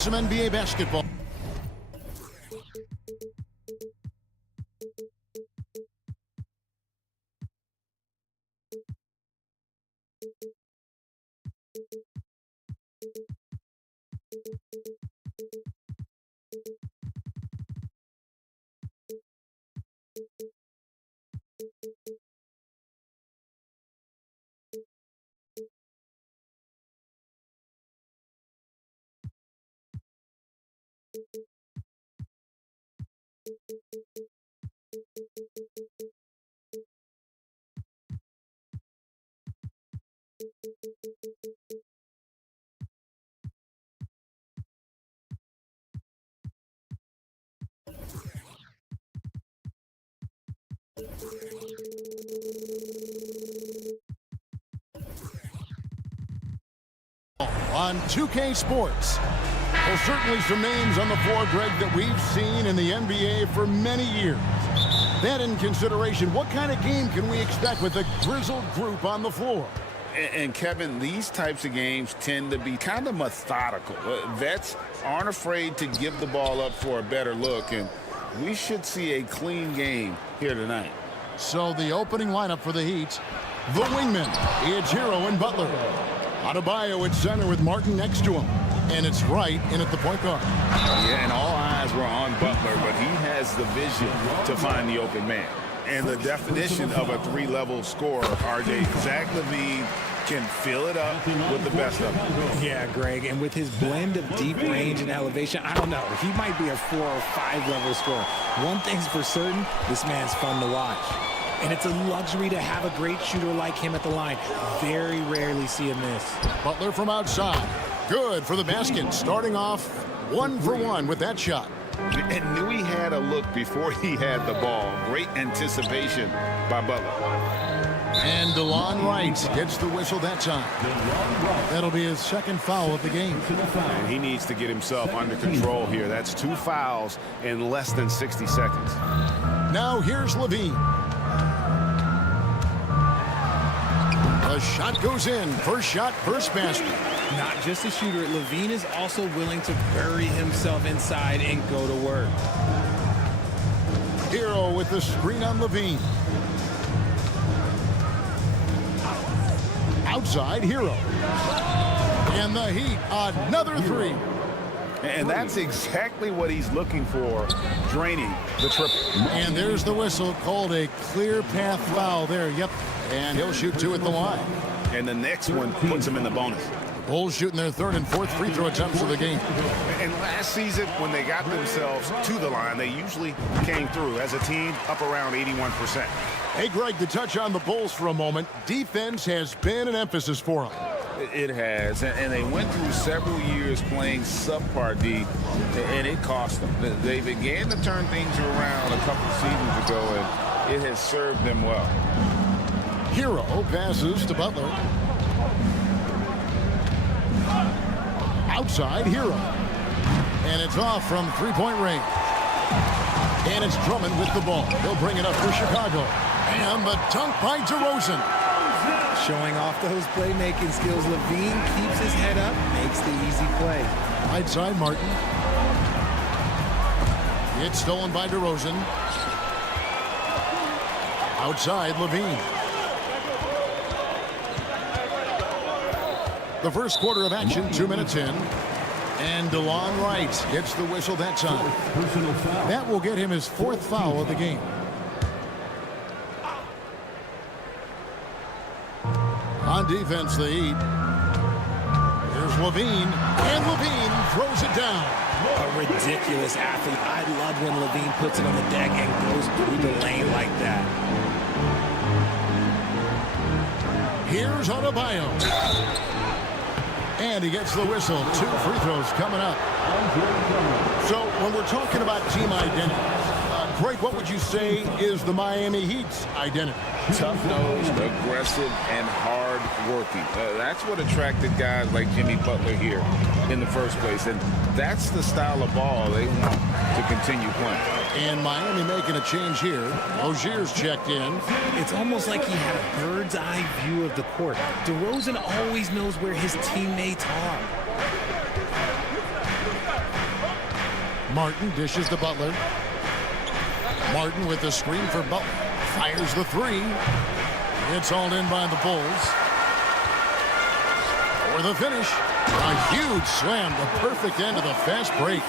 Some NBA basketball. On 2K Sports. Well, certainly some names on the floor, Greg, that we've seen in the NBA for many years. That in consideration, what kind of game can we expect with a grizzled group on the floor? And Kevin, these types of games tend to be kind of methodical. Vets aren't afraid to give the ball up for a better look, and we should see a clean game here tonight. So the opening lineup for the Heat, the wingmen, it's Hero and Butler. Adebayo at center with Martin next to him. And it's Wright in at the point guard. Yeah, and all eyes were on Butler, but he has the vision to find the open man. And the definition of a three-level scorer, RJ, Zach LaVine can fill it up with the best of them. Yeah, Greg, and with his blend of deep range and elevation, I don't know. He might be a 4- or 5-level scorer. One thing's for certain, this man's fun to watch. And it's a luxury to have a great shooter like him at the line. Very rarely see him miss. Butler from outside. Good for the basket. Starting off 1 for 1 with that shot. And knew he had a look before he had the ball. Great anticipation by Butler. And DeLon Wright gets the whistle that time. That'll be his second foul of the game. And he needs to get himself under control here. That's 2 fouls in less than 60 seconds. Now here's LaVine. The shot goes in. First shot, first basket. Not just a shooter, LaVine is also willing to bury himself inside and go to work. Hero with the screen on LaVine. Outside, Hero. And the Heat, another 3. And that's exactly what he's looking for, draining the triple. And there's the whistle, called a clear path foul there. Yep, and he'll shoot 2 at the line. And the next one puts him in the bonus. Bulls shooting their 3rd and 4th free throw attempts of the game. And last season, when they got themselves to the line, they usually came through as a team up around 81%. Hey, Greg, to touch on the Bulls for a moment, defense has been an emphasis for them. It has, and they went through several years playing subpar D, and it cost them. They began to turn things around a couple of seasons ago, and it has served them well. Hero passes to Butler. Outside, Hero. And it's off from three-point range. And it's Drummond with the ball. He'll bring it up for Chicago. And the dunk by DeRozan. Showing off those playmaking skills, LaVine keeps his head up, makes the easy play. Right side, Martin. It's stolen by DeRozan. Outside, LaVine. The first quarter of action, 2 minutes in. And DeLon Wright gets the whistle that time. That will get him his 4th foul of the game. On defense, the Heat. Here's LaVine. And LaVine throws it down. A ridiculous athlete. I love when Levine puts it on the deck and goes through the lane like that. Here's Adebayo. And he gets the whistle. 2 free throws coming up. So when we're talking about team identity, Greg, what would you say is the Miami Heat's identity? Tough-nosed, aggressive, and hard-working. That's what attracted guys like Jimmy Butler here in the first place. And that's the style of ball they want to continue playing. And Miami making a change here. Rozier's checked in. It's almost like he had a bird's eye view of the court. DeRozan always knows where his teammates are. Martin dishes to Butler. Martin with the screen for Butler. Fires the 3. It's hauled in by the Bulls. For the finish. A huge slam. The perfect end of the fast break.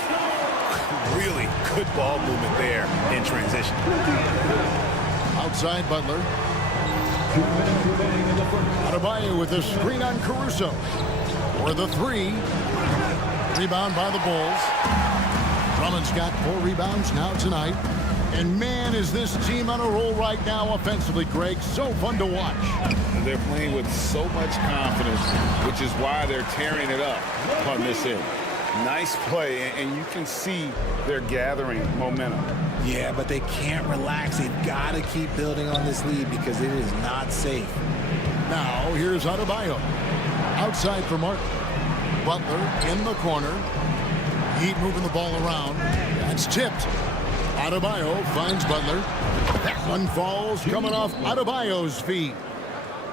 Really good ball movement there in transition. Outside Butler. Adebayo with the screen on Caruso. For the 3. Rebound by the Bulls. Drummond's got 4 rebounds now tonight. And man, is this team on a roll right now offensively, Greg. So fun to watch. They're playing with so much confidence, which is why they're tearing it up on this end. Nice play, and you can see they're gathering momentum. Yeah, but they can't relax. They've got to keep building on this lead because it is not safe. Now, here's Adebayo. Outside for Martin. Butler in the corner. Heat moving the ball around. That's tipped. Adebayo finds Butler. That one falls coming off Adebayo's feet.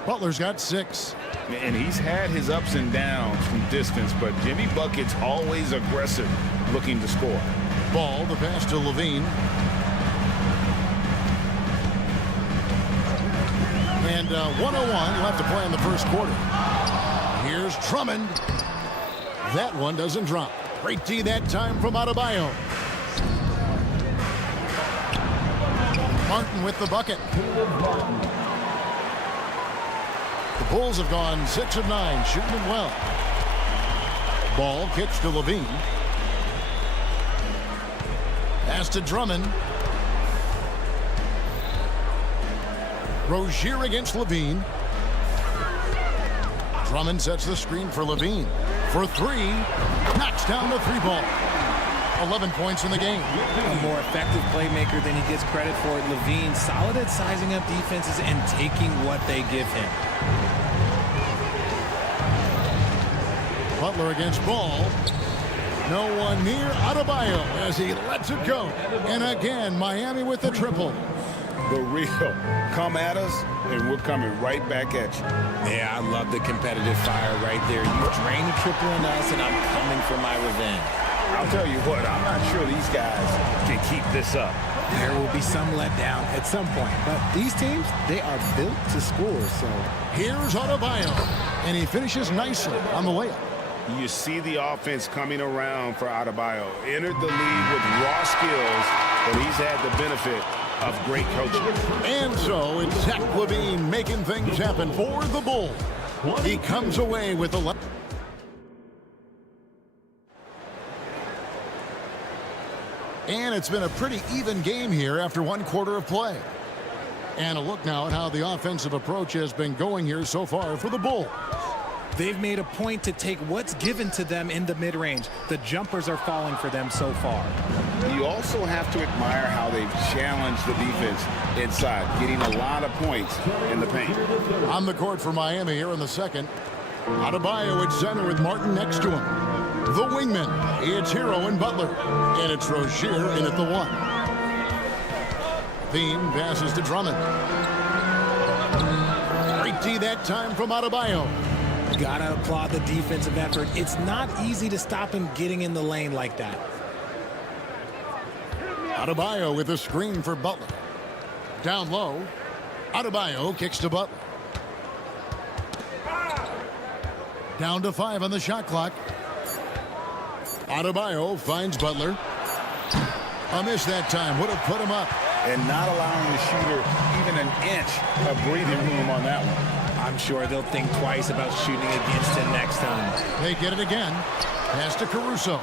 Butler's got 6. And he's had his ups and downs from distance, but Jimmy Bucket's always aggressive, looking to score. Ball, the pass to Levine. And 1:01 left to play in the first quarter. Here's Drummond. That one doesn't drop. Great D that time from Adebayo. Martin with the bucket. The Bulls have gone 6 of 9, shooting it well. Ball kicks to Levine. Pass to Drummond. Rozier against Levine. Drummond sets the screen for Levine. For 3, knocks down the 3 ball. 11 points in the game. A more effective playmaker than he gets credit for. Levine solid at sizing up defenses and taking what they give him. Butler against Ball. No one near Adebayo as he lets it go. And again, Miami with the triple. The real. Come at us, and we're coming right back at you. Yeah, I love the competitive fire right there. You drain a triple on us, and I'm coming for my revenge. I'll tell you what, I'm not sure these guys can keep this up. There will be some letdown at some point, but these teams, they are built to score, so. Here's Adebayo, and he finishes nicely on the layup. You see the offense coming around for Adebayo. Entered the league with raw skills, but he's had the benefit of great coaching. And so it's Zach Levine making things happen for the Bulls. He comes away with the. And it's been a pretty even game here after 1 quarter of play. And a look now at how the offensive approach has been going here so far for the Bulls. They've made a point to take what's given to them in the mid-range. The jumpers are falling for them so far. You also have to admire how they've challenged the defense inside, getting a lot of points in the paint. On the court for Miami here in the second. Adebayo at center with Martin next to him. The wingman, it's Hero and Butler. And it's Rozier in at the 1. Thiem passes to Drummond. Great D that time from Adebayo. Gotta applaud the defensive effort. It's not easy to stop him getting in the lane like that. Adebayo with a screen for Butler. Down low. Adebayo kicks to Butler. Down to 5 on the shot clock. Adebayo finds Butler. A miss that time. Would have put him up. And not allowing the shooter even an inch of breathing room on that one. I'm sure they'll think twice about shooting against him next time. They get it again. Pass to Caruso.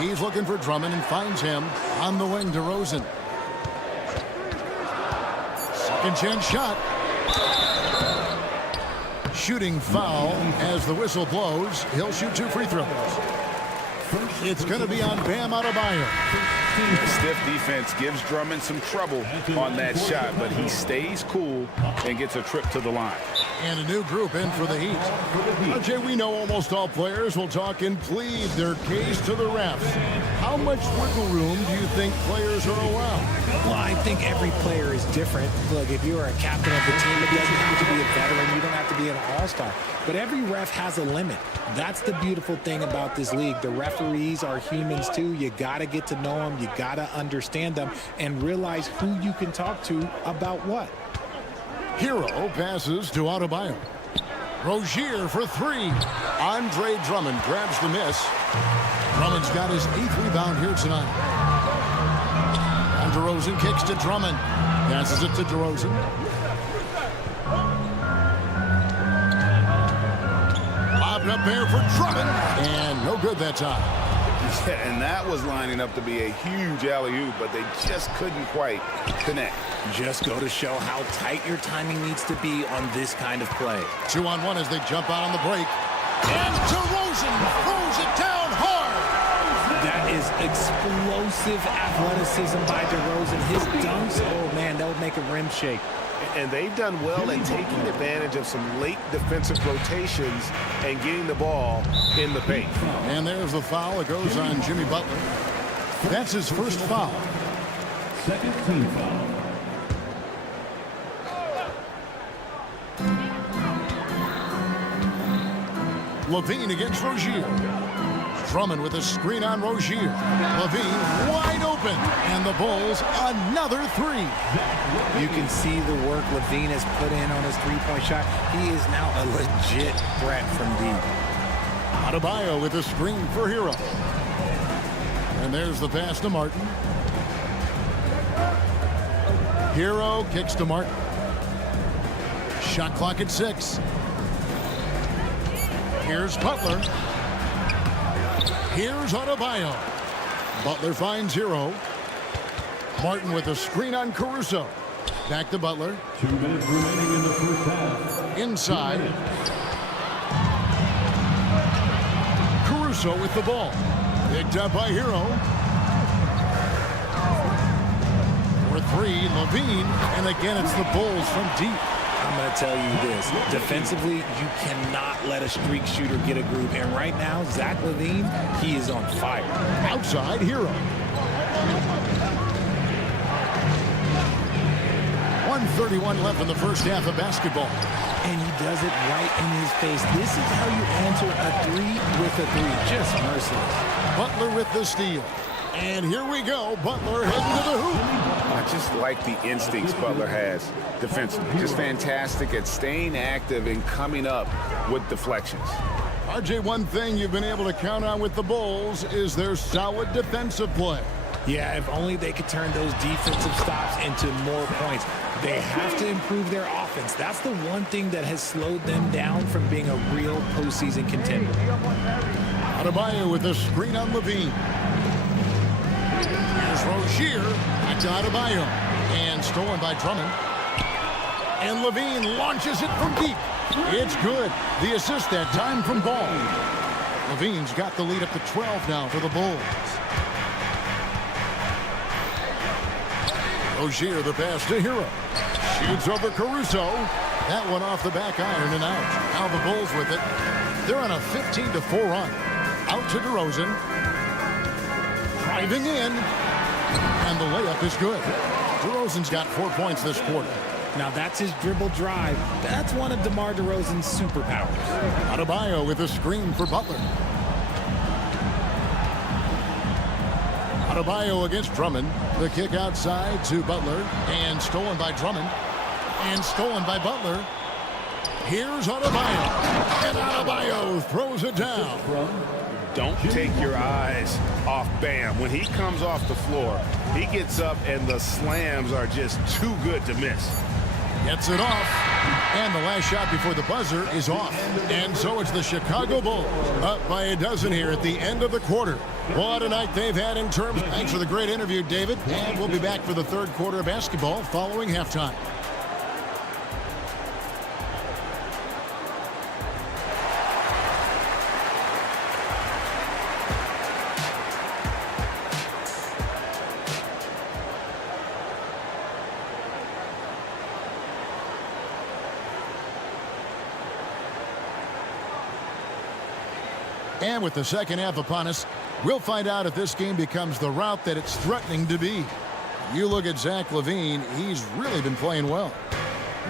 He's looking for Drummond and finds him on the wing. DeRozan. Second chance shot. Shooting foul as the whistle blows. He'll shoot 2 free throws. It's going to be on Bam Adebayo. The stiff defense gives Drummond some trouble on that shot, but he stays cool and gets a trip to the line. And a new group in for the Heat. RJ, we know almost all players will talk and plead their case to the refs. How much wiggle room do you think players are allowed? Well, I think every player is different. Look, if you're a captain of the team, it doesn't have to be a veteran. You don't have to be an all-star. But every ref has a limit. That's the beautiful thing about this league. The referees are humans too. You got to get to know them. You got to understand them and realize who you can talk to about what. Hero passes to Adebayo. Rozier for 3. Andre Drummond grabs the miss. Drummond's got his 8th rebound here tonight. And DeRozan kicks to Drummond. Passes it to DeRozan. Lobbed up there for Drummond. And no good that time. Yeah, and that was lining up to be a huge alley-oop, but they just couldn't quite connect. Just go to show how tight your timing needs to be on this kind of play. 2-on-1 as they jump out on the break. And DeRozan throws it down hard. That is explosive athleticism by DeRozan. His dunks, oh man, that would make a rim shake. And they've done well at taking advantage of some late defensive rotations and getting the ball in the paint. And there's the foul. It goes on Jimmy Butler. That's his first foul. Second team foul. Levine against Rozier. Drummond with a screen on Rozier. Levine wide open. And the Bulls another 3. You can see the work Levine has put in on his three-point shot. He is now a legit threat from deep. Adebayo with a screen for Hero. And there's the pass to Martin. Hero kicks to Martin. Shot clock at 6. Here's Butler. Here's Adebayo. Butler finds Hero. Martin with a screen on Caruso. Back to Butler. 2 minutes remaining in the first half. Inside. Caruso with the ball. Picked up by Hero. For 3, Levine. And again, it's the Bulls from deep. I'm going to tell you this. Defensively, you cannot let a streak shooter get a groove. And right now, Zach Levine, he is on fire. Outside, Hero. 1:31 left in the first half of basketball. And he does it right in his face. This is how you answer a 3 with a 3. Just merciless. Butler with the steal. And here we go. Butler heading to the hoop. I just like the instincts Butler has defensively. Just fantastic at staying active and coming up with deflections. RJ, one thing you've been able to count on with the Bulls is their solid defensive play. Yeah, if only they could turn those defensive stops into more points. They have to improve their offense. That's the one thing that has slowed them down from being a real postseason contender. Adebayo with a screen on Levine. Here's Rozier. Back to Adebayo. And stolen by Drummond. And Levine launches it from deep. It's good. The assist that time from Ball. Levine's got the lead up to 12 now for the Bulls. Rozier, the pass to Hero. Shoots over Caruso. That one off the back iron and out. Now the Bulls with it. They're on a 15-4 run. Out to DeRozan. Driving in. And the layup is good. DeRozan's got 4 points this quarter. Now that's his dribble drive. That's one of DeMar DeRozan's superpowers. Adebayo with a screen for Butler. Adebayo against Drummond. The kick outside to Butler. And stolen by Drummond. And stolen by Butler. Here's Adebayo. And Adebayo throws it down. Don't take your eyes off Bam. When he comes off the floor, he gets up and the slams are just too good to miss. Gets it off. And the last shot before the buzzer is off. And so it's the Chicago Bulls up by a dozen here at the end of the quarter. What a night they've had in terms. Thanks for the great interview, David. And we'll be back for the third quarter of basketball following halftime. And with the second half upon us, we'll find out if this game becomes the route that it's threatening to be. You look at Zach LaVine, he's really been playing well.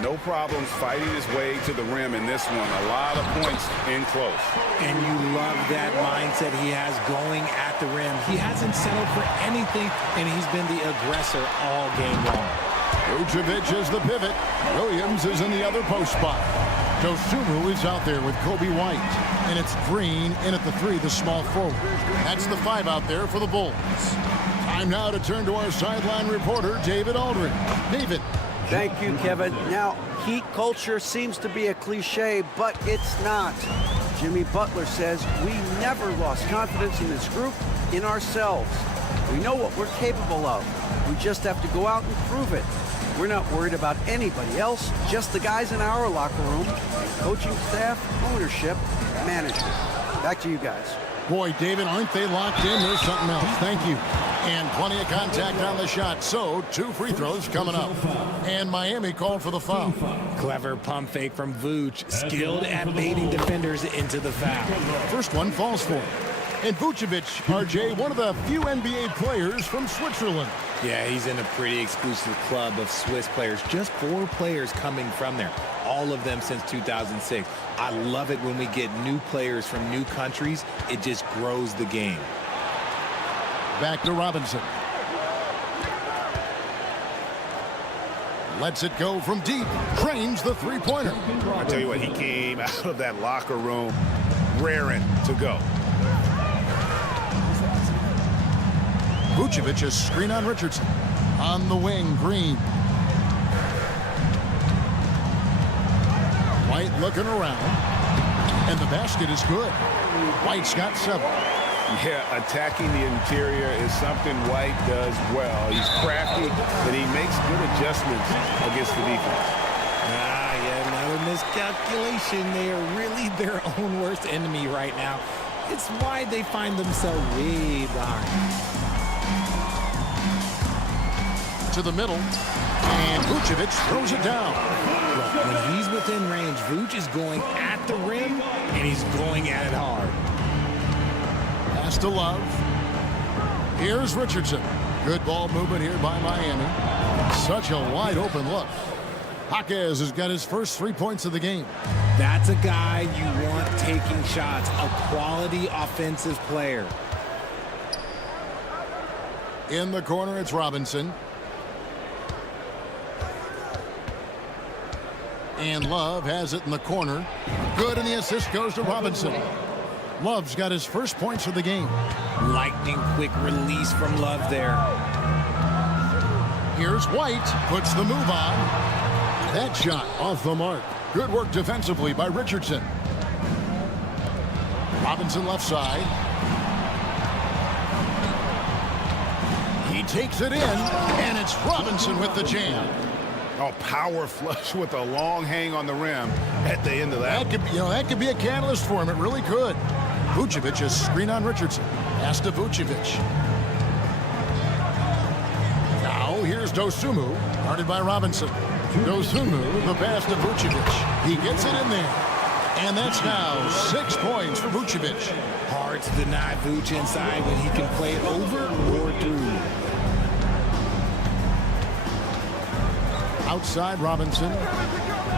No problems fighting his way to the rim in this one. A lot of points in close. And you love that mindset he has going at the rim. He hasn't settled for anything, and he's been the aggressor all game long. Vucevic is the pivot. Williams is in the other post spot. Dosunmu is out there with Kobe White. And it's Green in at the 3, the small forward. That's the 5 out there for the Bulls. Time now to turn to our sideline reporter, David Aldridge. David. Thank you, Kevin. Now, Heat culture seems to be a cliche, but it's not. Jimmy Butler says we never lost confidence in this group, in ourselves. We know what we're capable of. We just have to go out and prove it. We're not worried about anybody else, just the guys in our locker room, coaching staff, ownership, management. Back to you guys. Boy, David, aren't they locked in? There's something else. Thank you. And plenty of contact on the shot. So, 2 free throws coming up. And Miami called for the foul. Clever pump fake from Vooch, skilled at baiting defenders into the foul. First one falls for him. And Vucevic, RJ, one of the few NBA players from Switzerland. Yeah, he's in a pretty exclusive club of Swiss players. Just 4 players coming from there. All of them since 2006. I love it when we get new players from new countries. It just grows the game. Back to Robinson. Lets it go from deep. Trains the three-pointer. I tell you what, he came out of that locker room raring to go. Vucevic is screen on Richardson. On the wing, Green. White looking around. And the basket is good. White's got 7. Yeah, attacking the interior is something White does well. He's crafty, but he makes good adjustments against the defense. Yeah, another miscalculation. They are really their own worst enemy right now. It's why they find themselves way behind. To the middle, and Vucevic throws it down. Well, when he's within range, Vooch is going at the rim, and he's going at it hard. Pass to Love. Here's Richardson. Good ball movement here by Miami. Such a wide open look. Jaquez has got his first 3 points of the game. That's a guy you want taking shots, a quality offensive player. In the corner, it's Robinson. And Love has it in the corner. Good, and the assist goes to Robinson. Love's got his first points of the game. Lightning quick release from Love there. Here's White. Puts the move on. That shot off the mark. Good work defensively by Richardson. Robinson left side. He takes it in, and it's Robinson with the jam. Oh, power flush with a long hang on the rim at the end of that. That could be a catalyst for him. It really could. Vucevic is screen on Richardson. Pass to Vucevic. Now here's Dosunmu, guarded by Robinson. Dosunmu, the pass to Vucevic. He gets it in there. And that's now 6 points for Vucevic. Hard to deny Vooch inside when he can play over or through. Outside Robinson.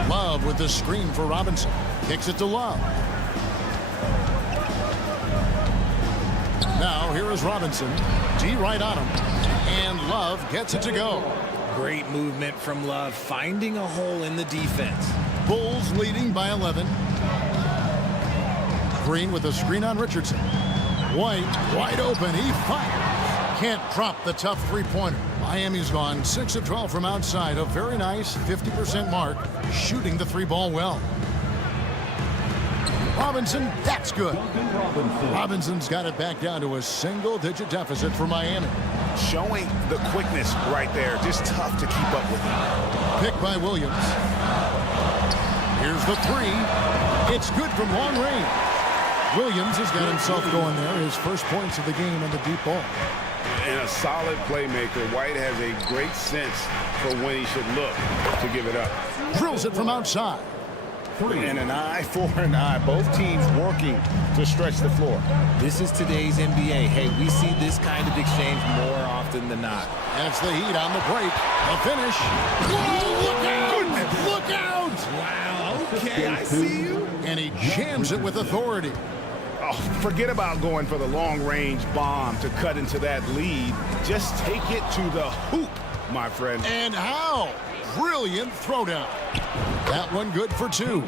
Love with the screen for Robinson. Kicks it to Love. Now here is Robinson. D right on him. And Love gets it to go. Great movement from Love, finding a hole in the defense. Bulls leading by 11. Green with a screen on Richardson. White wide open. He fires. Can't drop the tough three-pointer. Miami's gone 6 of 12 from outside. A very nice 50% mark, shooting the three ball well. Robinson, that's good. Robinson's got it back down to a single-digit deficit for Miami. Showing the quickness right there. Just tough to keep up with. Pick by Williams. Here's the three. It's good from long range. Williams has got himself going there. His first points of the game on the deep ball. And a solid playmaker. White has a great sense for when he should look to give it up. Drills it from outside. And an eye for an eye. Both teams working to stretch the floor. This is today's NBA. Hey, we see this kind of exchange more often than not. That's the Heat on the break. The finish. Whoa, look out! Look out! Wow, okay, I see you. And he jams it with authority. Oh, forget about going for the long-range bomb to cut into that lead. Just take it to the hoop, my friend. And how? Brilliant throwdown. That one good for two.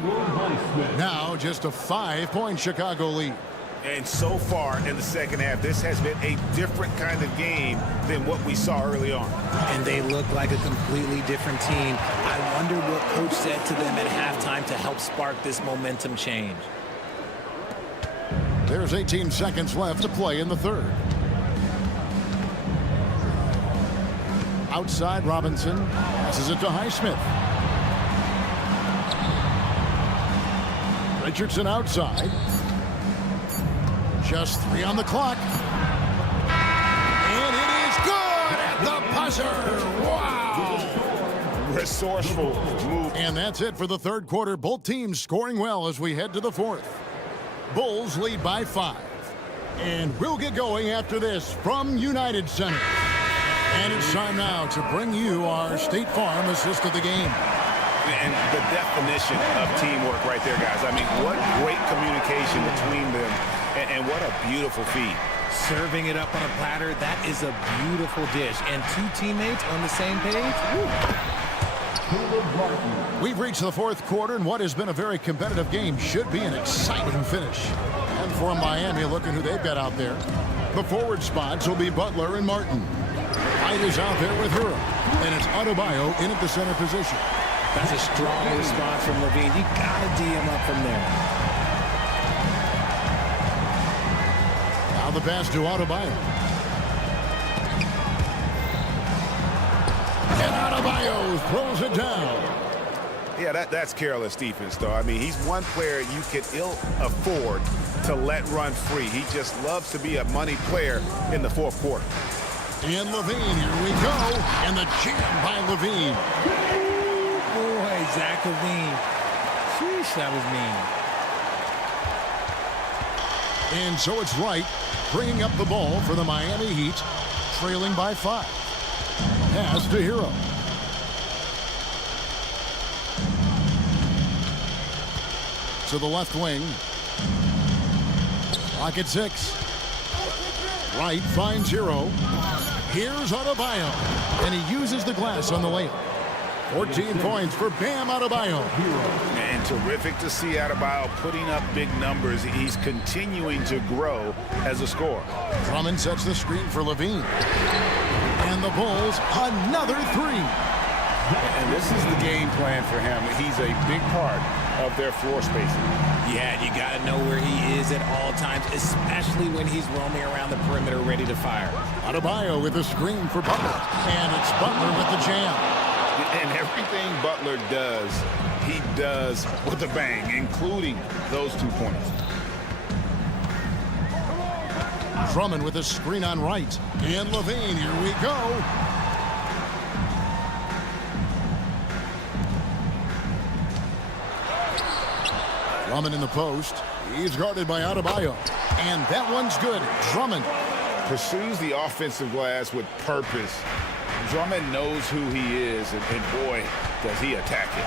Now just a 5-point Chicago lead. And so far in the second half, this has been a different kind of game than what we saw early on. And they look like a completely different team. I wonder what coach said to them at halftime to help spark this momentum change. There's 18 seconds left to play in the third. Outside, Robinson passes it to Highsmith. Richardson outside. Just 3 on the clock. And it is good at the buzzer. Wow. Resourceful move. And that's it for the third quarter. Both teams scoring well as we head to the fourth. Bulls lead by 5. And we'll get going after this from United Center. And it's time now to bring you our State Farm assist of the game. And the definition of teamwork right there, guys. I mean, what great communication between them, and what a beautiful feed. Serving it up on a platter, that is a beautiful dish. And two teammates on the same page. Woo. We've reached the fourth quarter, and what has been a very competitive game should be an exciting finish. And for Miami, look at who they've got out there. The forward spots will be Butler and Martin. White is out there with Hero, and it's Adebayo in at the center position. That's a strong response from Levine. You gotta D him up from there. Now the pass to Adebayo. And Adebayo throws it down. Yeah, that's careless defense, though. I mean, he's one player you could ill afford to let run free. He just loves to be a money player in the fourth quarter. And Levine, here we go. And the jam by Levine. Boy, Zach Levine. Sheesh, that was mean. And so it's Wright bringing up the ball for the Miami Heat, trailing by 5. Pass to Hero. To the left wing. Clock at 6. Wright finds Hero. Here's Adebayo. And he uses the glass on the layup. 14 points for Bam Adebayo. And terrific to see Adebayo putting up big numbers. He's continuing to grow as a scorer. Drummond sets the screen for Levine. And the Bulls, another 3. And this is the game plan for him. He's a big part of their floor spacing. Yeah, you got to know where he is at all times, especially when he's roaming around the perimeter ready to fire. Adebayo with the screen for Butler. And it's Butler with the jam. And everything Butler does, he does with a bang, including those 2 points. Drummond with a screen on Wright. And Levine, here we go. Drummond in the post. He's guarded by Adebayo. And that one's good. Drummond pursues the offensive glass with purpose. Drummond knows who he is, and boy, does he attack it.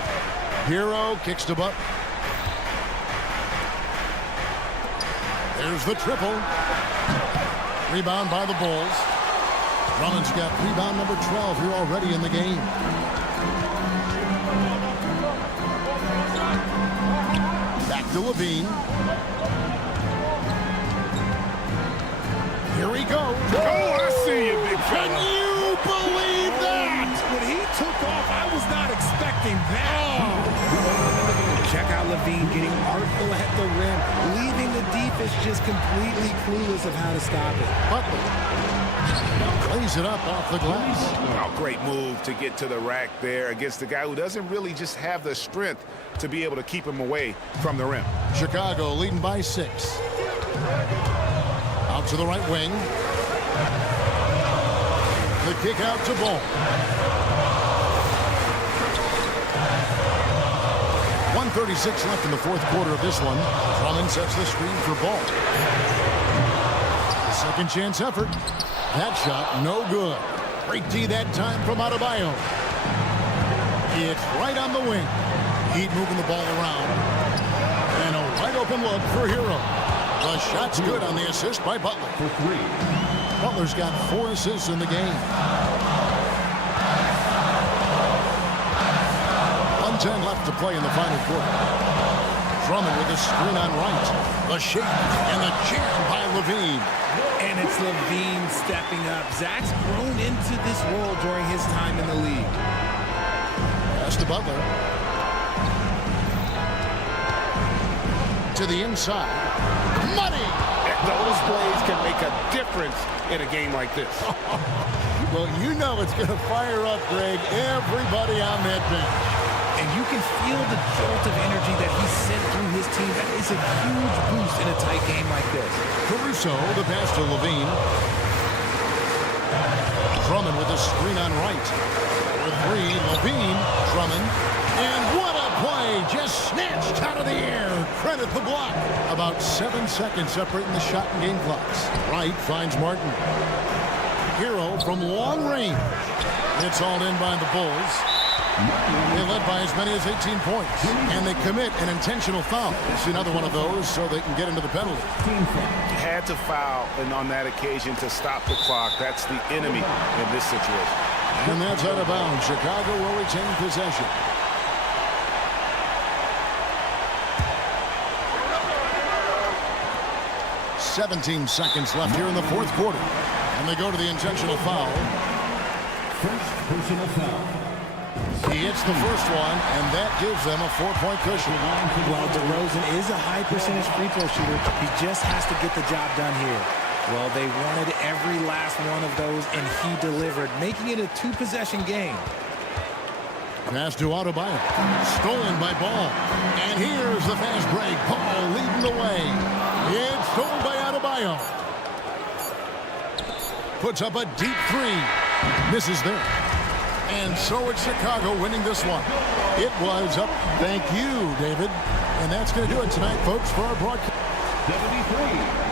Hero kicks to Butler. There's the triple. Rebound by the Bulls. Drummond's got rebound number 12 here already in the game. Back to Levine. Here he goes. Oh, I see you LaVine getting artful at the rim, leaving the defense just completely clueless of how to stop it. Butler plays it up off the glass. Oh, great move to get to the rack there against the guy who doesn't really just have the strength to be able to keep him away from the rim. Chicago leading by 6. Out to the right wing. The kick out to Ball. 1:36 left in the fourth quarter of this one. Drummond sets the screen for Ball. The second chance effort. That shot no good. Great D that time from Adebayo. It's right on the wing. Heat moving the ball around. And a wide open look for Hero. The shot's good on the assist by Butler. For 3. Butler's got 4 assists in the game. 1:10 left to play in the final quarter. Drummond with a screen on right. The shake and the jam by LaVine. And it's LaVine stepping up. Zach's grown into this role during his time in the league. Pass to Butler. To the inside. Money! Those plays can make a difference in a game like this. Well, you know it's going to fire up, Greg, everybody on that bench. And you can feel the jolt of energy that he sent through his team. That is a huge boost in a tight game like this. Caruso, the pass to LaVine. Drummond with a screen on right. For 3, LaVine, Drummond. And what a play! Just snatched out of the air. Credit the block. About 7 seconds separating the shot and game clocks. Wright finds Martin. Hero from long range. It's all in by the Bulls. They led by as many as 18 points. And they commit an intentional foul. It's another one of those so they can get into the penalty. Had to foul, and on that occasion to stop the clock. That's the enemy in this situation. And that's out of bounds. Chicago will retain possession. "17 seconds left here in the fourth quarter. And they go to the intentional foul. First personal foul. He hits the first one, and that gives them a 4-point cushion. Well, DeRozan is a high percentage free throw shooter. He just has to get the job done here. Well, they wanted every last one of those, and he delivered, making it a 2-possession game. Pass to Adebayo. Stolen by Ball. And here's the fast break. Ball leading the way. It's stolen by Adebayo. Puts up a deep 3. Misses there. And so it's Chicago winning this one. It was up. Thank you, David. And that's going to do it tonight, folks, for our broadcast. 73.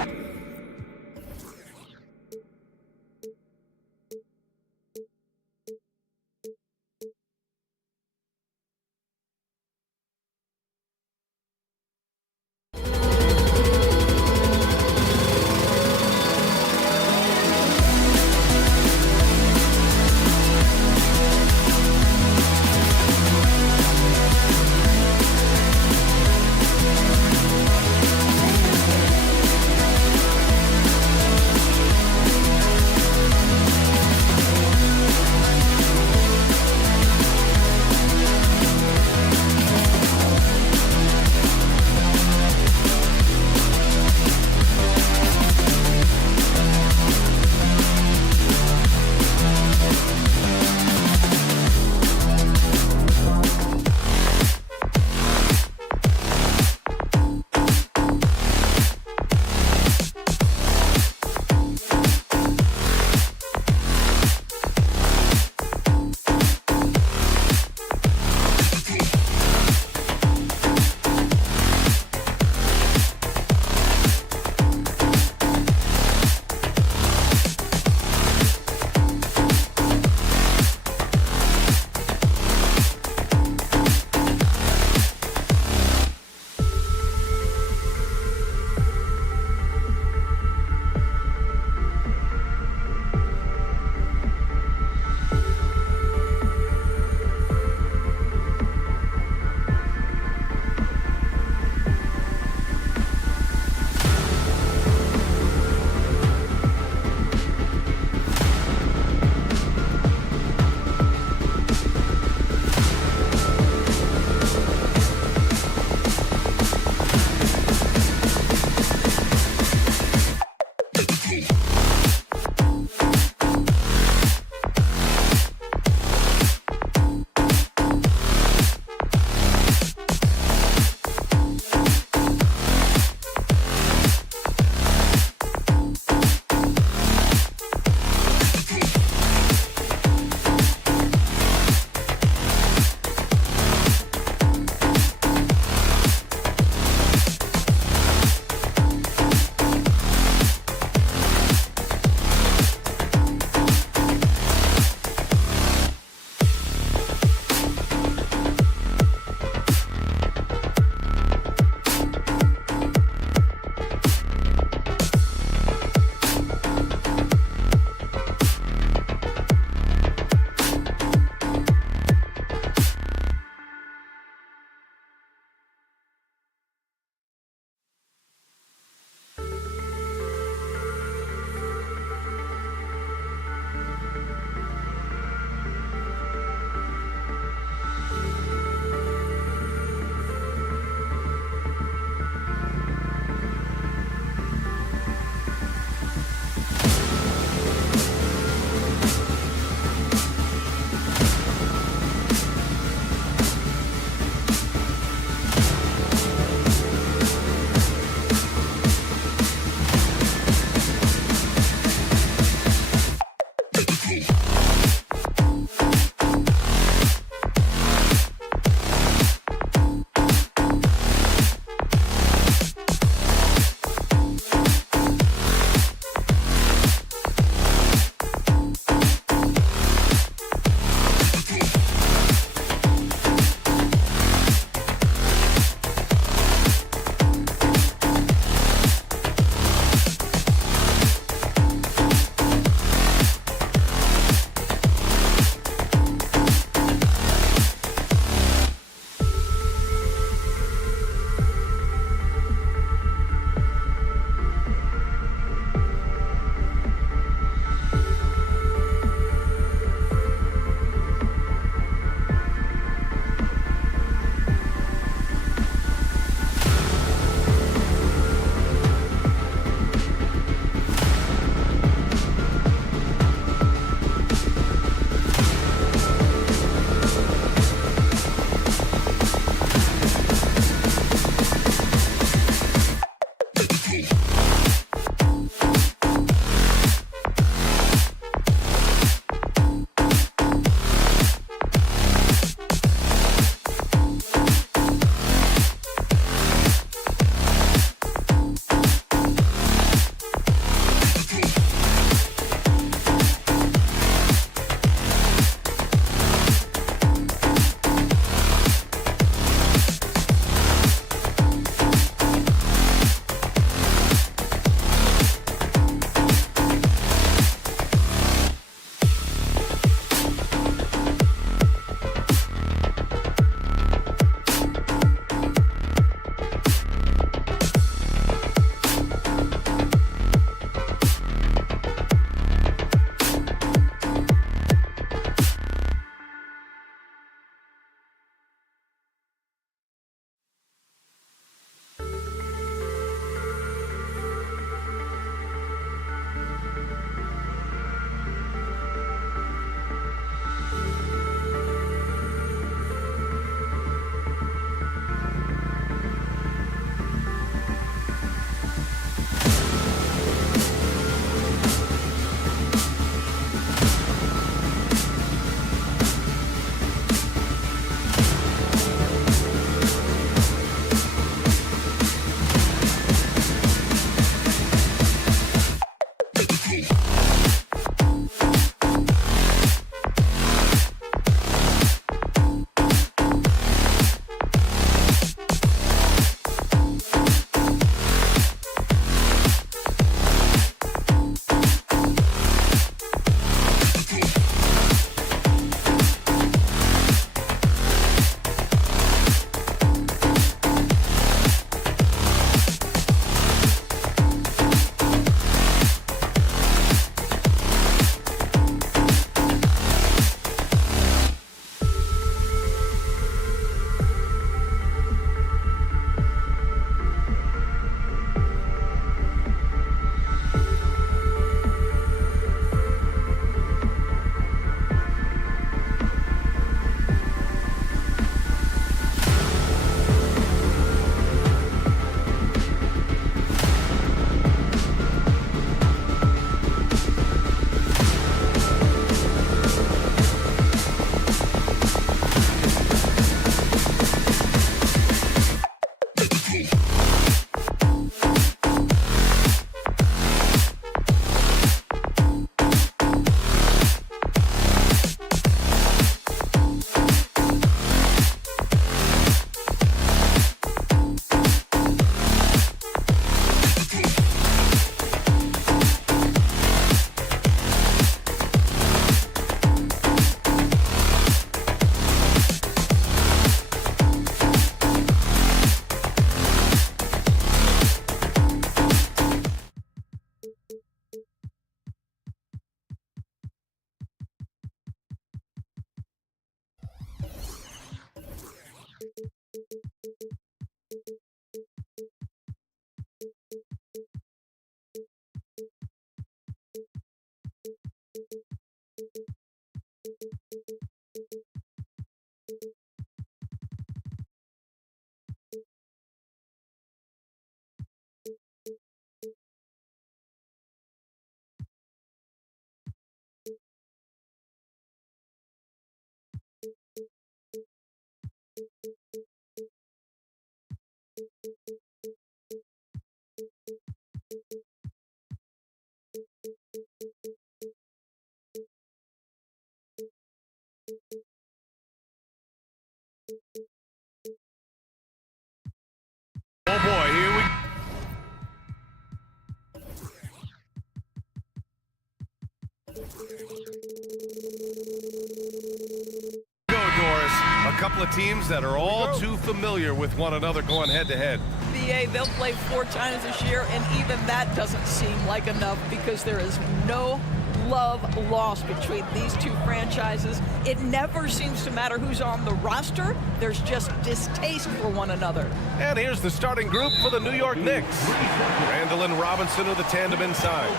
couple of teams that are all too familiar with one another going head-to-head. BA, they'll play 4 times this year, and even that doesn't seem like enough because there is no love lost between these two franchises. It never seems to matter who's on the roster. There's just distaste for one another. And here's the starting group for the New York Knicks. Randall and Robinson are the tandem inside.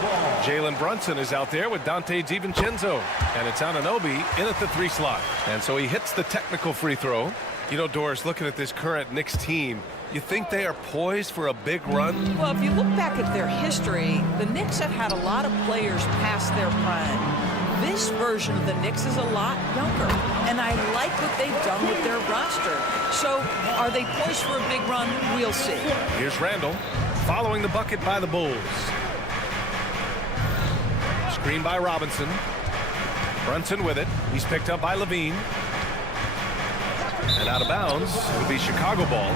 Jalen Brunson is out there with Dante DiVincenzo. And it's Anunoby in at the 3 slot. And so he hits the technical free throw. You know, Doris, looking at this current Knicks team, you think they are poised for a big run? Well, if you look back at their history, the Knicks have had a lot of players past their prime. This version of the Knicks is a lot younger, and I like what they've done with their roster. So, are they poised for a big run? We'll see. Here's Randall, following the bucket by the Bulls. Screen by Robinson. Brunson with it. He's picked up by Levine. And out of bounds, it'll be Chicago ball.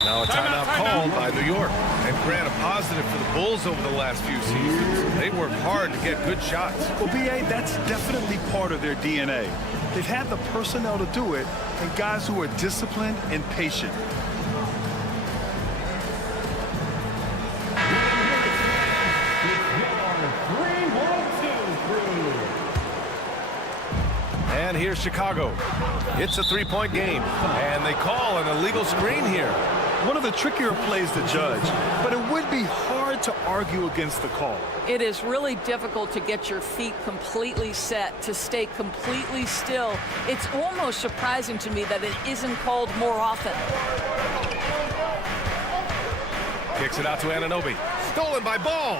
Now a timeout called by New York. And Grant, a positive for the Bulls over the last few seasons. They work hard to get good shots. Well, BA, that's definitely part of their DNA. They've had the personnel to do it, and guys who are disciplined and patient. And here's Chicago. It's a 3-point game, and they call an illegal screen here. One of the trickier plays to judge, but it would be hard to argue against the call. It is really difficult to get your feet completely set, to stay completely still. It's almost surprising to me that it isn't called more often. Kicks it out to Anunoby. Stolen by Ball.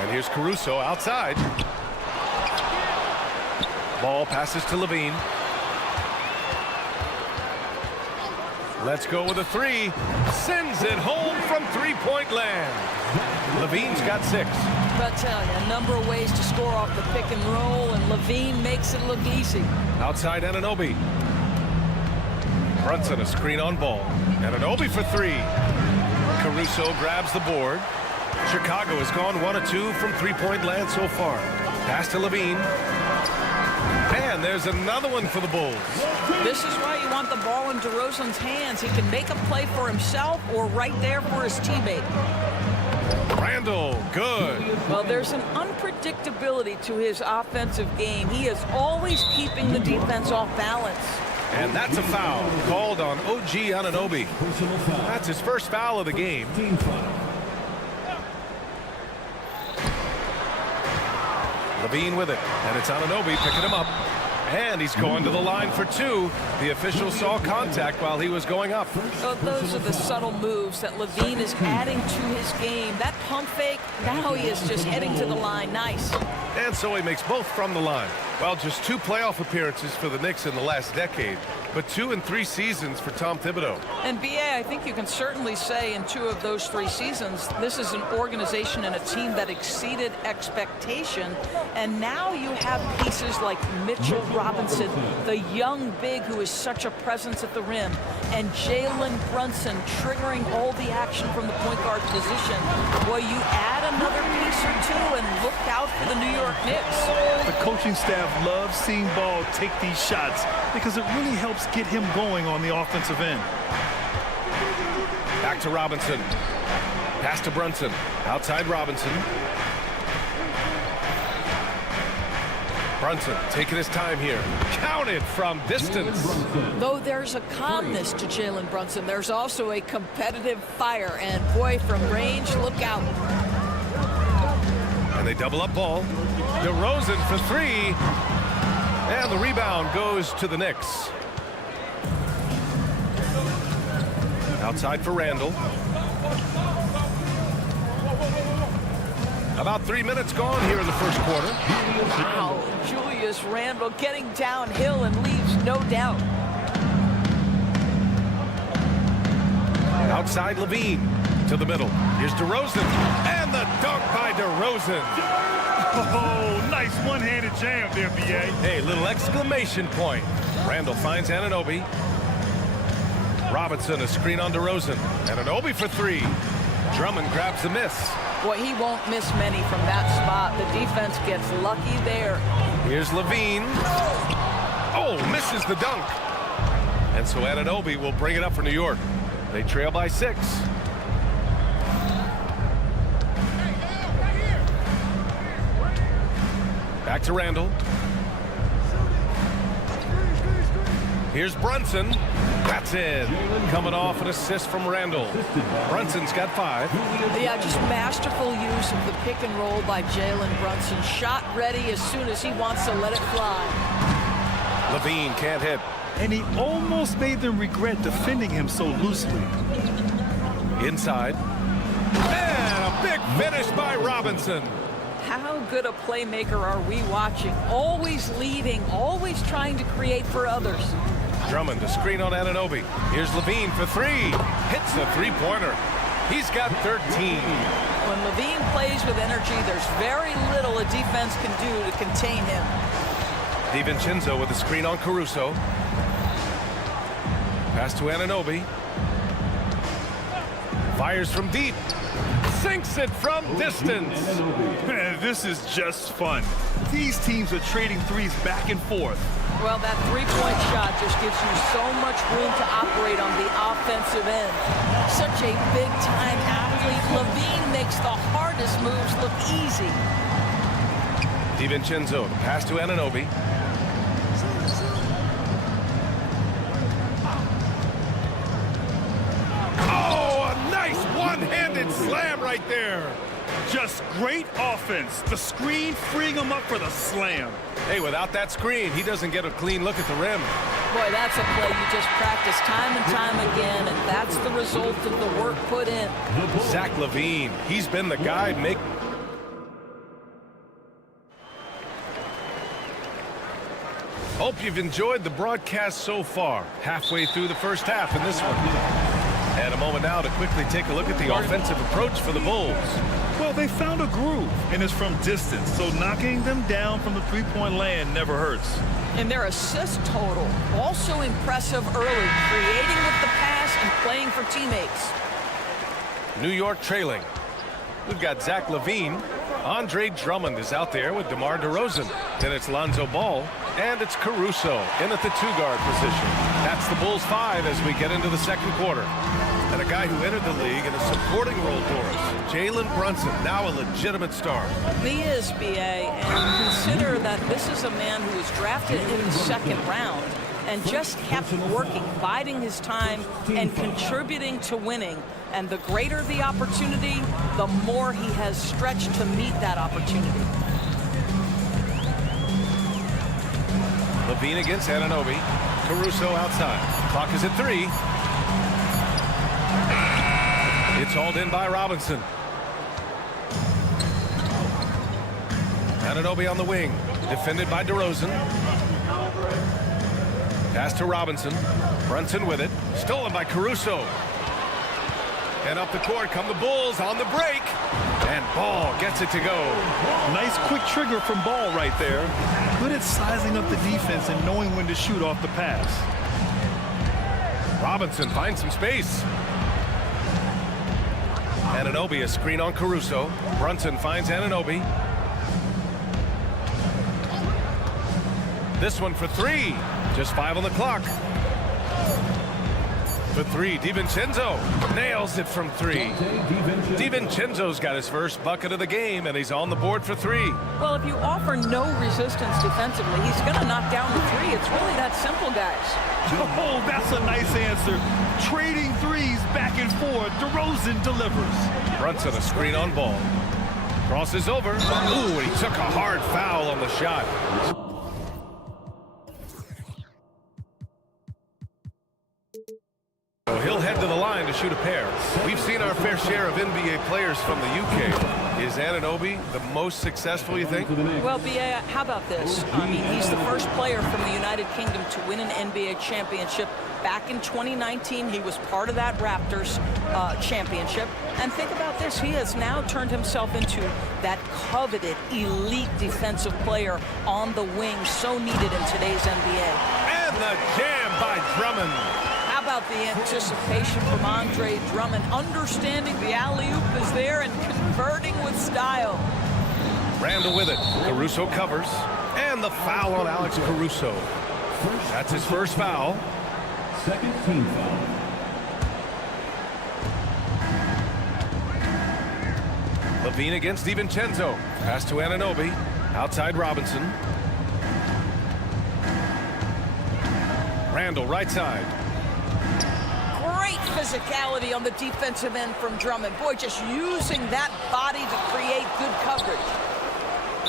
And here's Caruso outside. Ball passes to Levine. Let's go with a 3. Sends it home from 3-point land. Levine's got 6. But I tell you, a number of ways to score off the pick and roll, and Levine makes it look easy. Outside Anunoby. Brunson a screen on Ball. Anunoby for 3. Caruso grabs the board. Chicago has gone 1 of 2 from 3-point land so far. Pass to Levine. And there's another one for the Bulls. This is why you want the ball in DeRozan's hands. He can make a play for himself or right there for his teammate. Randall, good. Well, there's an unpredictability to his offensive game. He is always keeping the defense off balance. And that's a foul called on OG Anunoby. That's his first foul of the game. Levine with it, and it's Anunoby picking him up. And he's going to the line for 2. The official saw contact while he was going up. Oh, those are the subtle moves that Levine is adding to his game. That pump fake, now he is just heading to the line. Nice. And so he makes both from the line. Well, just 2 playoff appearances for the Knicks in the last decade, but 2 in 3 seasons for Tom Thibodeau. And BA, I think you can certainly say in 2 of those 3 seasons, this is an organization and a team that exceeded expectation. And now you have pieces like Mitchell Robinson, the young big who is such a presence at the rim, and Jalen Brunson triggering all the action from the point guard position. Well, you add another piece or 2 and look out for the New York Knicks. The coaching staff loves seeing Ball take these shots because it really helps get him going on the offensive end. Back to Robinson. Pass to Brunson. Outside Robinson. Brunson taking his time here. Counted from distance. Though there's a calmness to Jalen Brunson, there's also a competitive fire. And boy, from range, look out. And they double up Ball. DeRozan for 3. And the rebound goes to the Knicks. Outside for Randall. About 3 minutes gone here in the first quarter. Wow, Julius Randle getting downhill and leaves no doubt. Outside Levine to the middle. Here's DeRozan. And the dunk by DeRozan. Oh, nice one-handed jam there, BA. Hey, little exclamation point. Randall finds Anunoby. Robinson, a screen on DeRozan. Anunoby for 3. Drummond grabs the miss. Boy, he won't miss many from that spot. The defense gets lucky there. Here's Levine. Oh, misses the dunk. And so Anunoby will bring it up for New York. They trail by 6. Back to Randall. Here's Brunson. That's in. Coming off an assist from Randall. Brunson's got 5. Yeah, just masterful use of the pick and roll by Jalen Brunson. Shot ready as soon as he wants to let it fly. Levine can't hit. And he almost made them regret defending him so loosely. Inside. And a big finish by Robinson. How good a playmaker are we watching? Always leading, always trying to create for others. Drummond to screen on Anunoby. Here's Levine for 3. Hits the three-pointer. He's got 13. When Levine plays with energy, there's very little a defense can do to contain him. DiVincenzo with a screen on Caruso. Pass to Anunoby. Fires from deep. Sinks it from distance. Man, this is just fun. These teams are trading threes back and forth. Well, that three-point shot just gives you so much room to operate on the offensive end. Such a big-time athlete. Levine makes the hardest moves look easy. DiVincenzo, the pass to Anunoby. Oh, a nice one-handed slam right there. Just great offense. The screen freeing him up for the slam. Hey, without that screen, he doesn't get a clean look at the rim. Boy, that's a play you just practice time and time again, and that's the result of the work put in. Zach LaVine, he's been the guy make. Hope you've enjoyed the broadcast so far. Halfway through the first half in this one. And a moment now to quickly take a look at the offensive approach for the Bulls. Well, they found a groove, and it's from distance, so knocking them down from the three-point land never hurts. And their assist total, also impressive early, creating with the pass and playing for teammates. New York trailing. We've got Zach LaVine. Andre Drummond is out there with DeMar DeRozan. Then it's Lonzo Ball, and it's Caruso in at the 2-guard position. That's the Bulls 5 as we get into the second quarter. And a guy who entered the league in a supporting role for us, Jalen Brunson, now a legitimate star. He is, B.A., and consider that this is a man who was drafted in the second round and just kept working, biding his time, and contributing to winning. And the greater the opportunity, the more he has stretched to meet that opportunity. LaVine against Anunoby. Caruso outside. Clock is at 3. It's hauled in by Robinson. Anunoby on the wing. Defended by DeRozan. Pass to Robinson. Brunson with it. Stolen by Caruso. And up the court come the Bulls on the break. And Ball gets it to go. Nice quick trigger from Ball right there. Good at sizing up the defense and knowing when to shoot off the pass. Robinson finds some space. Anunoby a screen on Caruso. Brunson finds Anunoby. This one for 3. Just 5 on the clock. For 3, DiVincenzo nails it from 3. DiVincenzo's got his first bucket of the game, and he's on the board for 3. Well, if you offer no resistance defensively, he's going to knock down the 3. It's really that simple, guys. Oh, that's a nice answer. Trading threes back and forth. DeRozan delivers. Brunson a screen on Ball. Crosses over. Ooh, he took a hard foul on the shot. So he'll head to the line to shoot a pair. We've seen our fair share of NBA players from the UK. Is Anunoby the most successful, you think? Well, B.A., how about this? I mean, he's the first player from the United Kingdom to win an NBA championship. Back in 2019, he was part of that Raptors championship. And think about this. He has now turned himself into that coveted elite defensive player on the wing, so needed in today's NBA. And the jam by Drummond. How about the anticipation from Andre Drummond, understanding the alley-oop is there and converting with style. Randall with it. Caruso covers. And the foul on Alex Caruso. That's his first foul. Second team foul. Levine against DiVincenzo. Pass to Anunoby. Outside Robinson. Randall right side. Great physicality on the defensive end from Drummond. Boy, just using that body to create good coverage.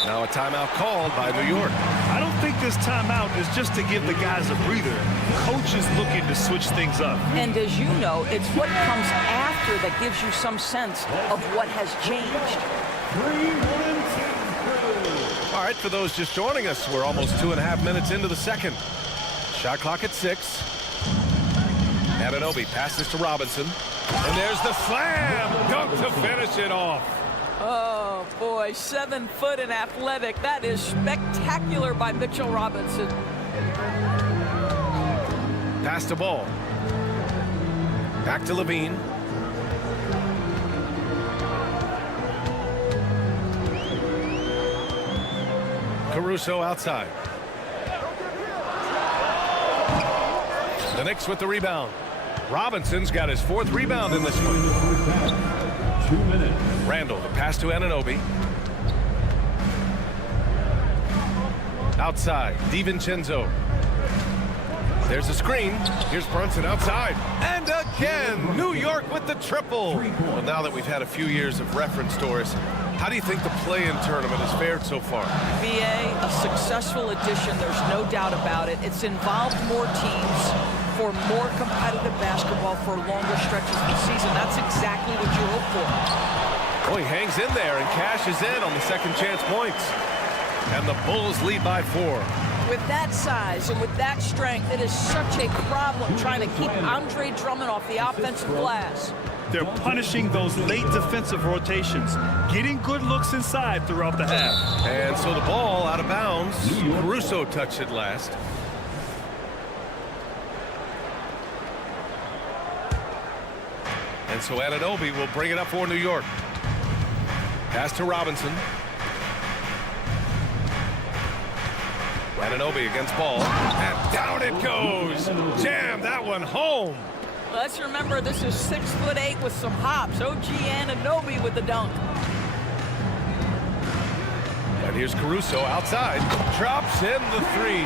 Now a timeout called by New York. I don't think this timeout is just to give the guys a breather. Coach is looking to switch things up. And as you know, it's what comes after that gives you some sense of what has changed. All right, for those just joining us, we're almost 2.5 minutes into the second. Shot clock at 6. Anunoby passes to Robinson. And there's the slam. Dunk to finish it off. Oh, boy, 7 foot and athletic. That is spectacular by Mitchell Robinson. Pass to Ball. Back to Levine. Caruso outside. The Knicks with the rebound. Robinson's got his 4th rebound in this one. 2 minutes. Randall, the pass to Anunoby. Outside, DiVincenzo. There's a screen. Here's Brunson outside. And again, New York with the triple. Well, now that we've had a few years of reference, Doris, how do you think the play-in tournament has fared so far? VA, a successful addition, there's no doubt about it. It's involved more teams for more competitive basketball for longer stretches of the season. That's exactly what you hope for. Oh, he hangs in there and cashes in on the second chance points. And the Bulls lead by 4. With that size and with that strength, it is such a problem trying to keep Andre Drummond off the offensive glass. They're punishing those late defensive rotations, getting good looks inside throughout the half. And so the ball out of bounds. Caruso touched it last. And so Anunoby will bring it up for New York. Pass to Robinson. Anunoby against Ball. And down it goes. Jam that one home. Let's remember this is 6'8" with some hops. OG Anunoby with the dunk. And here's Caruso outside. Drops in the 3.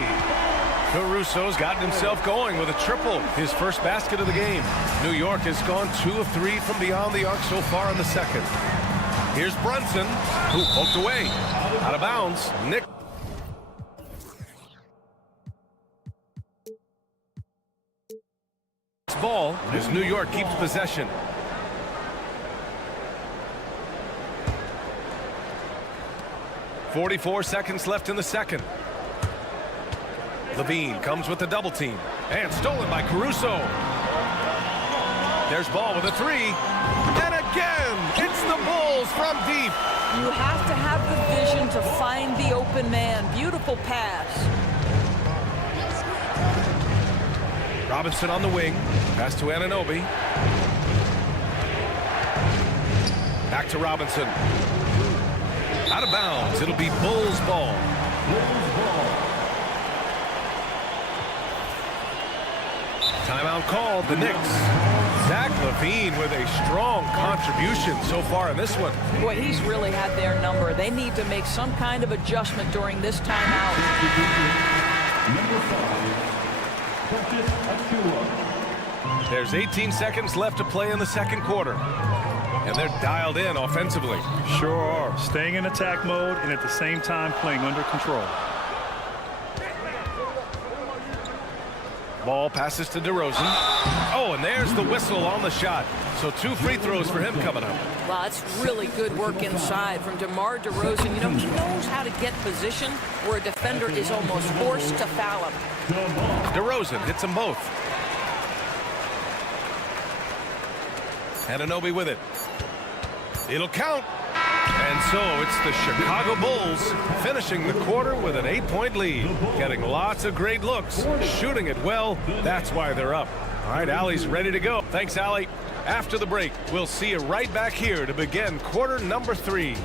Caruso's gotten himself going with a triple. His first basket of the game. New York has gone 2 of 3 from beyond the arc so far in the second. Here's Brunson, who poked away. Out of bounds. Nick. Ball as New York keeps possession. .44 seconds left in the second. Levine comes with the double team. And stolen by Caruso. There's Ball with a 3. And again, it's the Bulls from deep. You have to have the vision to find the open man. Beautiful pass. Robinson on the wing. Pass to Anunoby. Back to Robinson. Out of bounds. It'll be Bulls ball. Timeout called. The Knicks. Zach LaVine with a strong contribution so far in this one. Boy, he's really had their number. They need to make some kind of adjustment during this timeout. Number 5. There's 18 seconds left to play in the second quarter. And they're dialed in offensively. Sure are. Staying in attack mode and at the same time playing under control. Ball passes to DeRozan. Oh, and there's the whistle on the shot. So 2 free throws for him coming up. Wow, that's really good work inside from DeMar DeRozan. You know, he knows how to get position where a defender is almost forced to foul him. DeRozan hits them both. Anunoby with it. It'll count. And so it's the Chicago Bulls finishing the quarter with an 8-point lead. Getting lots of great looks, shooting it well. That's why they're up. All right, Allie's ready to go. Thanks, Allie. After the break, we'll see you right back here to begin quarter number 3.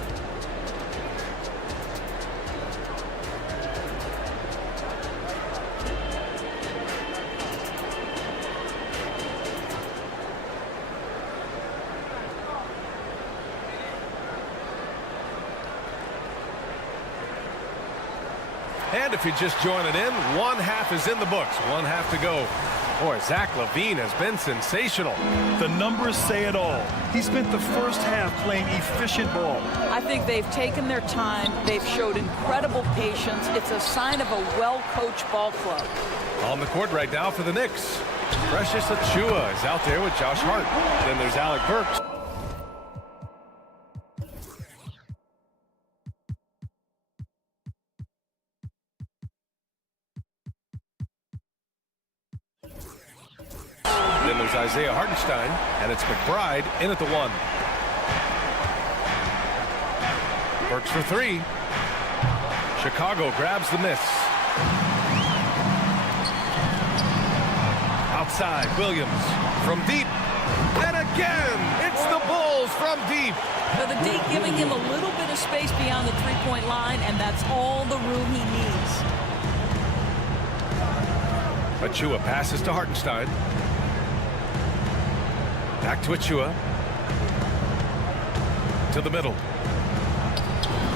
And if you're just joining in, one half is in the books. One half to go. Boy, Zach LaVine has been sensational. The numbers say it all. He spent the first half playing efficient ball. I think they've taken their time. They've showed incredible patience. It's a sign of a well-coached ball club. On the court right now for the Knicks, Precious Achiuwa is out there with Josh Hart. Then there's Alec Burks. Then there's Isaiah Hartenstein, and it's McBride in at the 1. Burks for 3. Chicago grabs the miss. Outside, Williams from deep. And again, it's the Bulls from deep. So the D giving him a little bit of space beyond the three-point line, and that's all the room he needs. Achiuwa passes to Hartenstein. Back to Achiuwa. To the middle.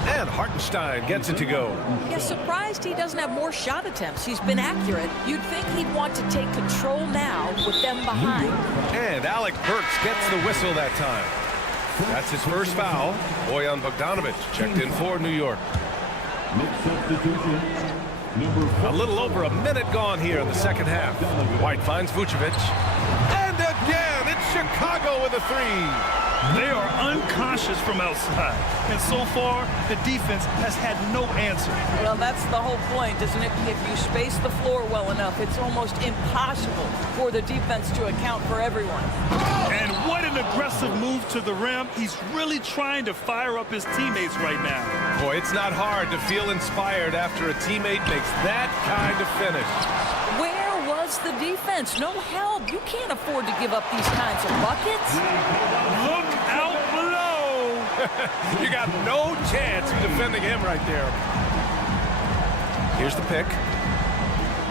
And Hartenstein gets it to go. Yeah, surprised he doesn't have more shot attempts. He's been accurate. You'd think he'd want to take control now with them behind. And Alec Burks gets the whistle that time. That's his first foul. Bojan Bogdanovic checked in for New York. Next substitution, number 4. A little over a minute gone here in the second half. White finds Vucevic. And again, it's Chicago with a 3. They are unconscious from outside. And so far, the defense has had no answer. Well, that's the whole point, isn't it? If you space the floor well enough, it's almost impossible for the defense to account for everyone. And what an aggressive move to the rim. He's really trying to fire up his teammates right now. Boy, it's not hard to feel inspired after a teammate makes that kind of finish. Where was the defense? No help. You can't afford to give up these kinds of buckets. Look out below. You got no chance of defending him right there. Here's the pick.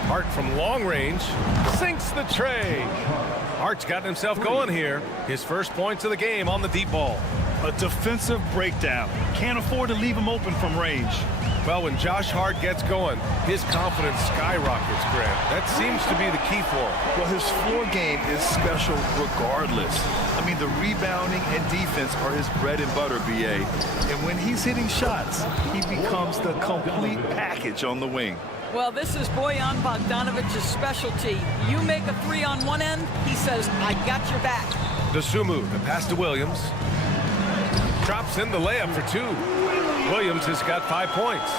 Hart from long range sinks the tray. Hart's gotten himself going here. His first points of the game on the deep ball. A defensive breakdown. Can't afford to leave him open from range. Well, when Josh Hart gets going, his confidence skyrockets, Grant. That seems to be the key for him. Well, his floor game is special regardless. I mean, the rebounding and defense are his bread and butter, BA. And when he's hitting shots, he becomes the complete package on the wing. Well, this is Bojan Bogdanovic's specialty. You make a 3 on one end, he says, I got your back. Dosunmu, the pass to Williams. Drops in the layup for 2. Williams has got 5 points.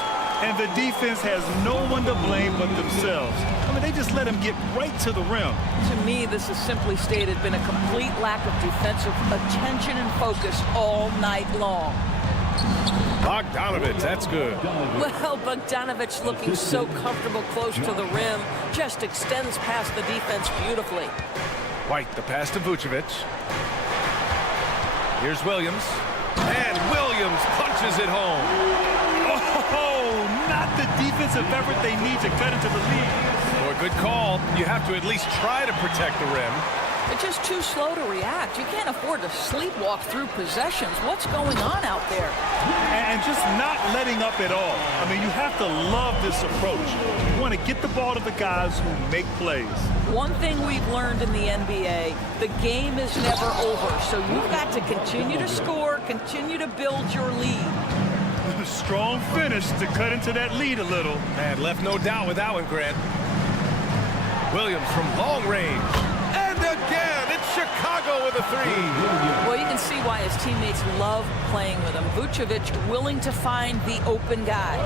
And the defense has no one to blame but themselves. I mean, they just let him get right to the rim. To me, this has simply stated been a complete lack of defensive attention and focus all night long. Bogdanovic, that's good. Well, Bogdanovic looking so comfortable close to the rim, just extends past the defense beautifully. White, the pass to Vucevic. Here's Williams. And Williams punches it home. Oh, not the defensive effort they need to cut into the lead. Boy, good call. You have to at least try to protect the rim. They're just too slow to react. You can't afford to sleepwalk through possessions. What's going on out there? And just not letting up at all. I mean, you have to love this approach. You want to get the ball to the guys who make plays. One thing we've learned in the NBA, the game is never over. So you've got to continue to score, continue to build your lead. Strong finish to cut into that lead a little. And left no doubt with that one, Grant. Williams from long range. And again, it's Chicago with a 3. Well, you can see why his teammates love playing with him. Vucevic willing to find the open guy.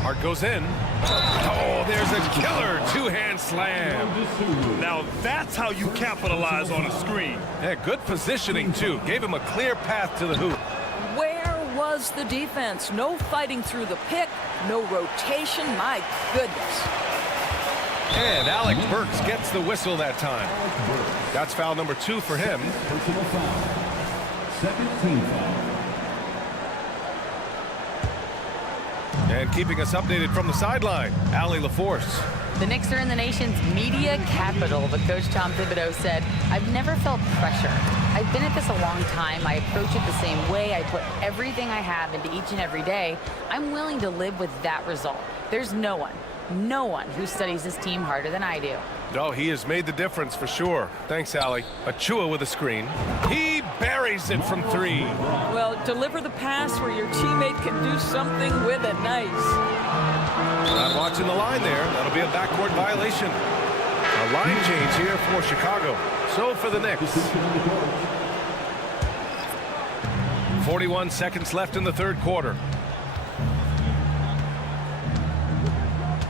Hart goes in. Oh, there's a killer two-hand slam. Now that's how you capitalize on a screen. Yeah, good positioning, too. Gave him a clear path to the hoop. Where was the defense? No fighting through the pick, no rotation. My goodness. And Alec Burks gets the whistle that time. That's foul number 2 for him. Personal foul. Second team foul. And keeping us updated from the sideline, Allie LaForce. The Knicks are in the nation's media capital, but Coach Tom Thibodeau said, "I've never felt pressure. I've been at this a long time. I approach it the same way. I put everything I have into each and every day. I'm willing to live with that result. There's no one who studies this team harder than I do." Oh, he has made the difference for sure. Thanks, Allie. Achua with a screen. He buries it from 3. Well, deliver the pass where your teammate can do something with it. Nice. Not watching the line there. That'll be a backcourt violation. A line change here for Chicago. So for the Knicks. 41 seconds left in the third quarter.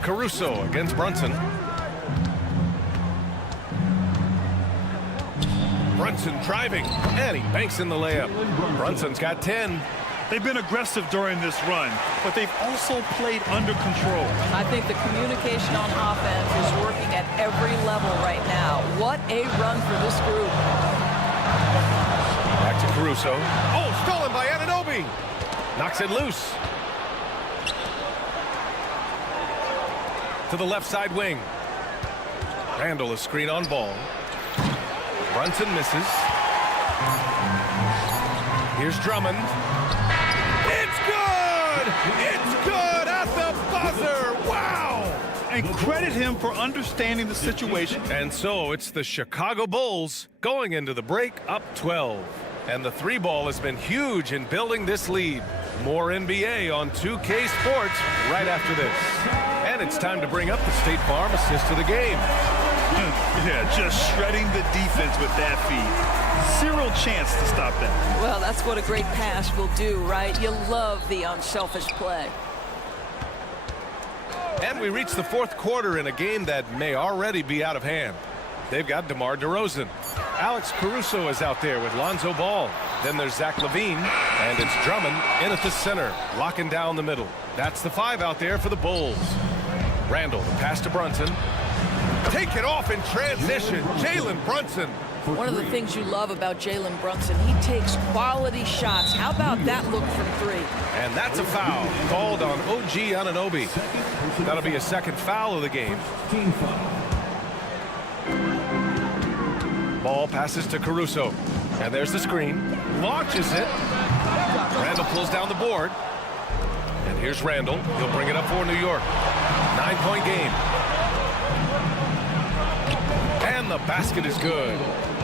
Caruso against Brunson. Brunson driving, and he banks in the layup. Brunson's got 10. They've been aggressive during this run, but they've also played under control. I think the communication on offense is working at every level right now. What a run for this group. Back to Caruso. Oh, stolen by Anunoby. Knocks it loose. To the left side wing. Randall is screen on ball. Brunson misses. Here's Drummond. It's good! It's good at the buzzer! Wow! And credit him for understanding the situation. And so it's the Chicago Bulls going into the break up 12. And the 3 ball has been huge in building this lead. More NBA on 2K Sports right after this. And it's time to bring up the State Farm assist of the game. Yeah, just shredding the defense with that feed. Zero chance to stop that. Well, that's what a great pass will do, right? You love the unselfish play. And we reach the fourth quarter in a game that may already be out of hand. They've got DeMar DeRozan. Alex Caruso is out there with Lonzo Ball. Then there's Zach LaVine, and it's Drummond in at the center, locking down the middle. That's the 5 out there for the Bulls. Randall, the pass to Brunson. Take it off in transition. Jalen Brunson. One of the things you love about Jalen Brunson, he takes quality shots. How about that look from 3? And that's a foul called on OG Anunoby. That'll be a second foul of the game. Team foul. Ball passes to Caruso. And there's the screen. Launches it. Randall pulls down the board. And here's Randall. He'll bring it up for New York. 9-point game. And the basket is good.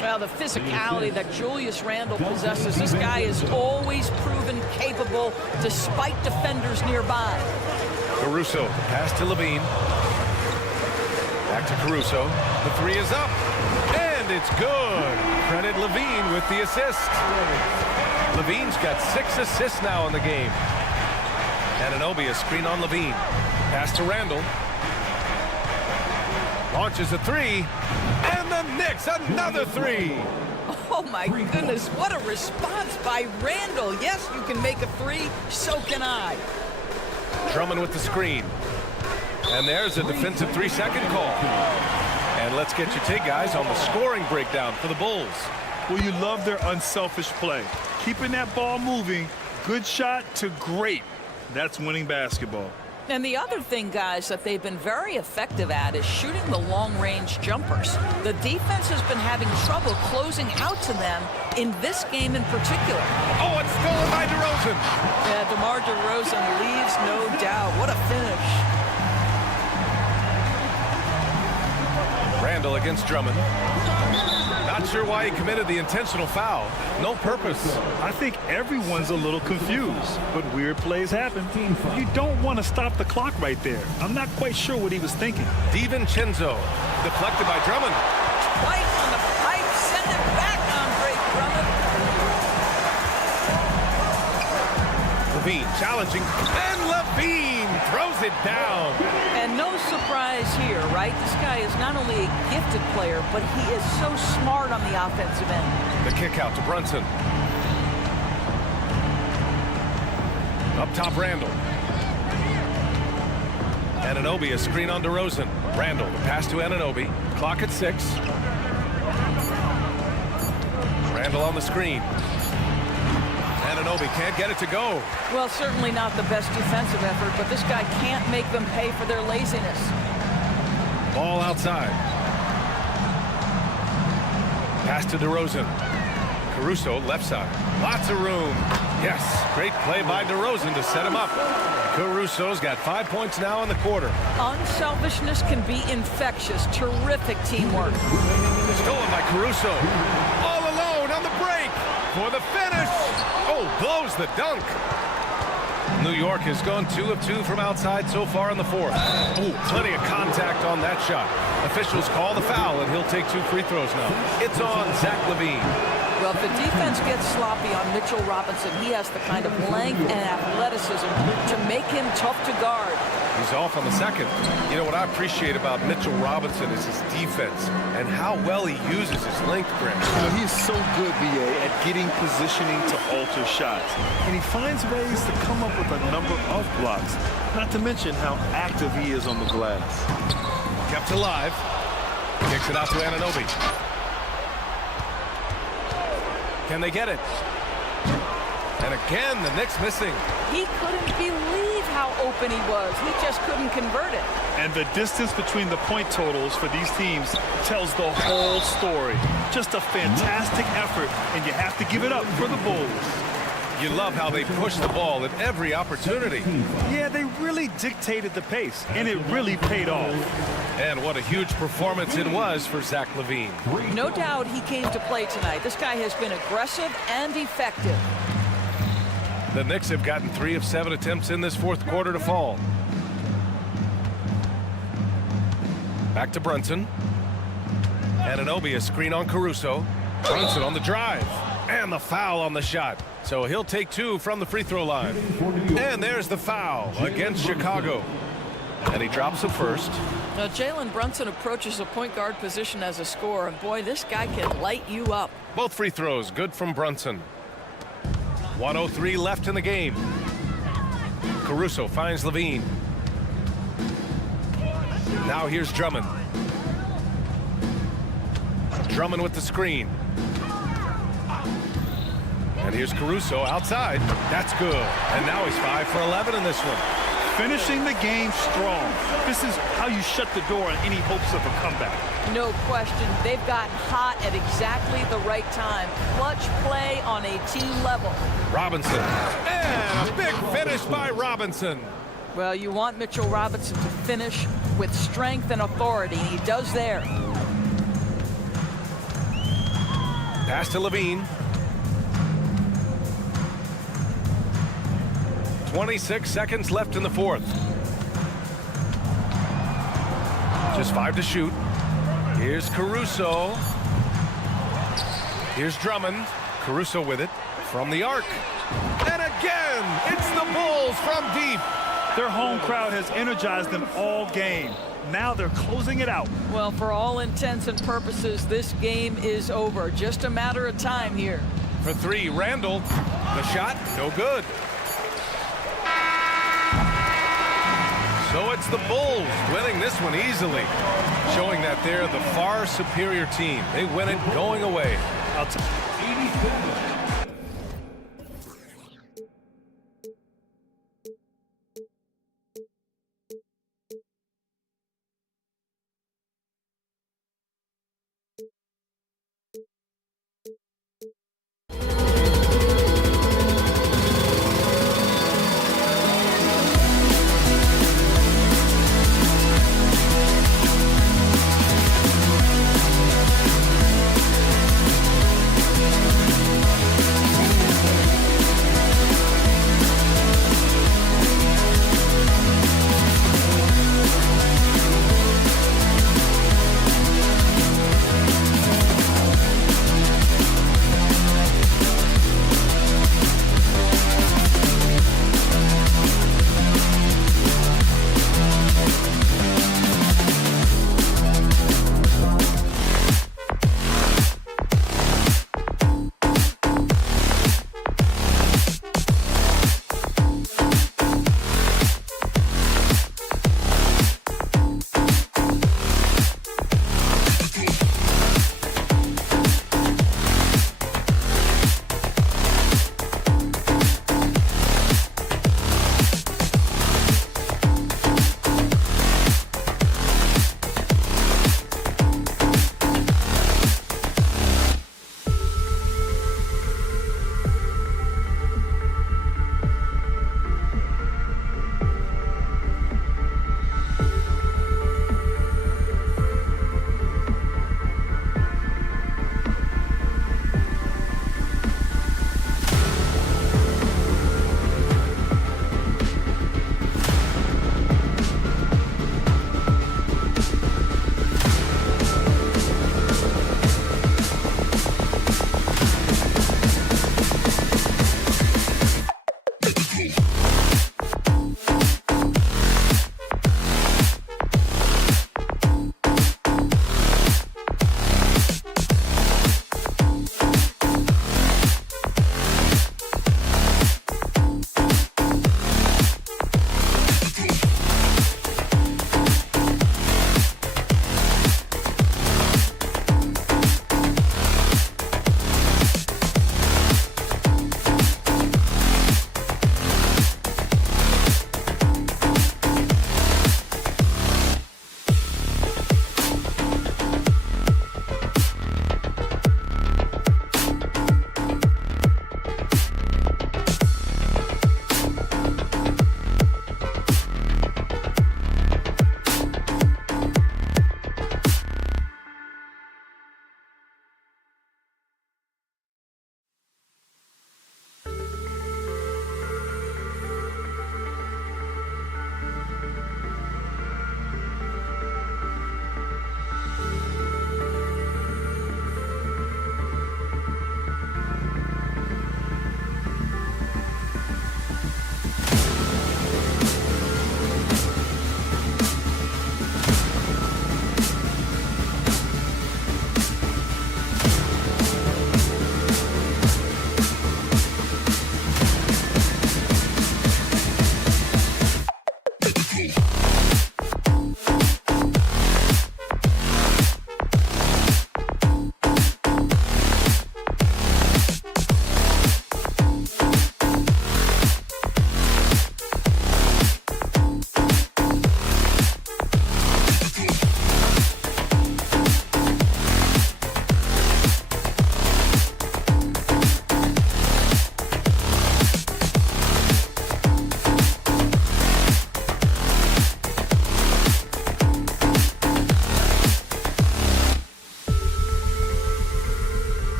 Well, the physicality that Julius Randle possesses, this guy is always proven capable despite defenders nearby. Caruso, pass to LaVine. Back to Caruso. The 3 is up. And it's good. Credit LaVine with the assist. LaVine's got 6 assists now in the game. Anunoby a screen on LaVine. Pass to Randall. Launches a 3. And the Knicks another 3. Oh my goodness, what a response by Randall. Yes, you can make a 3, so can I. Drummond with the screen. And there's a defensive 3-second call. And let's get your take, guys, on the scoring breakdown for the Bulls. Well, you love their unselfish play. Keeping that ball moving, good shot to great. That's winning basketball. And the other thing, guys, that they've been very effective at is shooting the long-range jumpers. The defense has been having trouble closing out to them in this game in particular. Oh, it's stolen by DeRozan. Yeah, DeMar DeRozan leaves no doubt. What a finish. Randall against Drummond. Not sure why he committed the intentional foul. No purpose. I think everyone's a little confused, but weird plays happen. You don't want to stop the clock right there. I'm not quite sure what he was thinking. DiVincenzo, deflected by Drummond. Right on the pipe, send it back, Andre Drummond. LaVine challenging, and LaVine throws it down. And no surprise here, right? This guy is not only a gifted player, but he is so smart on the offensive end. The kick out to Brunson. Up top, Randall. Anunoby, a screen on DeRozan. Randall, the pass to Anunoby. Clock at 6. Randall on the screen. Anunoby can't get it to go. Well, certainly not the best defensive effort, but this guy can't make them pay for their laziness. Ball outside. Pass to DeRozan. Caruso, left side. Lots of room. Yes, great play by DeRozan to set him up. Caruso's got 5 points now in the quarter. Unselfishness can be infectious. Terrific teamwork. Stolen by Caruso. All alone on the break for the finish. Oh, blows the dunk. New York has gone 2 of 2 from outside so far in the fourth. Oh, plenty of contact on that shot. Officials call the foul, and he'll take 2 free throws now. It's on Zach LaVine. Well, if the defense gets sloppy on Mitchell Robinson, he has the kind of length and athleticism to make him tough to guard. He's off on the second. You know what I appreciate about Mitchell Robinson is his defense and how well he uses his length, Graham. You know, he's so good, BA, at getting positioning to alter shots. And he finds ways to come up with a number of blocks, not to mention how active he is on the glass. Kept alive. Kicks it out to Anunoby. Can they get it? And again, the Knicks missing. He couldn't believe how open he was. He just couldn't convert it. And the distance between the point totals for these teams tells the whole story. Just a fantastic effort, and you have to give it up for the Bulls. You love how they push the ball at every opportunity. Yeah, they really dictated the pace, and it really paid off. And what a huge performance it was for Zach LaVine. No doubt he came to play tonight. This guy has been aggressive and effective. The Knicks have gotten 3 of 7 attempts in this fourth quarter to fall. Back to Brunson. Anunoby, a screen on Caruso. Brunson on the drive. And the foul on the shot. So he'll take 2 from the free throw line. And there's the foul against Chicago. And he drops it first. Now, Jalen Brunson approaches a point guard position as a scorer, and boy, this guy can light you up. Both free throws good from Brunson. 1:03 left in the game. Caruso finds LaVine. Now here's Drummond. Drummond with the screen. And here's Caruso outside. That's good. And now he's 5 for 11 in this one. Finishing the game strong. This is how you shut the door on any hopes of a comeback. No question. They've gotten hot at exactly the right time. Clutch play on a team level. Robinson. And a big finish by Robinson. Well, you want Mitchell Robinson to finish with strength and authority. He does there. Pass to LaVine. 26 seconds left in the fourth. Just 5 to shoot. Here's Caruso. Here's Drummond. Caruso with it from the arc. And again, it's the Bulls from deep. Their home crowd has energized them all game. Now they're closing it out. Well, for all intents and purposes, this game is over. Just a matter of time here. For 3, Randall. The shot, no good. So it's the Bulls winning this one easily, showing that they're the far superior team. They win it going away. 87.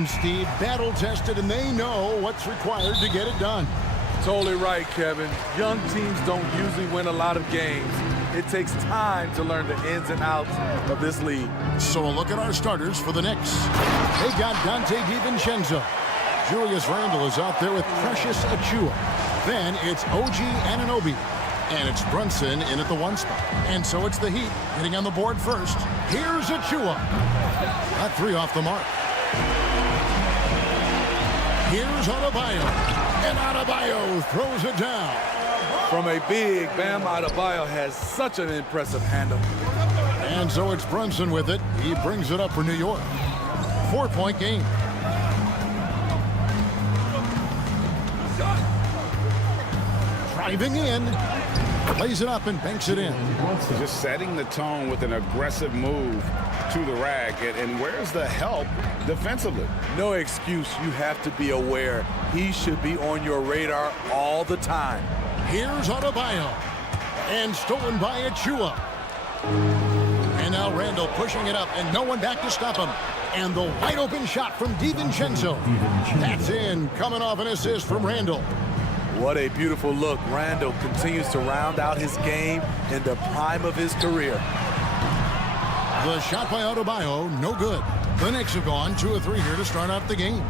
team, Steve, battle-tested, and they know what's required to get it done. Totally right, Kevin. Young teams don't usually win a lot of games. It takes time to learn the ins and outs of this league. So a look at our starters for the Knicks. They got Dante DiVincenzo. Julius Randle is out there with Precious Achiuwa. Then it's OG Anunoby. And it's Brunson in at the 1 spot. And so it's the Heat getting on the board first. Here's Achiuwa. That 3 off the mark. Here's Adebayo. And Adebayo throws it down. From a big, Bam Adebayo has such an impressive handle. And so it's Brunson with it. He brings it up for New York. 4-point game. Driving in. Plays it up and banks it in. Just setting the tone with an aggressive move to the rack. And where's the help defensively? No excuse. You have to be aware. He should be on your radar all the time. Here's Adebayo. And stolen by Achiuwa. And now Randle pushing it up and no one back to stop him. And the wide open shot from DiVincenzo. That's in, coming off an assist from Randle. What a beautiful look. Randle continues to round out his game in the prime of his career. The shot by Adebayo, no good. The Knicks have gone 2 of 3 here to start out the game.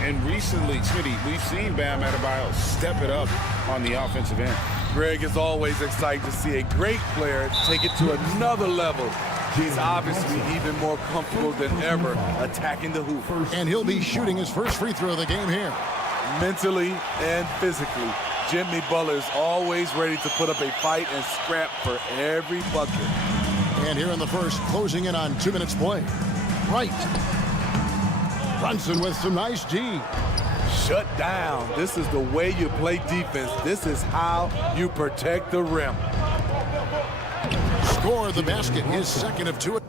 And recently, Smitty, we've seen Bam Adebayo step it up on the offensive end. Greg, is always exciting to see a great player take it to another level. He's obviously even more comfortable than ever attacking the hoop. And he'll be shooting his first free throw of the game here. Mentally and physically, Jimmy Butler's always ready to put up a fight and scrap for every bucket. And here in the first, closing in on 2 minutes play. Right. Brunson with some nice D. Shut down. This is the way you play defense. This is how you protect the rim. Score the basket, his second of 2.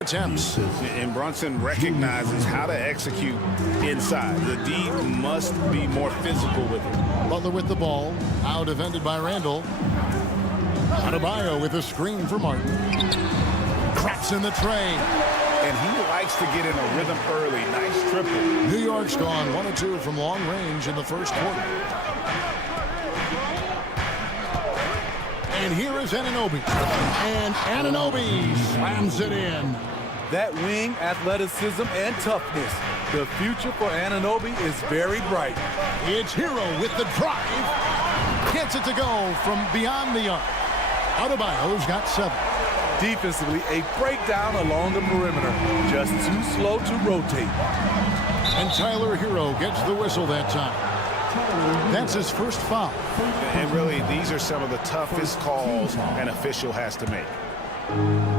Attempts. And Brunson recognizes how to execute inside. The D must be more physical with it. Butler with the ball, out defended by Randle. Adebayo with a screen for Martin. Traps in the tray. And he likes to get in a rhythm early. Nice triple. New York's gone 1 of 2 from long range in the first quarter. And here is Anunoby. And Anunoby slams it in. That wing athleticism and toughness. The future for Anunoby is very bright. It's Hero with the drive. Gets it to go from beyond the arc. Adebayo's got 7. Defensively, a breakdown along the perimeter. Just too slow to rotate. And Tyler Hero gets the whistle that time. That's his first foul. And really, these are some of the toughest calls an official has to make.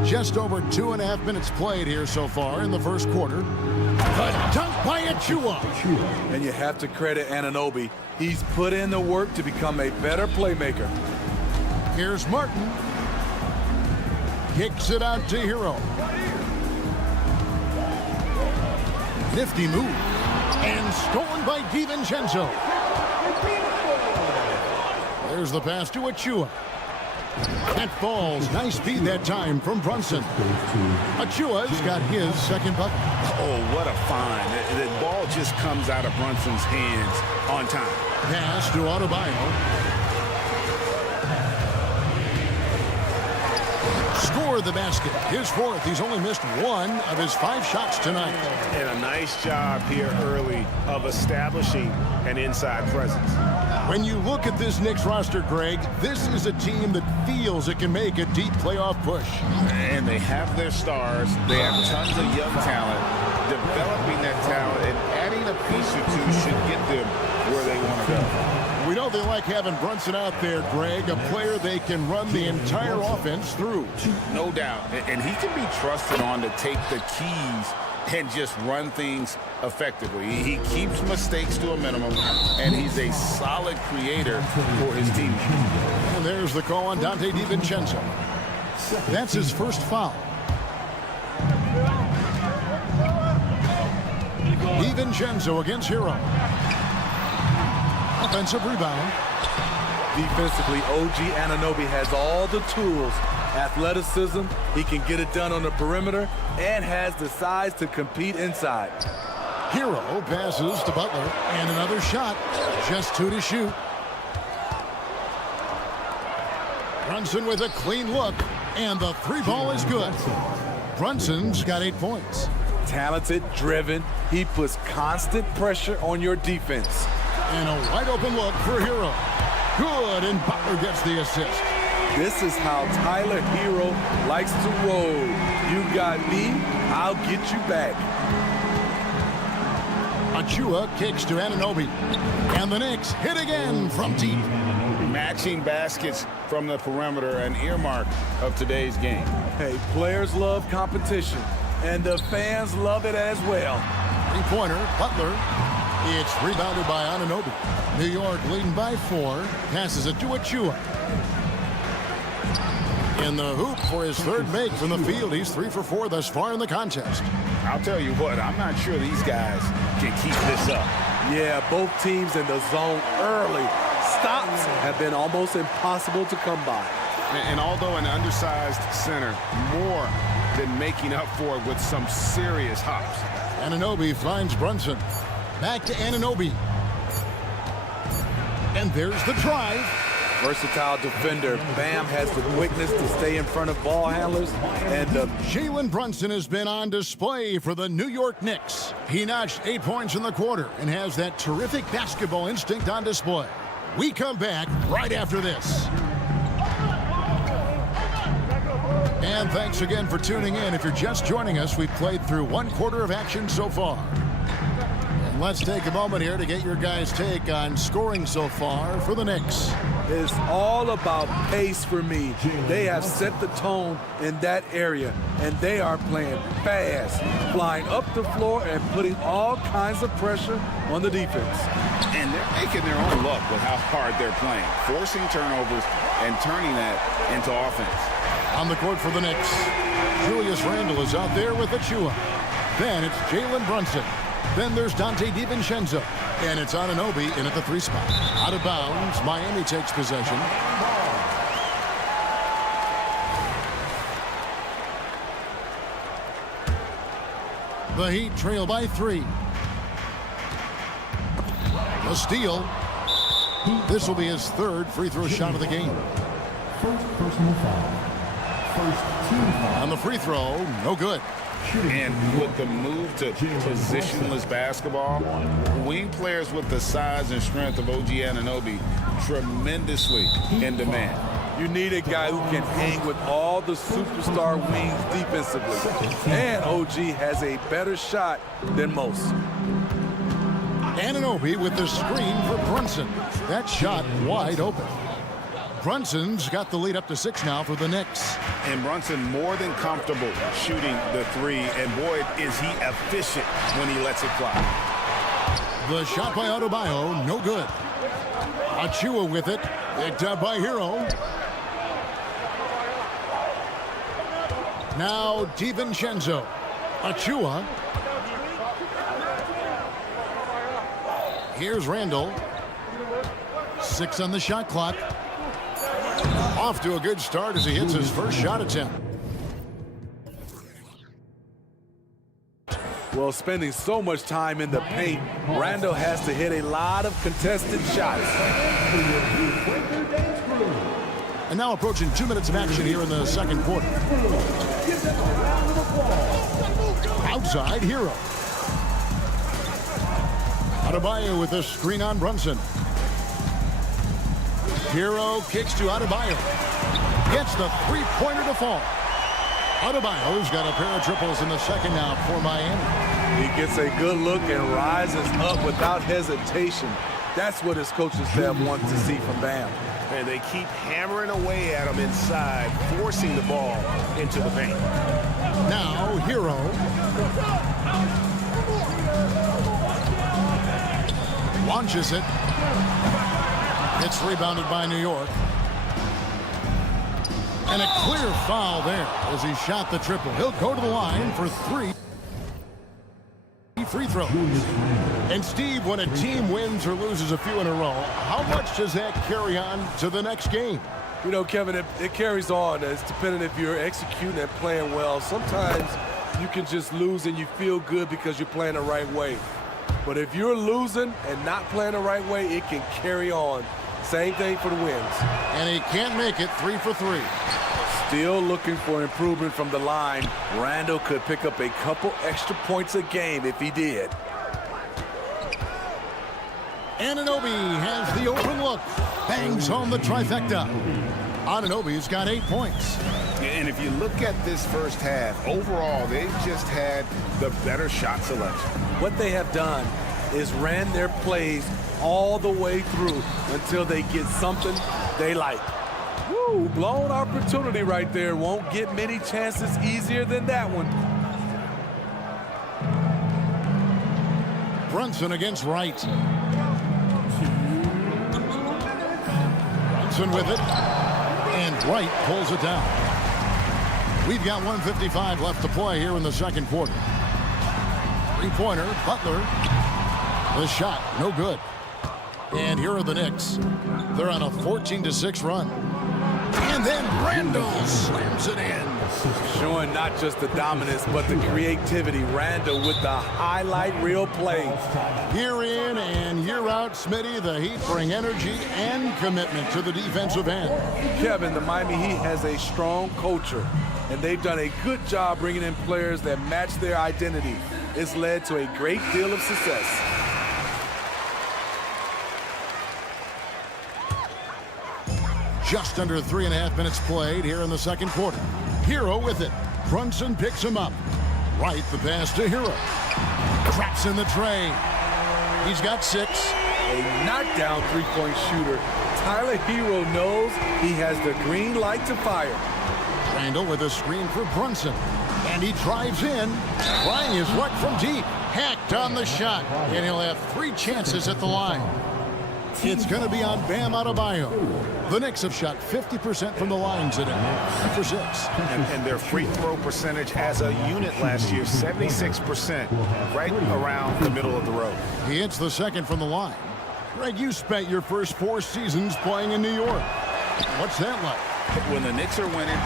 Just over 2.5 minutes played here so far in the first quarter. The dunk by Achiuwa. And you have to credit Anunoby. He's put in the work to become a better playmaker. Here's Martin. Kicks it out to Hero. Nifty move. And stolen by DiVincenzo. There's the pass to Achiuwa. That falls. Nice feed that time from Brunson. Achiuwa's got his second bucket. Oh, what a find. The ball just comes out of Brunson's hands on time. Pass to Adebayo. Scored the basket. His 4th. He's only missed 1 of his 5 shots tonight. And a nice job here early of establishing an inside presence. When you look at this Knicks roster, Greg, this is a team that feels it can make a deep playoff push. And they have their stars. They have tons of young talent. Developing that talent and adding a piece or 2 should get them where they want to go. We know they like having Brunson out there, Greg, a player they can run the entire offense through. No doubt. And he can be trusted on to take the keys and just run things effectively. He keeps mistakes to a minimum, and he's a solid creator for his team. And there's the call on Dante DiVincenzo. That's his first foul. DiVincenzo against Hero. Offensive rebound. Defensively, OG Anunoby has all the tools Athleticism, he can get it done on the perimeter, and has the size to compete inside. Hero passes to Butler, and another shot. Just 2 to shoot. Brunson with a clean look, and the 3 ball is good. Brunson's got 8 points. Talented, driven, he puts constant pressure on your defense. And a wide open look for Hero. Good, and Butler gets the assist. This is how Tyler Hero likes to roll. You got me, I'll get you back. Achua kicks to Anunoby. And the Knicks hit again from deep. Matching baskets from the perimeter, an earmark of today's game. Hey, players love competition, and the fans love it as well. 3-pointer, Butler. It's rebounded by Anunoby. New York leading by 4. Passes it to Achua. In the hoop for his 3rd make from the field. He's 3 for 4 thus far in the contest. I'll tell you what, I'm not sure these guys can keep this up. Yeah, both teams in the zone early. Stops have been almost impossible to come by. And although an undersized center, more than making up for it with some serious hops. Anunoby finds Brunson. Back to Anunoby. And there's the drive. Versatile defender. Bam has the quickness to stay in front of ball handlers. And Jalen Brunson has been on display for the New York Knicks. He notched 8 points in the quarter and has that terrific basketball instinct on display. We come back right after this. And thanks again for tuning in. If you're just joining us, we've played through 1 quarter of action so far. And let's take a moment here to get your guys' take on scoring so far for the Knicks. It's all about pace for me. They have set the tone in that area, and they are playing fast, flying up the floor and putting all kinds of pressure on the defense. And they're making their own luck with how hard they're playing, forcing turnovers and turning that into offense. On the court for the Knicks, Julius Randle is out there with Achua. Then it's Jalen Brunson. Then there's Donte DiVincenzo. And it's Anunoby in at the 3 spot. Out of bounds, Miami takes possession. The Heat trail by 3. A steal. This will be his 3rd free throw shot of the game. First personal foul. First team foul. On the free throw, no good. And with the move to positionless basketball, wing players with the size and strength of OG Anunoby tremendously in demand. You need a guy who can hang with all the superstar wings defensively. And OG has a better shot than most. Anunoby with the screen for Brunson. That shot wide open. Brunson's got the lead up to 6 now for the Knicks. And Brunson more than comfortable shooting the 3. And boy, is he efficient when he lets it fly. The shot by Adebayo, no good. Achua with it. Picked up by Hero. Now DiVincenzo. Achua. Here's Randle. 6 on the shot clock. Off to a good start as he hits his first shot attempt. Well, spending so much time in the paint, Randle has to hit a lot of contested shots. And now approaching 2 minutes of action here in the second quarter. Outside, Hero. Adebayo with a screen on Brunson. Hero kicks to Adebayo. Gets the 3-pointer to fall. Adebayo's got a pair of triples in the second now for Miami. He gets a good look and rises up without hesitation. That's what his coaching staff wants to see from Bam. And they keep hammering away at him inside, forcing the ball into the paint. Now, Hero. Launches it. It's rebounded by New York. And a clear foul there as he shot the triple. He'll go to the line for 3 free throws. And Steve, when a team wins or loses a few in a row, how much does that carry on to the next game? You know, Kevin, it carries on. It's depending if you're executing and playing well. Sometimes you can just lose and you feel good because you're playing the right way. But if you're losing and not playing the right way, it can carry on. Same thing for the wins. And he can't make it 3 for 3. Still looking for improvement from the line. Randall could pick up a couple extra points a game if he did. Anunoby has the open look. Bangs home the trifecta. Anunoby's got 8 points. And if you look at this first half, overall, they've just had the better shot selection. What they have done is ran their plays all the way through until they get something they like. Woo, blown opportunity right there. Won't get many chances easier than that one. Brunson against Wright. Brunson with it. And Wright pulls it down. We've got 1:55 left to play here in the second quarter. Three-pointer, Butler. The shot, no good. And here are the Knicks. They're on a 14-6 run. And then Randall slams it in. Showing not just the dominance, but the creativity. Randall with the highlight reel play. Year in and year out, Smitty, the Heat bring energy and commitment to the defensive end. Kevin, the Miami Heat has a strong culture, and they've done a good job bringing in players that match their identity. It's led to a great deal of success. Just under 3.5 minutes played here in the second quarter. Hero with it. Brunson picks him up. Right, the pass to Hero. Traps in the tray. He's got 6. A knockdown three-point shooter. Tyler Hero knows he has the green light to fire. Randall with a screen for Brunson. And he drives in, trying his luck from deep. Hacked on the shot. And he'll have 3 chances at the line. It's going to be on Bam Adebayo. The Knicks have shot 50% from the line today. 2 for 6. And their free throw percentage as a unit last year, 76%, right around the middle of the road. He hits the second from the line. Greg, you spent your first 4 seasons playing in New York. What's that like? When the Knicks are winning,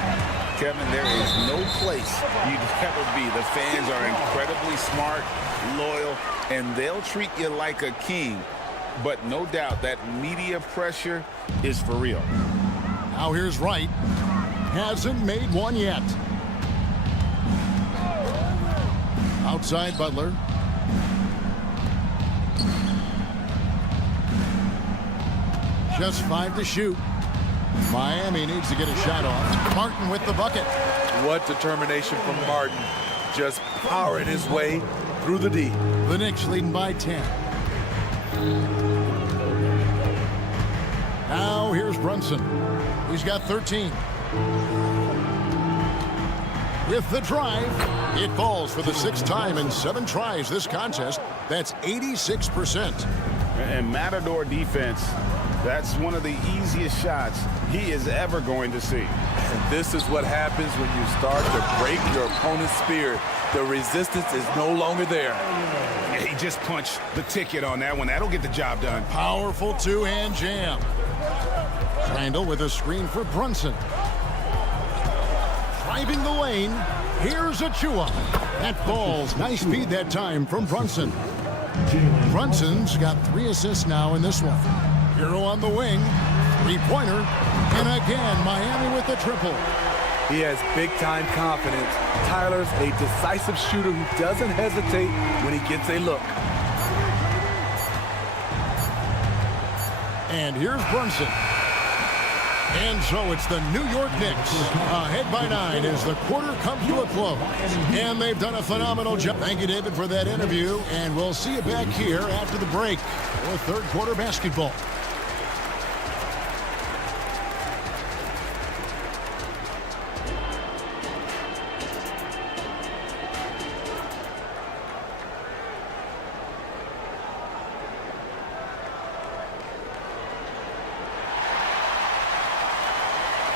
Kevin, there is no place you'd ever be. The fans are incredibly smart, loyal, and they'll treat you like a king. But no doubt that media pressure is for real. Now here's Wright. Hasn't made one yet. Outside Butler. Just 5 to shoot. Miami needs to get a shot off. Martin with the bucket. What determination from Martin. Just powering his way through the D. The Knicks leading by 10. Now here's Brunson. He's got 13. With the drive, it falls for the 6th time in 7 tries this contest. That's 86%. And Matador defense, that's one of the easiest shots he is ever going to see. And this is what happens when you start to break your opponent's spirit. The resistance is no longer there. Yeah, he just punched the ticket on that one. That'll get the job done. Powerful 2-hand jam. Randall with a screen for Brunson. Driving the lane. Here's Achua. That falls. Nice feed that time from Brunson. Brunson's got 3 assists now in this one. Hero on the wing. 3-pointer. And again, Miami with the triple. He has big-time confidence. Tyler's a decisive shooter who doesn't hesitate when he gets a look. And here's Brunson. And so it's the New York Knicks ahead by 9 as the quarter comes to a close. And they've done a phenomenal job. Thank you, David, for that interview. And we'll see you back here after the break for third quarter basketball.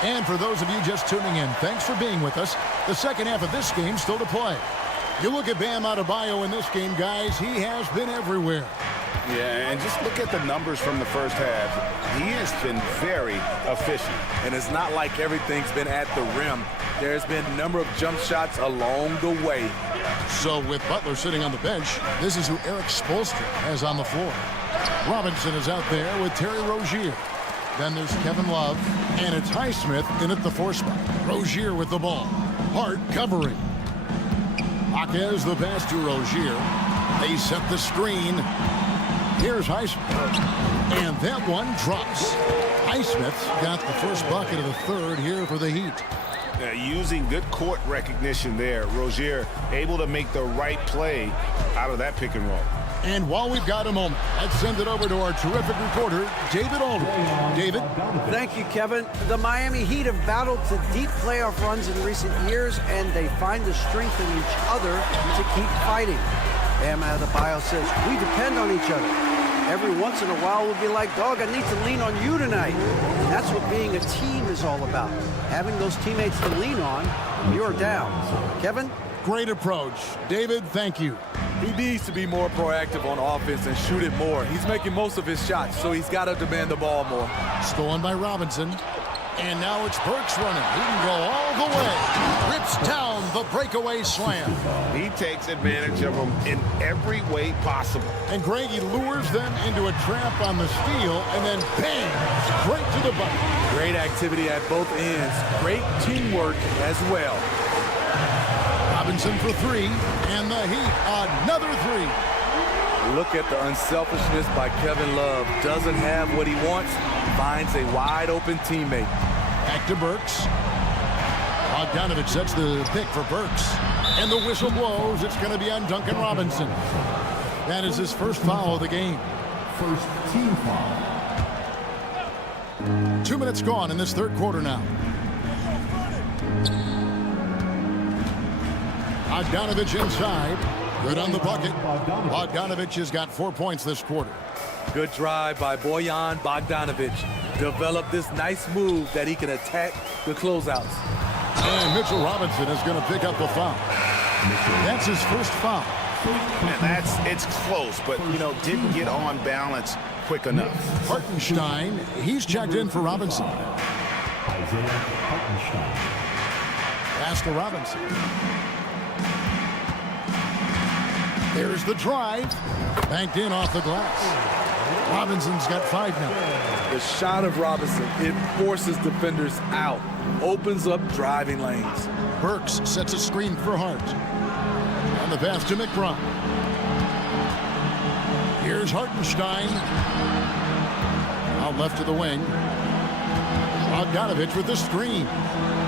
And for those of you just tuning in, thanks for being with us. The second half of this game still to play. You look at Bam Adebayo in this game, guys, he has been everywhere. Yeah, and just look at the numbers from the first half. He has been very efficient. And it's not like everything's been at the rim. There's been a number of jump shots along the way. So with Butler sitting on the bench, this is who Eric Spoelstra has on the floor. Robinson is out there with Terry Rozier. Then there's Kevin Love, and it's Highsmith in at the 4 spot. Rozier with the ball. Hart covering. Jaquez the pass to Rozier. They set the screen. Here's Highsmith. And that one drops. Highsmith's got the first bucket of the third here for the Heat. Using good court recognition there. Rozier able to make the right play out of that pick and roll. And while we've got a moment, let's send it over to our terrific reporter, David Aldridge. David? Thank you, Kevin. The Miami Heat have battled to deep playoff runs in recent years, and they find the strength in each other to keep fighting. Bam Adebayo says, we depend on each other. Every once in a while, we'll be like, dog, I need to lean on you tonight. And that's what being a team is all about. Having those teammates to lean on when you're down. Kevin? Great approach. David, thank you. He needs to be more proactive on offense and shoot it more. He's making most of his shots, so he's got to demand the ball more. Stolen by Robinson. And now it's Burks running. He can go all the way. Rips down the breakaway slam. He takes advantage of them in every way possible. And Greg, he lures them into a trap on the steal, and then bang, straight to the bucket. Great activity at both ends. Great teamwork as well. Robinson for 3, and the Heat, another 3. Look at the unselfishness by Kevin Love. Doesn't have what he wants, finds a wide open teammate. Back to Burks. Bogdanovich sets the pick for Burks. And the whistle blows. It's going to be on Duncan Robinson. That is his first foul of the game. First team foul. 2 minutes gone in this third quarter now. Bogdanovich inside. Good on the bucket. Bogdanovich has got 4 points this quarter. Good drive by Bojan Bogdanovich. Developed this nice move that he can attack the closeouts. And Mitchell Robinson is going to pick up the foul. That's his first foul. And it's close, but, didn't get on balance quick enough. Hartenstein, he's checked in for Robinson. Pass to Robinson. There's the drive. Banked in off the glass. Robinson's got 5 now. The shot of Robinson, it forces defenders out. Opens up driving lanes. Burks sets a screen for Hart. And the pass to McBride. Here's Hartenstein. Out left to the wing. Bogdanovich with the screen.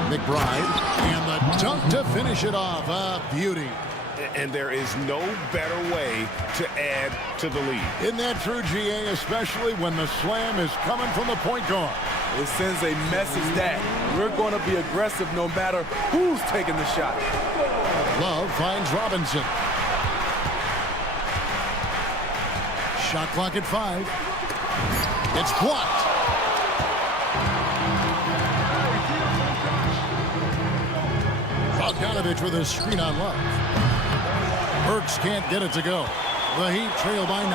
McBride. And the dunk to finish it off. A beauty. And there is no better way to add to the lead. Isn't that true, GA, especially when the slam is coming from the point guard? It sends a message that we're going to be aggressive no matter who's taking the shot. Love finds Robinson. Shot clock at 5. It's blocked. Bogdanovich with a screen on Love. Burks can't get it to go. The Heat trail by 9.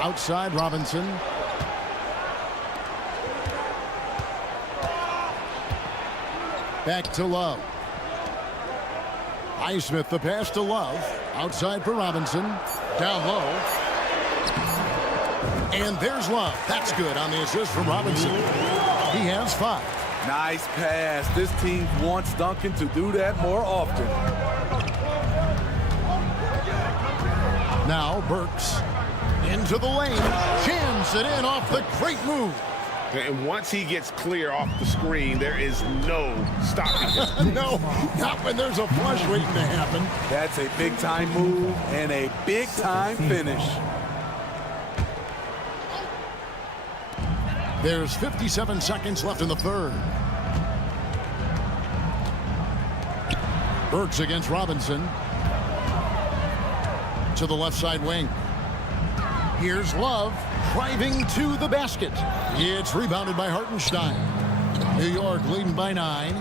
Outside Robinson. Back to Love. Highsmith the pass to Love. Outside for Robinson. Down low. And there's Love. That's good on the assist from Robinson. He has 5. Nice pass. This team wants Duncan to do that more often. Now Burks into the lane. Jams it in off the great move. And once he gets clear off the screen, there is no stopping him. No, not when there's a flush waiting to happen. That's a big-time move and a big-time finish. There's 57 seconds left in the third. Burks against Robinson. To the left side wing. Here's Love driving to the basket. It's rebounded by Hartenstein. New York leading by 9.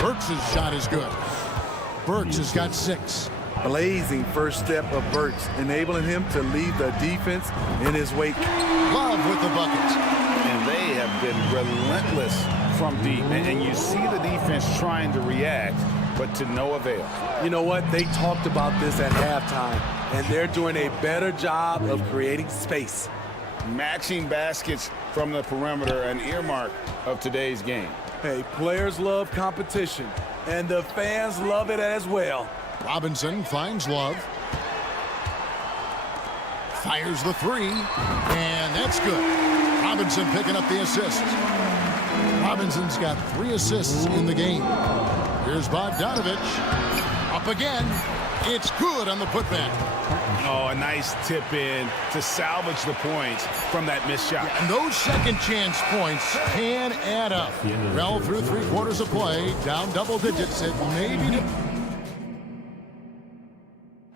Burks' shot is good. Burks has got 6. Blazing first step of Burks, enabling him to leave the defense in his wake. Love with the buckets. And they have been relentless from deep. And you see the defense trying to react, but to no avail. You know what? They talked about this at halftime, and they're doing a better job of creating space. Matching baskets from the perimeter, an earmark of today's game. Hey, players love competition, and the fans love it as well. Robinson finds Love. Fires the 3, and that's good. Robinson picking up the assist. Robinson's got 3 assists in the game. Here's Bogdanovich. Up again. It's good on the putback. Oh, a nice tip in to salvage the points from that missed shot. And those second chance points can add up. Well, through 3 quarters of play, down double digits. It may be.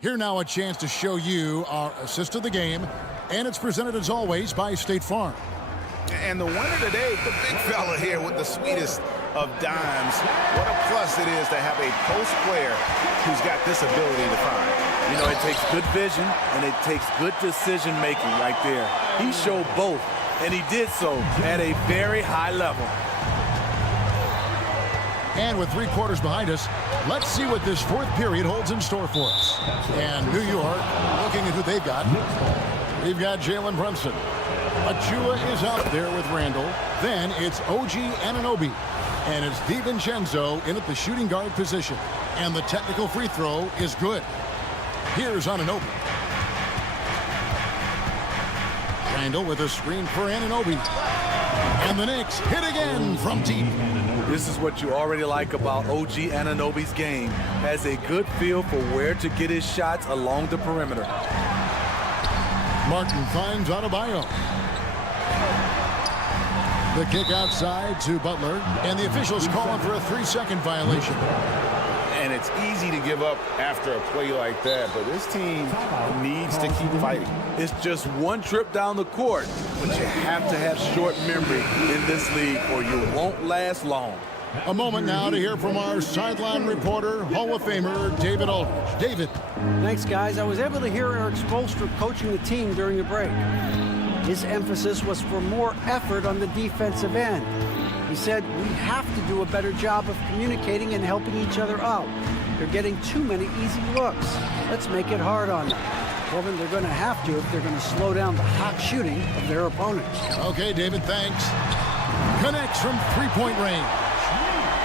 Here now a chance to show you our assist of the game, and it's presented as always by State Farm. And the winner today, the big fella here with the sweetest of dimes. What a plus it is to have a post player who's got this ability to find. You know, it takes good vision, and it takes good decision-making right there. He showed both, and he did so at a very high level. And with 3 quarters behind us, let's see what this 4th period holds in store for us. And New York, looking at who they've got. We've got Jalen Brunson. Achua is out there with Randall. Then it's OG Anunoby. And it's DiVincenzo in at the shooting guard position. And the technical free throw is good. Here's Anunoby. Randall with a screen for Anunoby. And the Knicks hit again from deep. This is what you already like about OG Anunoby's game. Has a good feel for where to get his shots along the perimeter. Martin finds Adebayo. The kick outside to Butler. And the officials calling for a 3-second violation. And it's easy to give up after a play like that, but this team needs to keep fighting. It's just one trip down the court, but you have to have short memory in this league or you won't last long. A moment now to hear from our sideline reporter, Hall of Famer David Aldridge. David. Thanks, guys. I was able to hear Eric Spoelstra coaching the team during the break. His emphasis was for more effort on the defensive end. He said, we have to do a better job of communicating and helping each other out. They're getting too many easy looks. Let's make it hard on them. Kevin, they're going to have to if they're going to slow down the hot shooting of their opponents. Okay, David, thanks. Connects from 3-point range.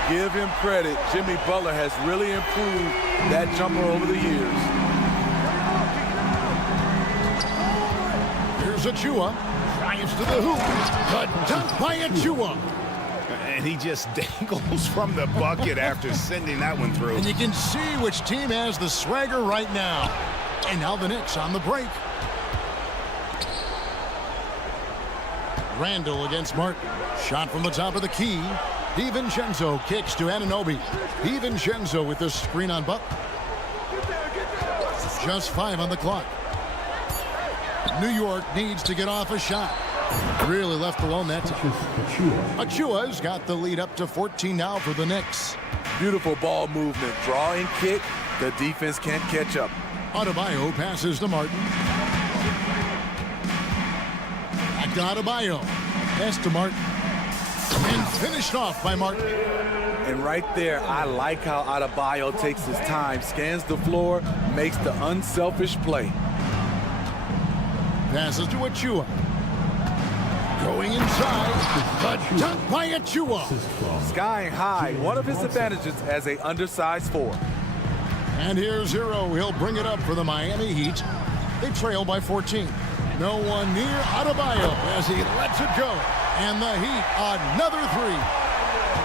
Give him credit. Jimmy Butler has really improved that jumper over the years. Here's Achua. Drives to the hoop. The dunk by Achua. And he just dangles from the bucket after sending that one through. And you can see which team has the swagger right now. And now the Knicks on the break. Randall against Martin. Shot from the top of the key. DiVincenzo kicks to Anunoby. DiVincenzo with the screen on Butler. Just 5 on the clock. New York needs to get off a shot. Really left alone that time. Achua's got the lead up to 14 now for the Knicks. Beautiful ball movement. Draw and kick. The defense can't catch up. Adebayo passes to Martin. Back to Adebayo. Pass to Martin. And finished off by Martin. And right there, I like how Adebayo takes his time, scans the floor, makes the unselfish play. Passes to Achua. Going inside. The dunk by Achua. Skying high, one of his advantages as a undersized 4. And here's Hero. He'll bring it up for the Miami Heat. They trail by 14. No one near Adebayo as he lets it go. And the Heat, another 3.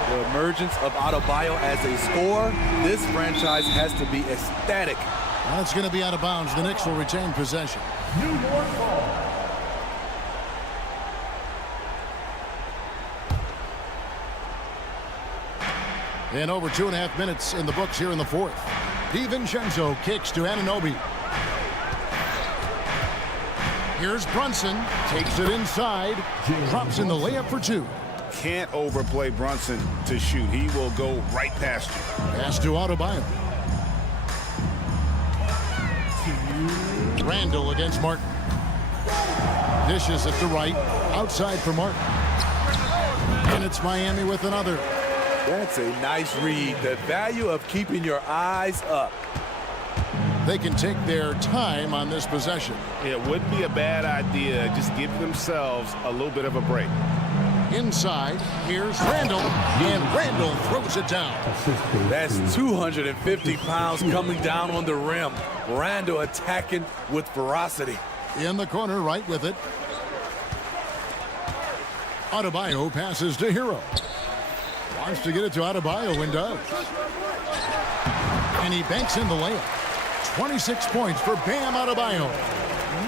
The emergence of Adebayo as a scorer, this franchise has to be ecstatic. That's going to be out of bounds. The Knicks will retain possession. New York ball. And over 2.5 minutes in the books here in the 4th. DiVincenzo kicks to Anunoby. Here's Brunson. Takes it inside. Drops in the layup for 2. Can't overplay Brunson to shoot. He will go right past you. Pass to Adebayo. Randall against Martin. Dishes it to right. Outside for Martin. And it's Miami with another. That's a nice read. The value of keeping your eyes up. They can take their time on this possession. It wouldn't be a bad idea. Just give themselves a little bit of a break. Inside, here's Randall, and Randall throws it down. That's 250 pounds coming down on the rim. Randall attacking with ferocity. In the corner, right with it. Adebayo passes to Hero. Wants to get it to Adebayo and does. And he banks in the layup. 26 points for Bam Adebayo.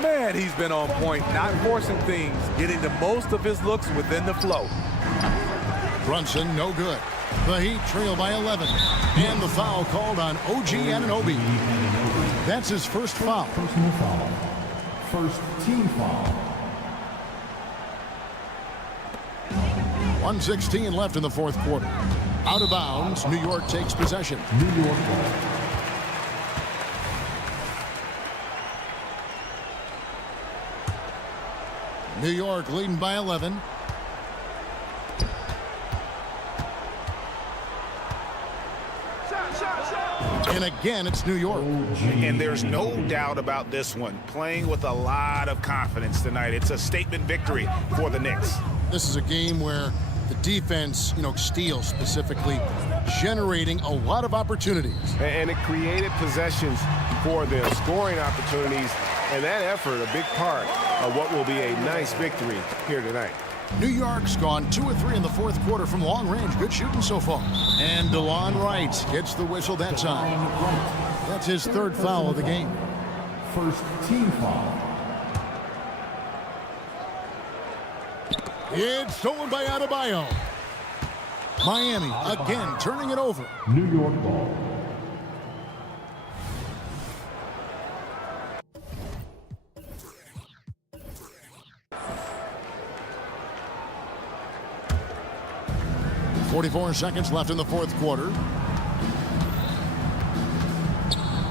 Man, he's been on point, not forcing things, getting the most of his looks within the flow. Brunson, no good. The Heat trail by 11. And the foul called on OG Anunoby. That's his first foul. Personal foul. First team foul. 1:16 left in the fourth quarter. Out of bounds, New York takes possession. New York ball. New York leading by 11. And again, it's New York. And there's no doubt about this one. Playing with a lot of confidence tonight. It's a statement victory for the Knicks. This is a game where the defense, steals specifically, generating a lot of opportunities. And it created possessions for them, scoring opportunities, and that effort, a big part of what will be a nice victory here tonight. New York's gone 2 of 3 in the fourth quarter from long range. Good shooting so far. And DeLon Wright gets the whistle that time. That's his third foul of the game. First team foul. It's stolen by Adebayo. Miami again turning it over. New York ball. .44 seconds left in the fourth quarter.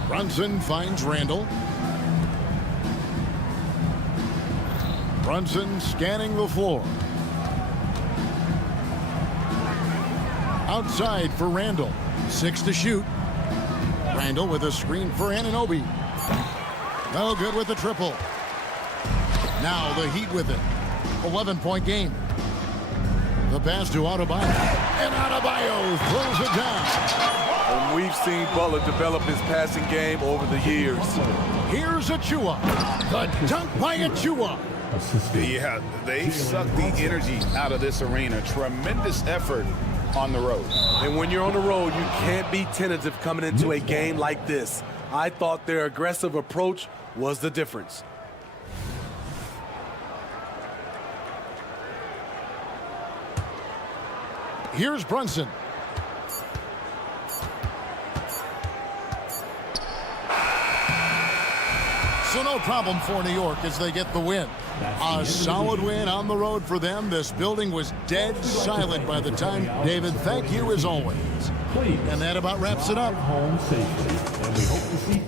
Brunson finds Randall. Brunson scanning the floor. Outside for Randall. 6 to shoot. Randall with a screen for Anunoby. No good with the triple. Now the Heat with it. 11-point game. The pass to Adebayo. And Adebayo throws it down. And we've seen Butler develop his passing game over the years. Here's Achua. The dunk by Achua. Yeah, they sucked the energy out of this arena. Tremendous effort on the road. And when you're on the road, you can't be tentative coming into a game like this. I thought their aggressive approach was the difference. Here's Brunson. So no problem for New York as they get the win. A solid win on the road for them. This building was dead silent by the time. David, thank you as always. And that about wraps it up. Home safely. And we hope to see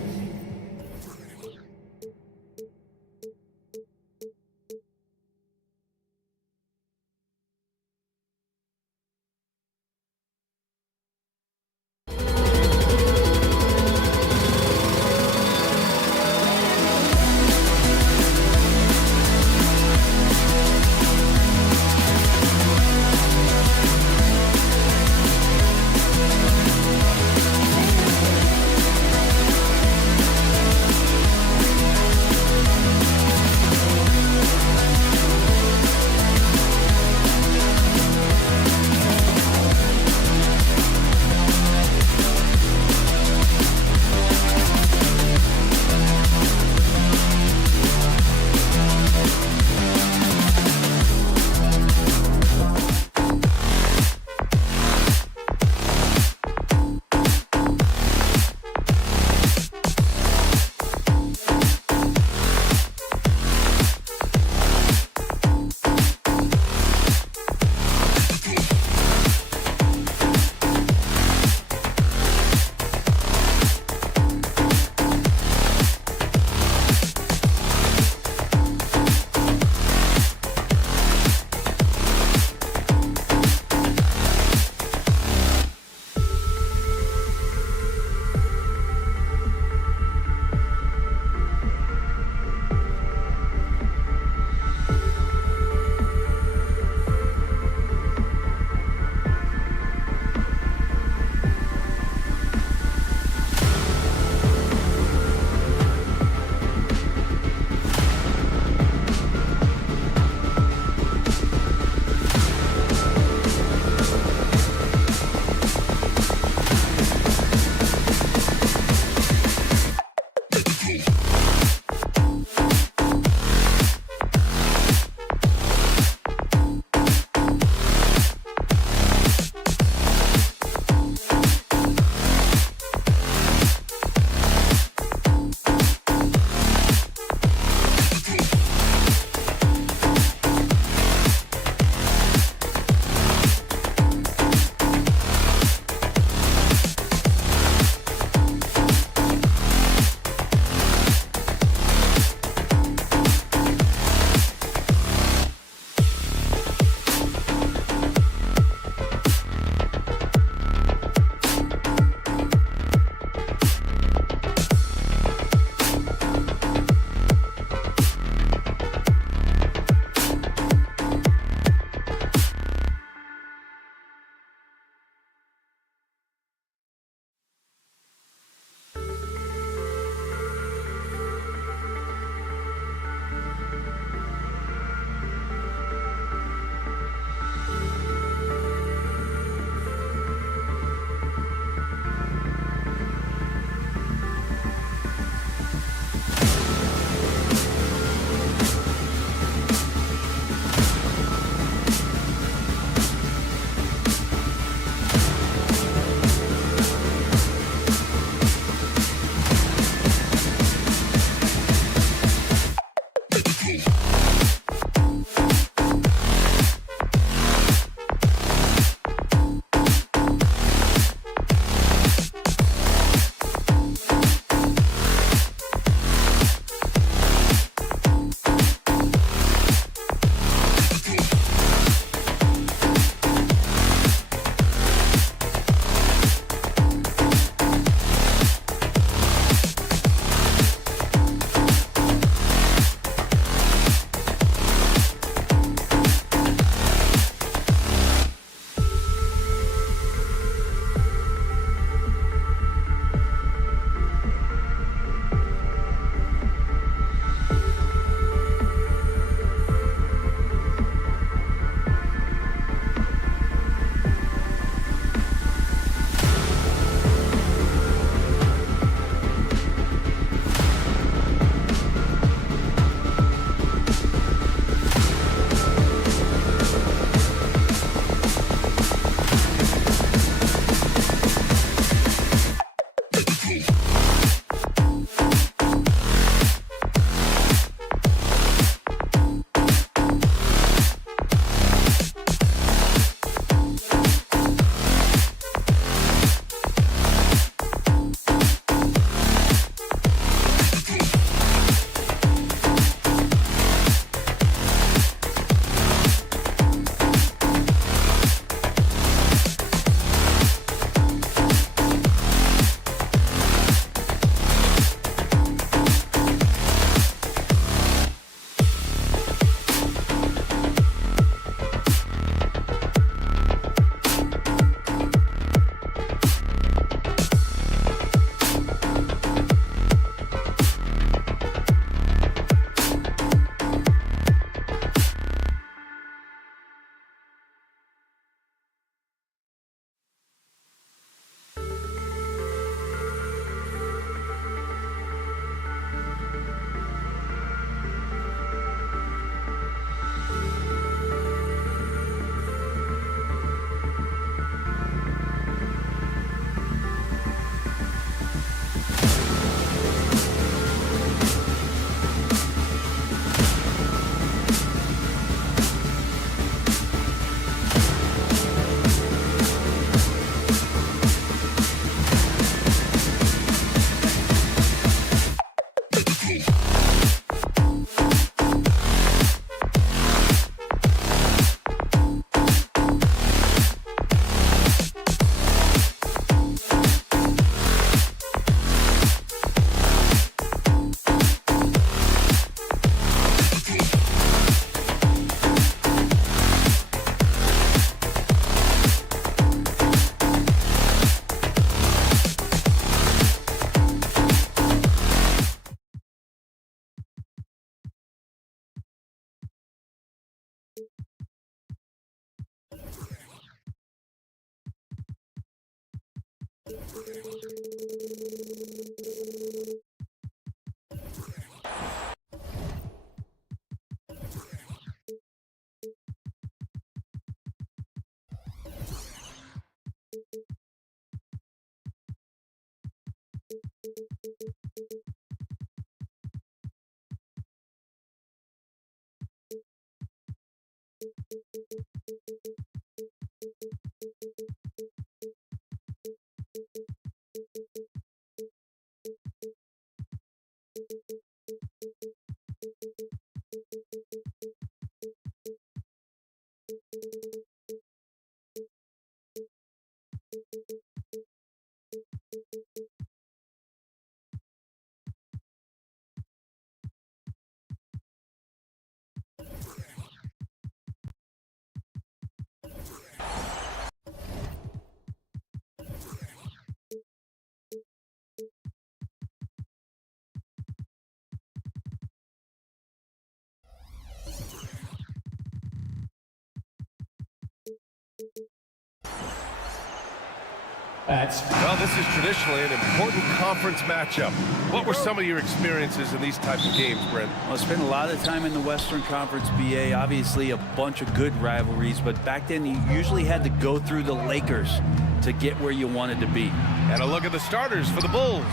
Well, this is traditionally an important conference matchup. What were some of your experiences in these types of games, Brent? Well, I spent a lot of time in the Western Conference, BA. Obviously, a bunch of good rivalries, but back then you usually had to go through the Lakers to get where you wanted to be. And a look at the starters for the Bulls.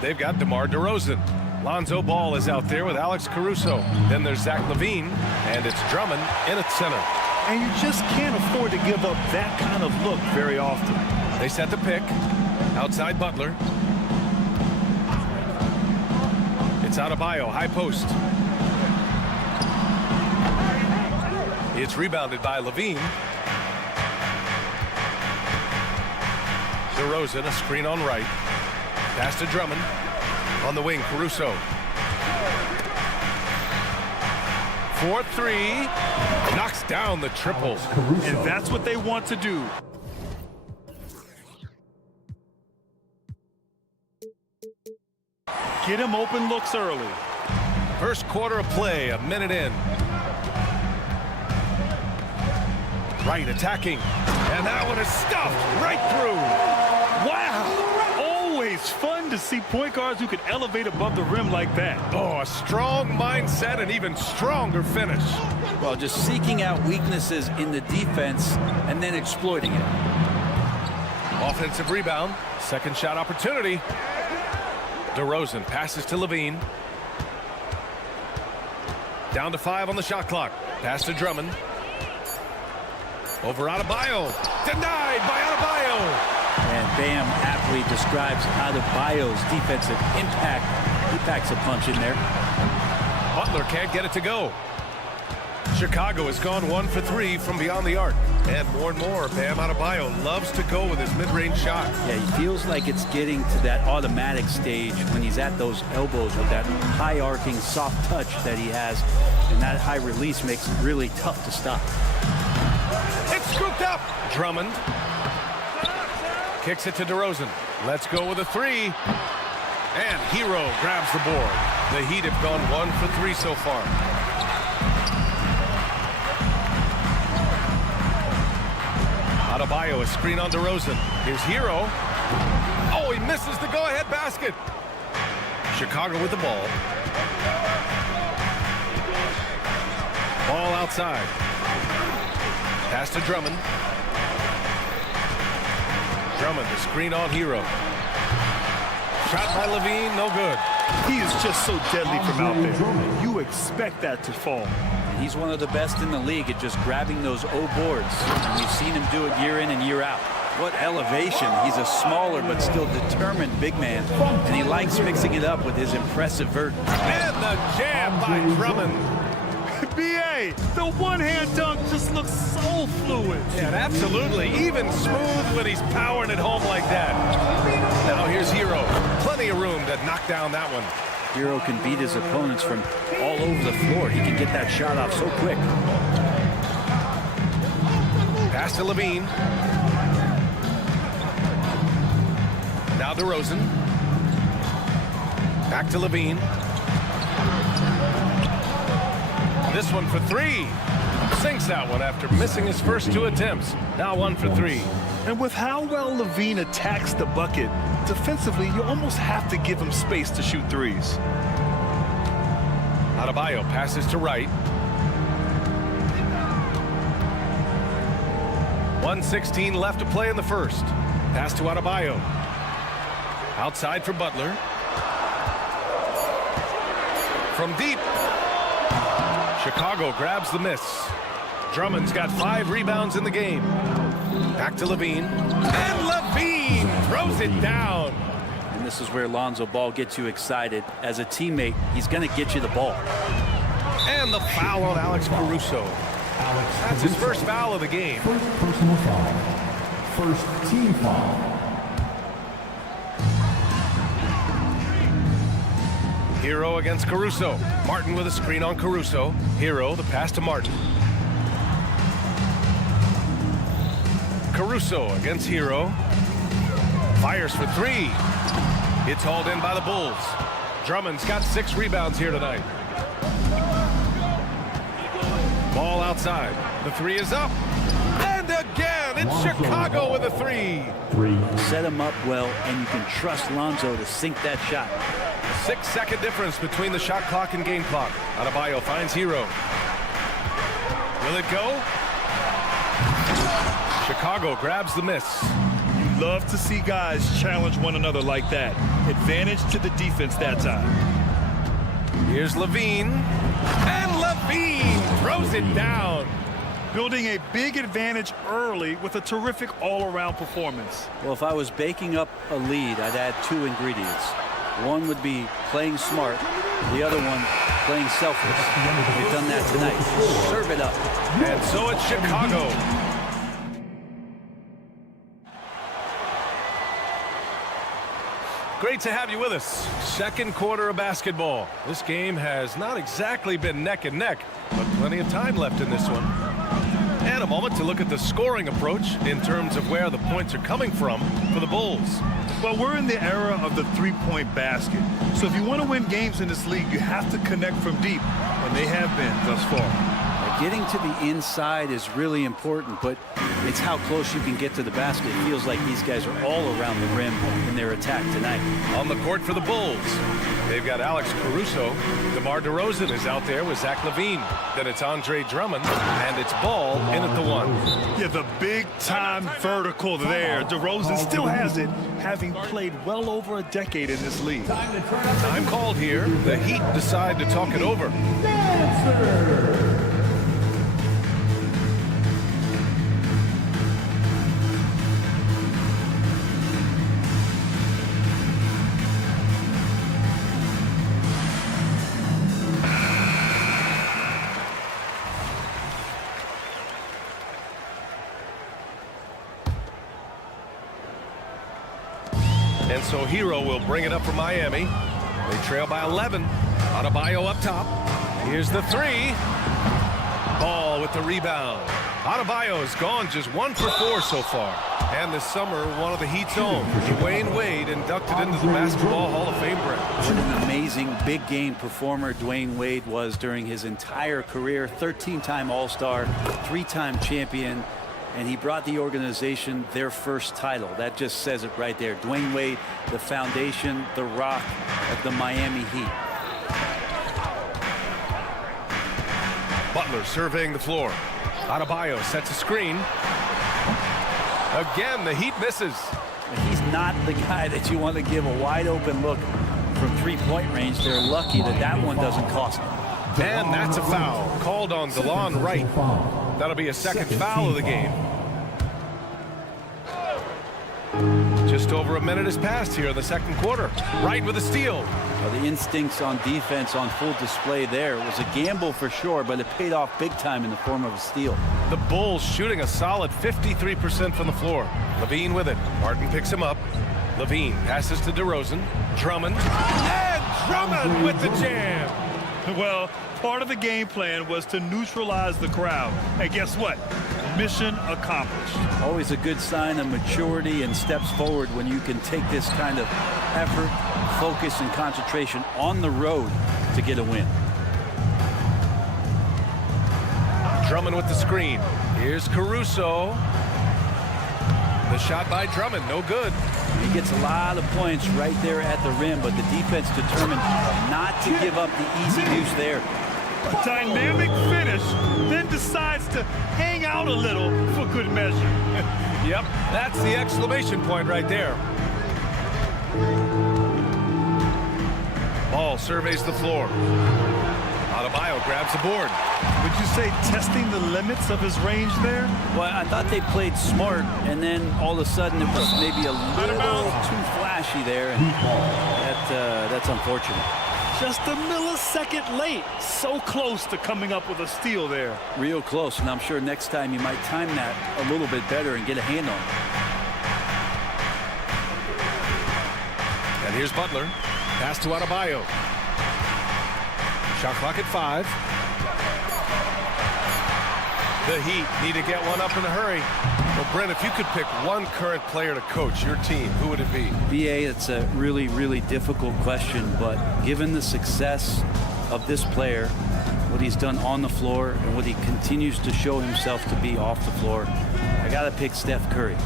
They've got DeMar DeRozan. Lonzo Ball is out there with Alex Caruso. Then there's Zach LaVine, and it's Drummond in at center. And you just can't afford to give up that kind of look very often. They set the pick. Outside Butler. It's Adebayo, high post. It's rebounded by LaVine. DeRozan, a screen on right. Pass to Drummond. On the wing, Caruso. 4-3. Knocks down the triple. And that's what they want to do. Get him open looks early. First quarter of play, a minute in. Right attacking. And that one is stuffed right through. Wow. Always fun to see point guards who can elevate above the rim like that. Oh, a strong mindset and even stronger finish. Well, just seeking out weaknesses in the defense and then exploiting it. Offensive rebound. Second shot opportunity. DeRozan passes to LaVine. Down to 5 on the shot clock. Pass to Drummond. Over Adebayo. Denied by Adebayo. And Bam aptly describes Adebayo's defensive impact. He packs a punch in there. Butler can't get it to go. Chicago has gone 1 for 3 from beyond the arc. And more, Bam Adebayo loves to go with his mid-range shot. Yeah, he feels like it's getting to that automatic stage when he's at those elbows with that high arcing soft touch that he has. And that high release makes it really tough to stop. It's scooped up. Drummond kicks it to DeRozan. Let's go with a 3. And Hero grabs the board. The Heat have gone 1 for 3 so far. Adebayo, a screen on DeRozan. Here's Hero. Oh, he misses the go-ahead basket. Chicago with the ball. Ball outside. Pass to Drummond. Drummond, the screen on Hero. Shot by LaVine, no good. He is just so deadly from out there. You expect that to fall. He's one of the best in the league at just grabbing those O boards. And we've seen him do it year in and year out. What elevation. He's a smaller but still determined big man. And he likes mixing it up with his impressive vert. And the jam by Drummond. B.A., the one-hand dunk just looks so fluid. Yeah, absolutely. Even smooth when he's powering it home like that. Now here's Hero. Plenty of room to knock down that one. Hero can beat his opponents from all over the floor. He can get that shot off so quick. Pass to LaVine. Now DeRozan. Back to LaVine. This one for 3. Sinks that one after missing his first 2 attempts. Now 1 for 3. And with how well Levine attacks the bucket, defensively, you almost have to give him space to shoot threes. Adebayo passes to Wright. 1:16 left to play in the first. Pass to Adebayo. Outside for Butler. From deep. Chicago grabs the miss. Drummond's got 5 rebounds in the game. Back to Levine. And Levine throws it down. And this is where Lonzo Ball gets you excited. As a teammate, he's going to get you the ball. And the foul on Alex Caruso. That's his first foul of the game. First personal foul. First team foul. Hero against Caruso. Martin with a screen on Caruso. Hero, the pass to Martin. Caruso against Hero. Fires for 3. It's hauled in by the Bulls. Drummond's got 6 rebounds here tonight. Ball outside. The 3 is up. And again, it's Chicago with a 3. Set him up well, and you can trust Lonzo to sink that shot. 6-second difference between the shot clock and game clock. Adebayo finds Hero. Will it go? Chicago grabs the miss. You love to see guys challenge one another like that. Advantage to the defense that time. Here's Levine. And Levine throws it down. Building a big advantage early with a terrific all-around performance. Well, if I was baking up a lead, I'd add 2 ingredients. One would be playing smart. The other one, playing selfless. They've done that tonight. Serve it up. And so it's Chicago. Great to have you with us. Second quarter of basketball. This game has not exactly been neck and neck, but plenty of time left in this one. And a moment to look at the scoring approach in terms of where the points are coming from for the Bulls. Well, we're in the era of the three-point basket. So if you want to win games in this league, you have to connect from deep, and they have been thus far. Getting to the inside is really important, but it's how close you can get to the basket. It feels like these guys are all around the rim in their attack tonight. On the court for the Bulls, they've got Alex Caruso. DeMar DeRozan is out there with Zach LaVine. Then it's Andre Drummond, and it's Ball in at the 1. Yeah, the big-time vertical there. DeRozan still has it, having played well over a decade in this league. Time called here. The Heat decide to talk it over. And so Hero will bring it up for Miami. They trail by 11. Adebayo up top. Here's the 3. Ball with the rebound. Adebayo's gone just 1 for 4 so far. And this summer, one of the Heat's own, Dwayne Wade, inducted into the Basketball Hall of Fame break. What an amazing big game performer Dwayne Wade was during his entire career. 13-time All-Star, 3-time champion. And he brought the organization their first title. That just says it right there. Dwayne Wade, the foundation, the rock of the Miami Heat. Butler surveying the floor. Adebayo sets a screen. Again, the Heat misses. He's not the guy that you want to give a wide open look from 3-point range. They're lucky that that one doesn't cost them. And that's a foul called on DeLon Wright. That'll be a second foul of the game. Just over a minute has passed here in the second quarter. Wright with a steal. Well, the instincts on defense on full display there. It was a gamble for sure, but it paid off big time in the form of a steal. The Bulls shooting a solid 53% from the floor. LaVine with it. Martin picks him up. LaVine passes to DeRozan. Drummond. And Drummond with the jam. Well, part of the game plan was to neutralize the crowd. And guess what? Mission accomplished. Always a good sign of maturity and steps forward when you can take this kind of effort, focus, and concentration on the road to get a win. Drummond with the screen. Here's Caruso. The The shot by Drummond, no good. He gets a lot of points right there at the rim, but the defense determined not to give up the easy deuce there. A dynamic finish, then decides to hang out a little for good measure. Yep, that's the exclamation point right there. Ball surveys the floor. Adebayo grabs the board. Would you say testing the limits of his range there? Well, I thought they played smart, and then all of a sudden it was maybe a little too flashy there, and that's unfortunate. Just a millisecond late. So close to coming up with a steal there. Real close, and I'm sure next time you might time that a little bit better and get a hand on it. And here's Butler. Pass to Adebayo. Shot clock at 5. The Heat need to get one up in a hurry. Well, Brent, if you could pick one current player to coach your team, who would it be? BA, it's a really, really difficult question, but given the success of this player, what he's done on the floor and what he continues to show himself to be off the floor, I got to pick Steph Curry.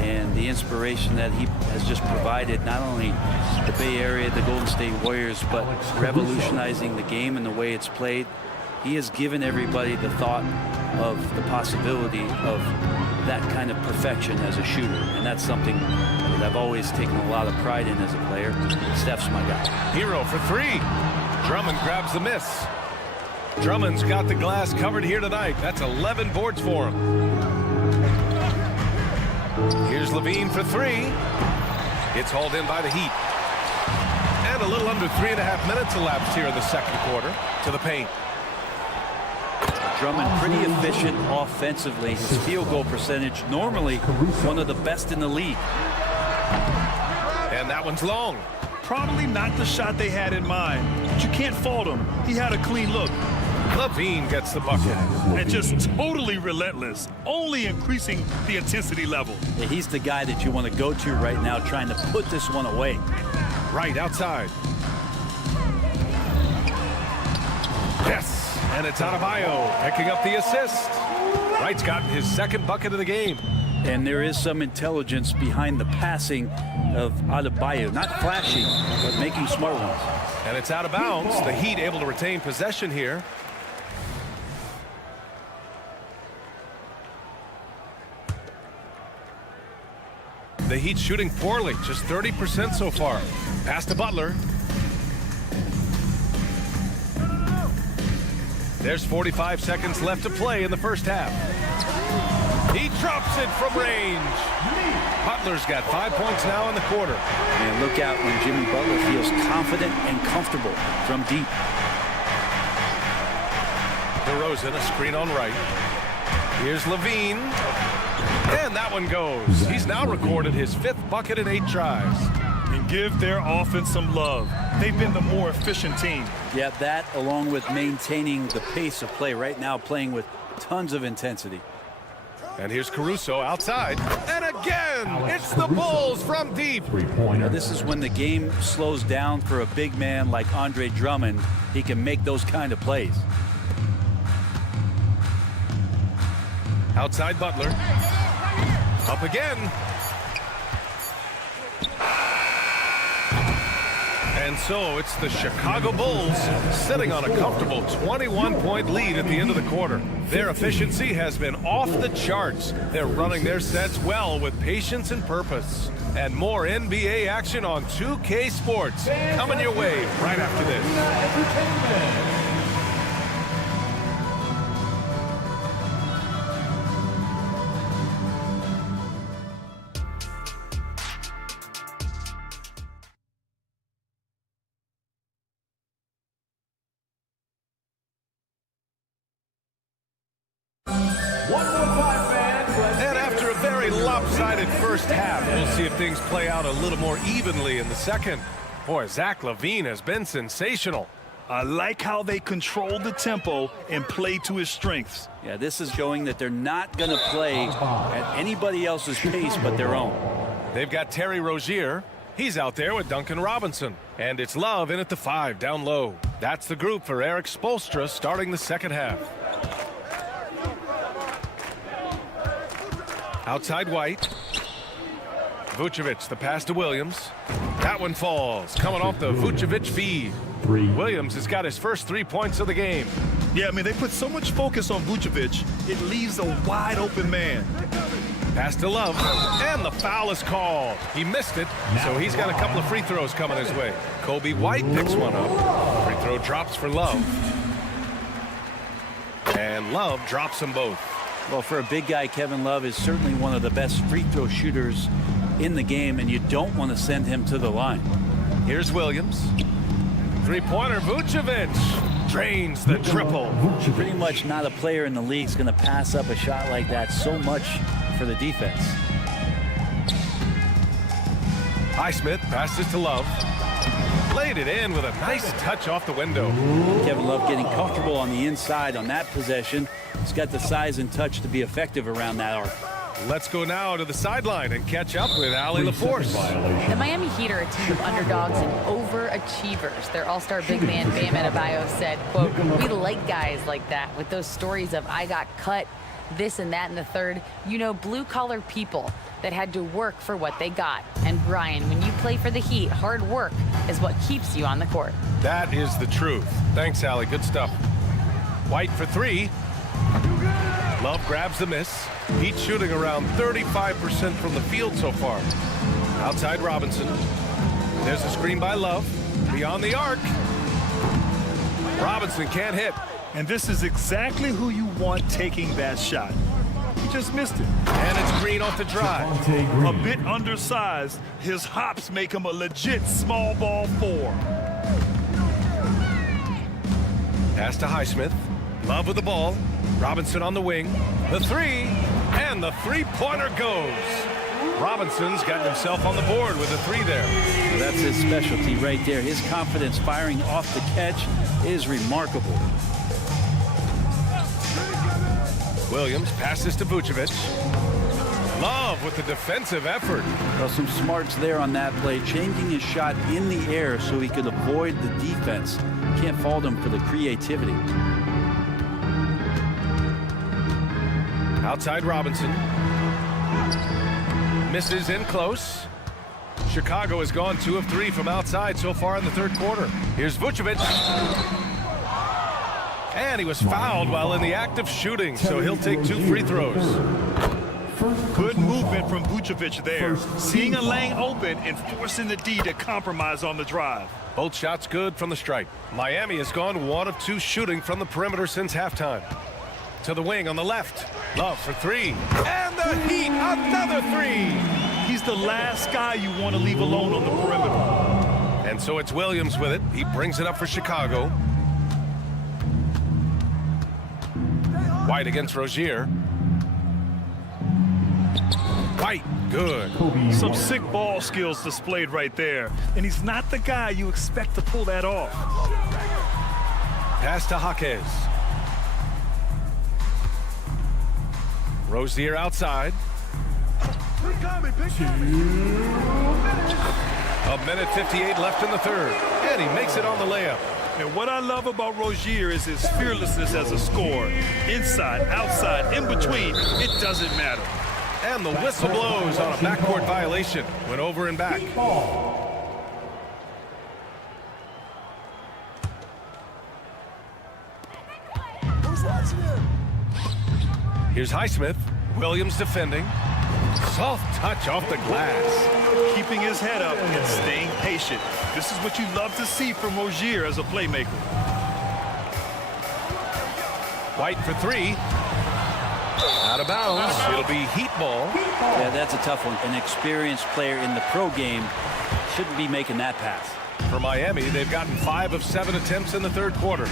And the inspiration that he has just provided, not only the Bay Area, the Golden State Warriors, but revolutionizing the game and the way it's played. He has given everybody the thought of the possibility of that kind of perfection as a shooter. And that's something that I've always taken a lot of pride in as a player. Steph's my guy. Hero for 3. Drummond grabs the miss. Drummond's got the glass covered here tonight. That's 11 boards for him. Here's Levine for 3. It's hauled in by the Heat. And a little under 3.5 minutes elapsed here in the second quarter. To the paint. Drummond pretty efficient offensively. His field goal percentage normally one of the best in the league. And that one's long. Probably not the shot they had in mind, but you can't fault him. He had a clean look. Levine gets the bucket. And just totally relentless, only increasing the intensity level. Yeah, he's the guy that you want to go to right now, trying to put this one away. Right outside. Yes. And it's Adebayo picking up the assist. Wright's gotten his second bucket of the game. And there is some intelligence behind the passing of Adebayo. Not flashy, but making smart ones. And it's out of bounds. The Heat able to retain possession here. The Heat shooting poorly, just 30% so far. Pass to Butler. There's 45 seconds left to play in the first half. He drops it from range. Butler's got 5 points now in the quarter. And look out when Jimmy Butler feels confident and comfortable from deep. DeRozan, a screen on Wright. Here's Levine. And that one goes. He's now recorded his 5th bucket in 8 tries. And give their offense some love. They've been the more efficient team. Yeah, that along with maintaining the pace of play right now, playing with tons of intensity. And here's Caruso outside. And again, it's the Bulls from deep. Now, this is when the game slows down for a big man like Andre Drummond. He can make those kind of plays. Outside Butler. Up again. And so it's the Chicago Bulls sitting on a comfortable 21-point lead at the end of the quarter. Their efficiency has been off the charts. They're running their sets well with patience and purpose. And more NBA action on 2K Sports coming your way right after this. And after a very lopsided first half, we'll see if things play out a little more evenly in the second. Boy, Zach LaVine has been sensational. I like how they control the tempo and play to his strengths. Yeah, this is showing that they're not going to play at anybody else's pace but their own. They've got Terry Rozier. He's out there with Duncan Robinson. And it's Love in at the 5 down low. That's the group for Eric Spoelstra starting the second half. Outside White. Vucevic, the pass to Williams. That one falls, coming off the Vucevic feed. Williams has got his first 3 points of the game. Yeah, I mean, they put so much focus on Vucevic, it leaves a wide open man. Pass to Love, and the foul is called. He missed it, so he's got a couple of free throws coming his way. Kobe White picks one up. Free throw drops for Love. And Love drops them both. Well, for a big guy, Kevin Love is certainly one of the best free throw shooters in the game, and you don't want to send him to the line. Here's Williams. Three-pointer, Vucevic drains the triple. Pretty much not a player in the league is going to pass up a shot like that so much for the defense. Highsmith passes to Love. Laid it in with a nice touch off the window. Kevin Love getting comfortable on the inside on that possession. He's got the size and touch to be effective around that arc. Let's go now to the sideline and catch up with Allie LaForce. The Miami Heat are a team of underdogs and overachievers. Their all-star big man, Bam Adebayo, said, quote, "We like guys like that with those stories of I got cut, this and that and the third. You know, blue-collar people that had to work for what they got. And Brian, when you play for the Heat, hard work is what keeps you on the court." That is the truth. Thanks, Allie. Good stuff. White for three. Love grabs the miss. Heat shooting around 35% from the field so far. Outside Robinson. There's a screen by Love. Beyond the arc. Robinson can't hit. And this is exactly who you want taking that shot. He just missed it. And it's Green off the drive. A bit undersized. His hops make him a legit small ball four. Pass to Highsmith. Love with the ball. Robinson on the wing. The three. And the three-pointer goes. Robinson's gotten himself on the board with a three there. Well, that's his specialty right there. His confidence firing off the catch is remarkable. Williams passes to Vucevic. Love with the defensive effort. Well, some smarts there on that play, changing his shot in the air so he could avoid the defense. Can't fault him for the creativity. Outside Robinson. Misses in close. Chicago has gone 2 of 3 from outside so far in the third quarter. Here's Vucevic. And he was fouled while in the act of shooting, so he'll take 2 free throws. Good movement from Vucevic there. Seeing a lane open and forcing the D to compromise on the drive. Both shots good from the stripe. Miami has gone 1 of 2 shooting from the perimeter since halftime. To the wing on the left. Love for three. And the Heat, another three. He's the last guy you want to leave alone on the perimeter. And so it's Williams with it. He brings it up for Chicago. White against Rozier. White, good. Some sick ball skills displayed right there. And he's not the guy you expect to pull that off. Pass to Jaquez. Rozier outside. A minute 58 left in the third. And he makes it on the layup. And what I love about Rozier is his fearlessness as a scorer. Inside, outside, in between, it doesn't matter. And the whistle blows on a backcourt violation. Went over and back. Here's Highsmith. Williams defending. Soft touch off the glass. Keeping his head up and staying patient. This is what you love to see from Rozier as a playmaker. White for three. Out of bounds. It'll be Heat ball. Yeah, that's a tough one. An experienced player in the pro game shouldn't be making that pass. For Miami, they've gotten 5 of 7 attempts in the third quarter.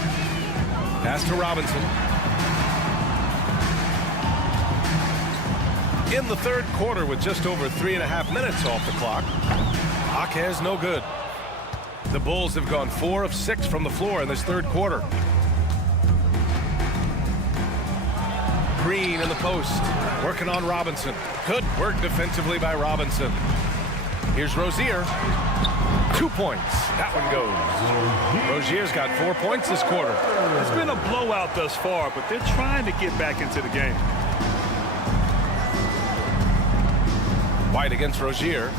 Pass to Robinson. In the third quarter with just over 3.5 minutes off the clock. Jaquez no good. The Bulls have gone 4 of 6 from the floor in this third quarter. Green in the post. Working on Robinson. Good work defensively by Robinson. Here's Rozier. 2 points. That one goes. Rozier's got 4 points this quarter. It's been a blowout thus far, but they're trying to get back into the game. White against Rozier.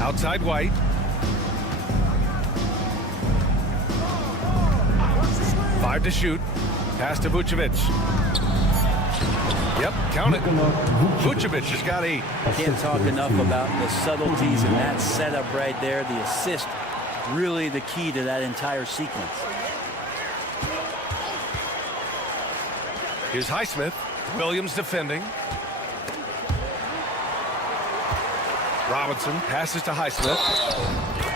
Outside White. Five to shoot. Pass to Vucevic. Yep, count it. Vucevic has got 8. Can't talk enough about the subtleties in that setup right there. The assist, really the key to that entire sequence. Here's Highsmith. Williams defending. Robinson passes to Highsmith.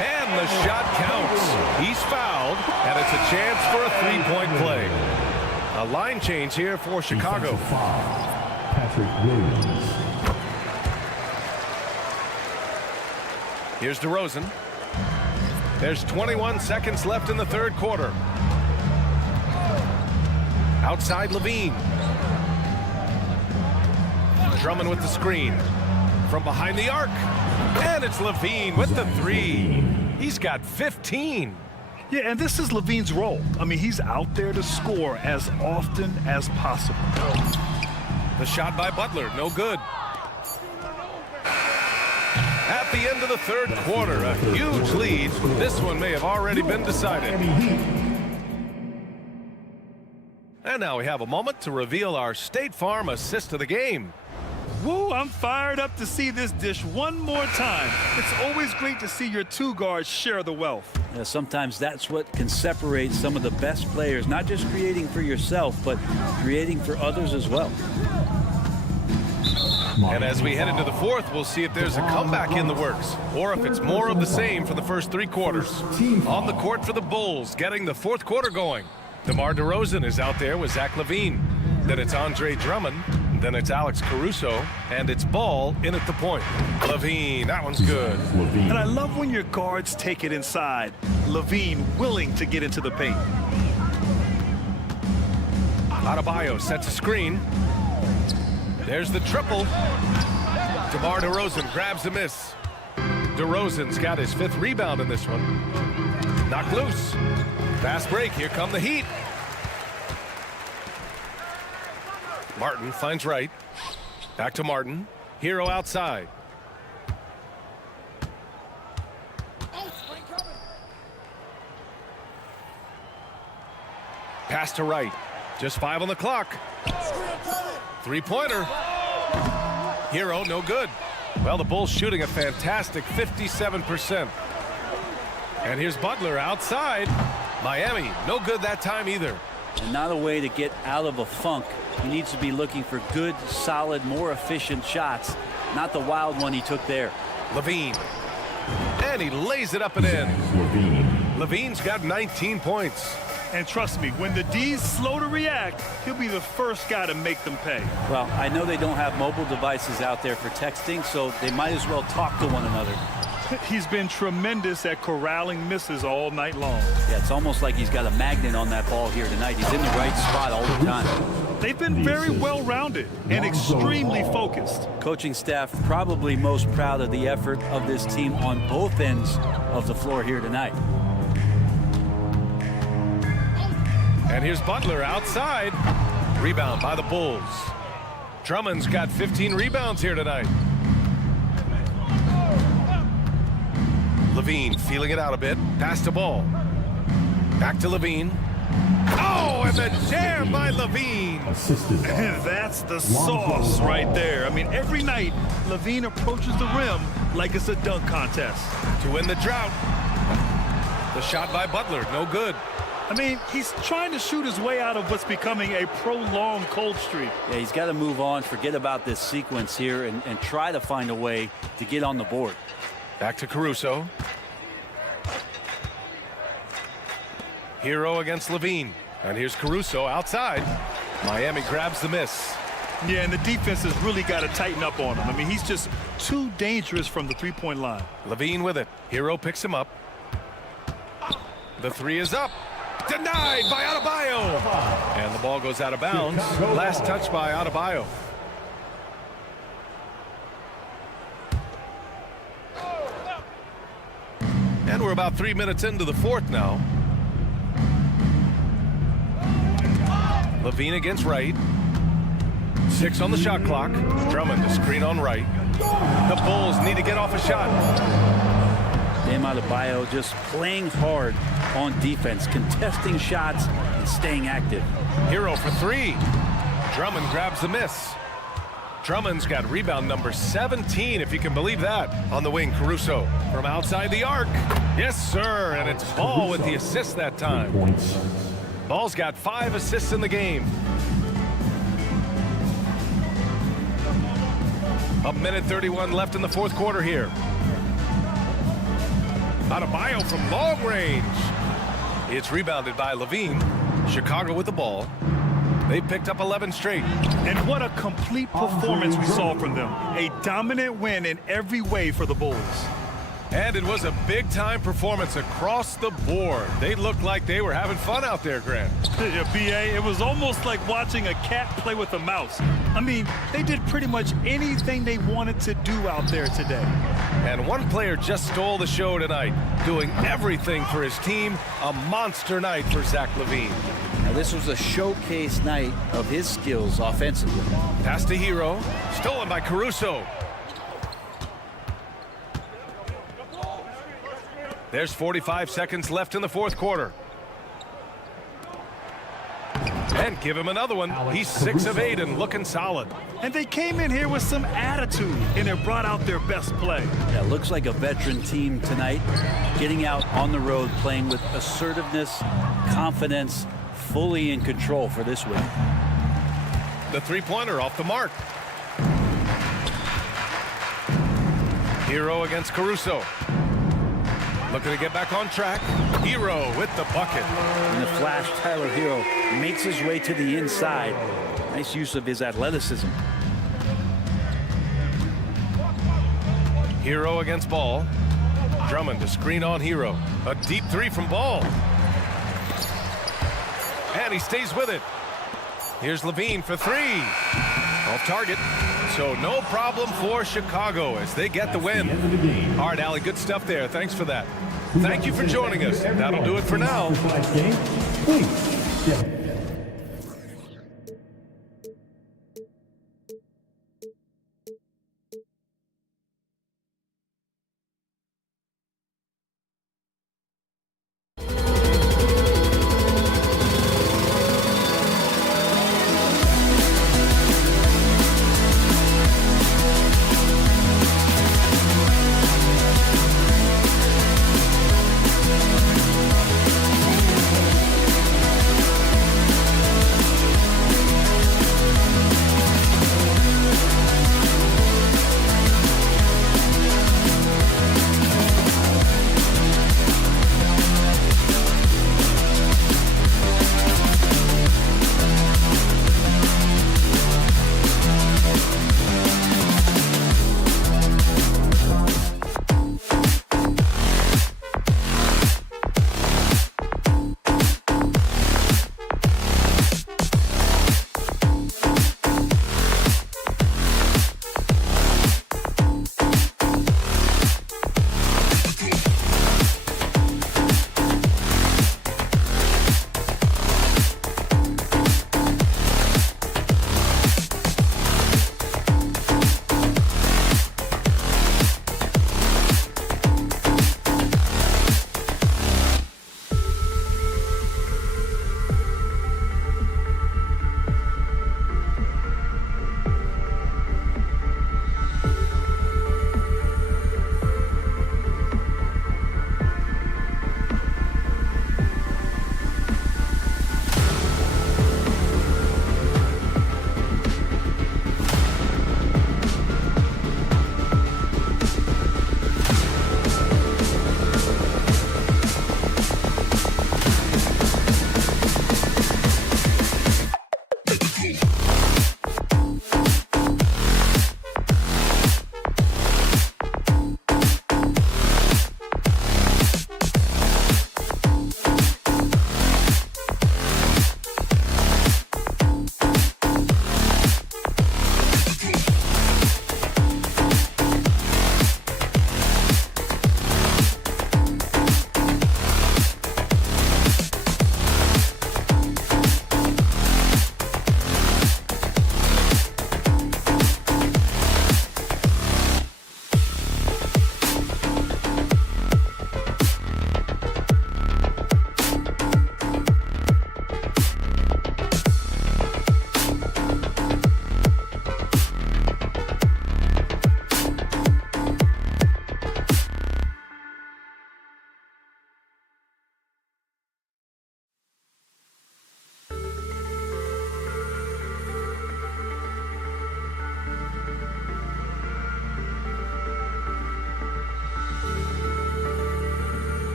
And the shot counts. He's fouled, and it's a chance for a three-point play. A line change here for Chicago. Patrick Williams. Here's DeRozan. There's 21 seconds left in the third quarter. Outside Levine. Drummond with the screen. From behind the arc. And it's Levine with the 3. He's got 15. Yeah, and this is Levine's role. I mean, he's out there to score as often as possible. The shot by Butler, no good. At the end of the third quarter, a huge lead. This one may have already been decided. And now we have a moment to reveal our State Farm assist of the game. Woo, I'm fired up to see this dish one more time. It's always great to see your two guards share the wealth. Yeah, sometimes that's what can separate some of the best players, not just creating for yourself, but creating for others as well. And as we head into the fourth, we'll see if there's a comeback in the works, or if it's more of the same for the first 3 quarters. On the court for the Bulls, getting the fourth quarter going. DeMar DeRozan is out there with Zach LaVine. Then it's Andre Drummond. Then it's Alex Caruso, and it's Ball in at the point. LaVine, that one's good. And I love when your guards take it inside. LaVine willing to get into the paint. Adebayo sets a screen. There's the triple. DeMar DeRozan grabs the miss. DeRozan's got his 5th rebound in this one. Knocked loose. Fast break. Here come the Heat. Martin finds Wright. Back to Martin. Hero outside. Pass to Wright. Just 5 on the clock. 3-pointer. Hero, no good. Well, the Bulls shooting a fantastic 57%. And here's Butler outside. Miami, no good that time either. And not a way to get out of a funk. He needs to be looking for good, solid, more efficient shots, not the wild one he took there. LaVine. And he lays it up and in. LaVine's got 19 points. And trust me, when the D's slow to react, he'll be the first guy to make them pay. Well, I know they don't have mobile devices out there for texting, so they might as well talk to one another. He's been tremendous at corralling misses all night long. Yeah, it's almost like he's got a magnet on that ball here tonight. He's in the right spot all the time. They've been very well-rounded and extremely focused. Coaching staff probably most proud of the effort of this team on both ends of the floor here tonight. And here's Butler outside. Rebound by the Bulls. Drummond's got 15 rebounds here tonight. LaVine feeling it out a bit. Pass to Ball. Back to LaVine. Oh, and the jam by LaVine. That's the sauce right there. I mean, every night, LaVine approaches the rim like it's a dunk contest. To win the drought. The shot by Butler, no good. I mean, he's trying to shoot his way out of what's becoming a prolonged cold streak. Yeah, he's got to move on, forget about this sequence here, and try to find a way to get on the board. Back to Caruso. Hero against LaVine. And here's Caruso outside. Miami grabs the miss. Yeah, and the defense has really got to tighten up on him. I mean, he's just too dangerous from the three-point line. LaVine with it. Hero picks him up. The 3 is up. Denied by Adebayo. And the ball goes out of bounds. Last touch by Adebayo. And we're about 3 minutes into the fourth now. LaVine against Wright. 6 on the shot clock. Drummond to screen on right. The Bulls need to get off a shot. Bam Adebayo just playing hard on defense, contesting shots and staying active. Hero for 3. Drummond grabs the miss. Drummond's got rebound number 17, if you can believe that. On the wing, Caruso from outside the arc. Yes, sir, and it's Ball with the assist that time. Ball's got 5 assists in the game. A minute 31 left in the fourth quarter here. Adebayo from long range. It's rebounded by Levine. Chicago with the ball. They picked up 11 straight. And what a complete performance we saw from them. A dominant win in every way for the Bulls. And it was a big-time performance across the board. They looked like they were having fun out there, Grant. Yeah, B.A., it was almost like watching a cat play with a mouse. I mean, they did pretty much anything they wanted to do out there today. And one player just stole the show tonight, doing everything for his team. A monster night for Zach LaVine. Now, this was a showcase night of his skills offensively. Pass to Hero, stolen by Caruso. There's 45 seconds left in the fourth quarter. And give him another one. He's 6 of 8 and looking solid. And they came in here with some attitude, and it brought out their best play. Yeah, looks like a veteran team tonight, getting out on the road, playing with assertiveness, confidence, fully in control for this win. The three-pointer off the mark. Hero against Caruso. Looking to get back on track. Hero with the bucket. In the flash, Tyler Hero makes his way to the inside. Nice use of his athleticism. Hero against Ball. Drummond to screen on Hero. A deep 3 from Ball. And he stays with it. Here's Levine for 3. Off target. So no problem for Chicago as they get the win. All right, Allie, good stuff there. Thanks for that. Thank you for joining us. That'll do it for now.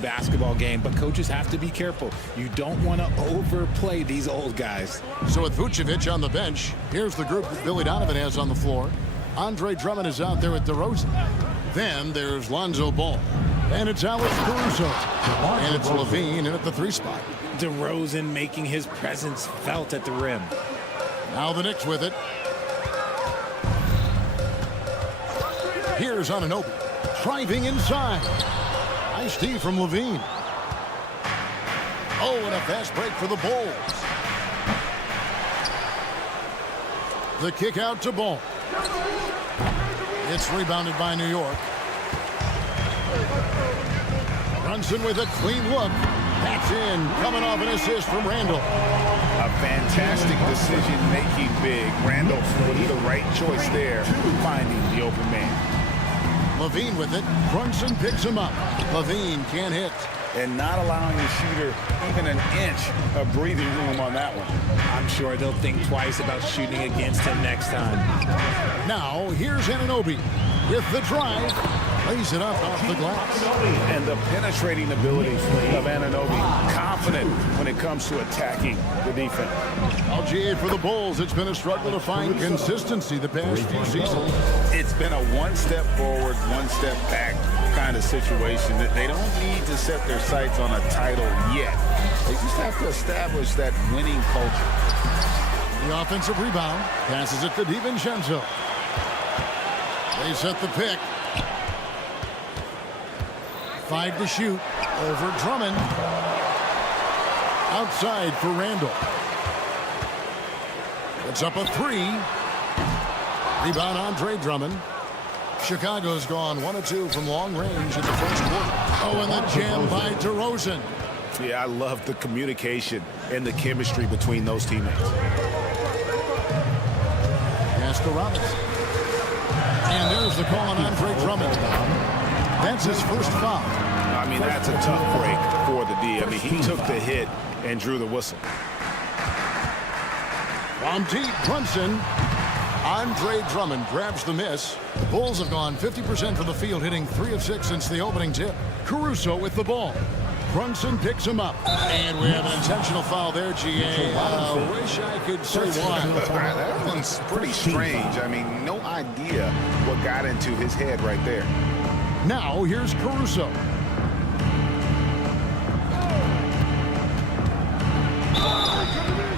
Basketball game, but coaches have to be careful. You don't want to overplay these old guys. So with Vucevic on the bench, here's the group that Billy Donovan has on the floor. Andre Drummond is out there with DeRozan. Then there's Lonzo Ball. And it's Alex Caruso. And it's Levine in at the 3 spot. DeRozan making his presence felt at the rim. Now the Knicks with it. Here's Anunoby. Driving inside. Nice D from Levine. Oh, and a fast break for the Bulls. The kick out to Ball. It's rebounded by New York. Brunson with a clean look. That's in. Coming off an assist from Randall. A fantastic decision-making big. Randall with the right choice there, finding the open man. Levine with it. Brunson picks him up. Levine can't hit. And not allowing the shooter even an inch of breathing room on that one. I'm sure they'll think twice about shooting against him next time. Now, here's Anunoby with the drive. Lays it up off the glass. And the penetrating ability of Anunoby. Confident when it comes to attacking the defense. LGA for the Bulls. It's been a struggle to find consistency the past few seasons. It's been a one step forward, one step back kind of situation that they don't need to set their sights on a title yet. They just have to establish that winning culture. The offensive rebound. Passes it to DiVincenzo. They set the pick. 5 to shoot. Over Drummond. Outside for Randall. It's up a 3. Rebound Andre Drummond. Chicago's gone 1 of 2 from long range in the first quarter. Oh, and the jam by DeRozan. Yeah, I love the communication and the chemistry between those teammates. Pass to Robinson. And there's the call on Andre Drummond. That's his first foul. I mean, that's a tough break for the D. I mean, he took the hit and drew the whistle. From deep, Brunson. Andre Drummond grabs the miss. The Bulls have gone 50% from the field, hitting 3 of 6 since the opening tip. Caruso with the ball. Brunson picks him up. And we have an intentional foul there, GA. Wish I could say why. That one's pretty strange. I mean, no idea what got into his head right there. Now, here's Caruso.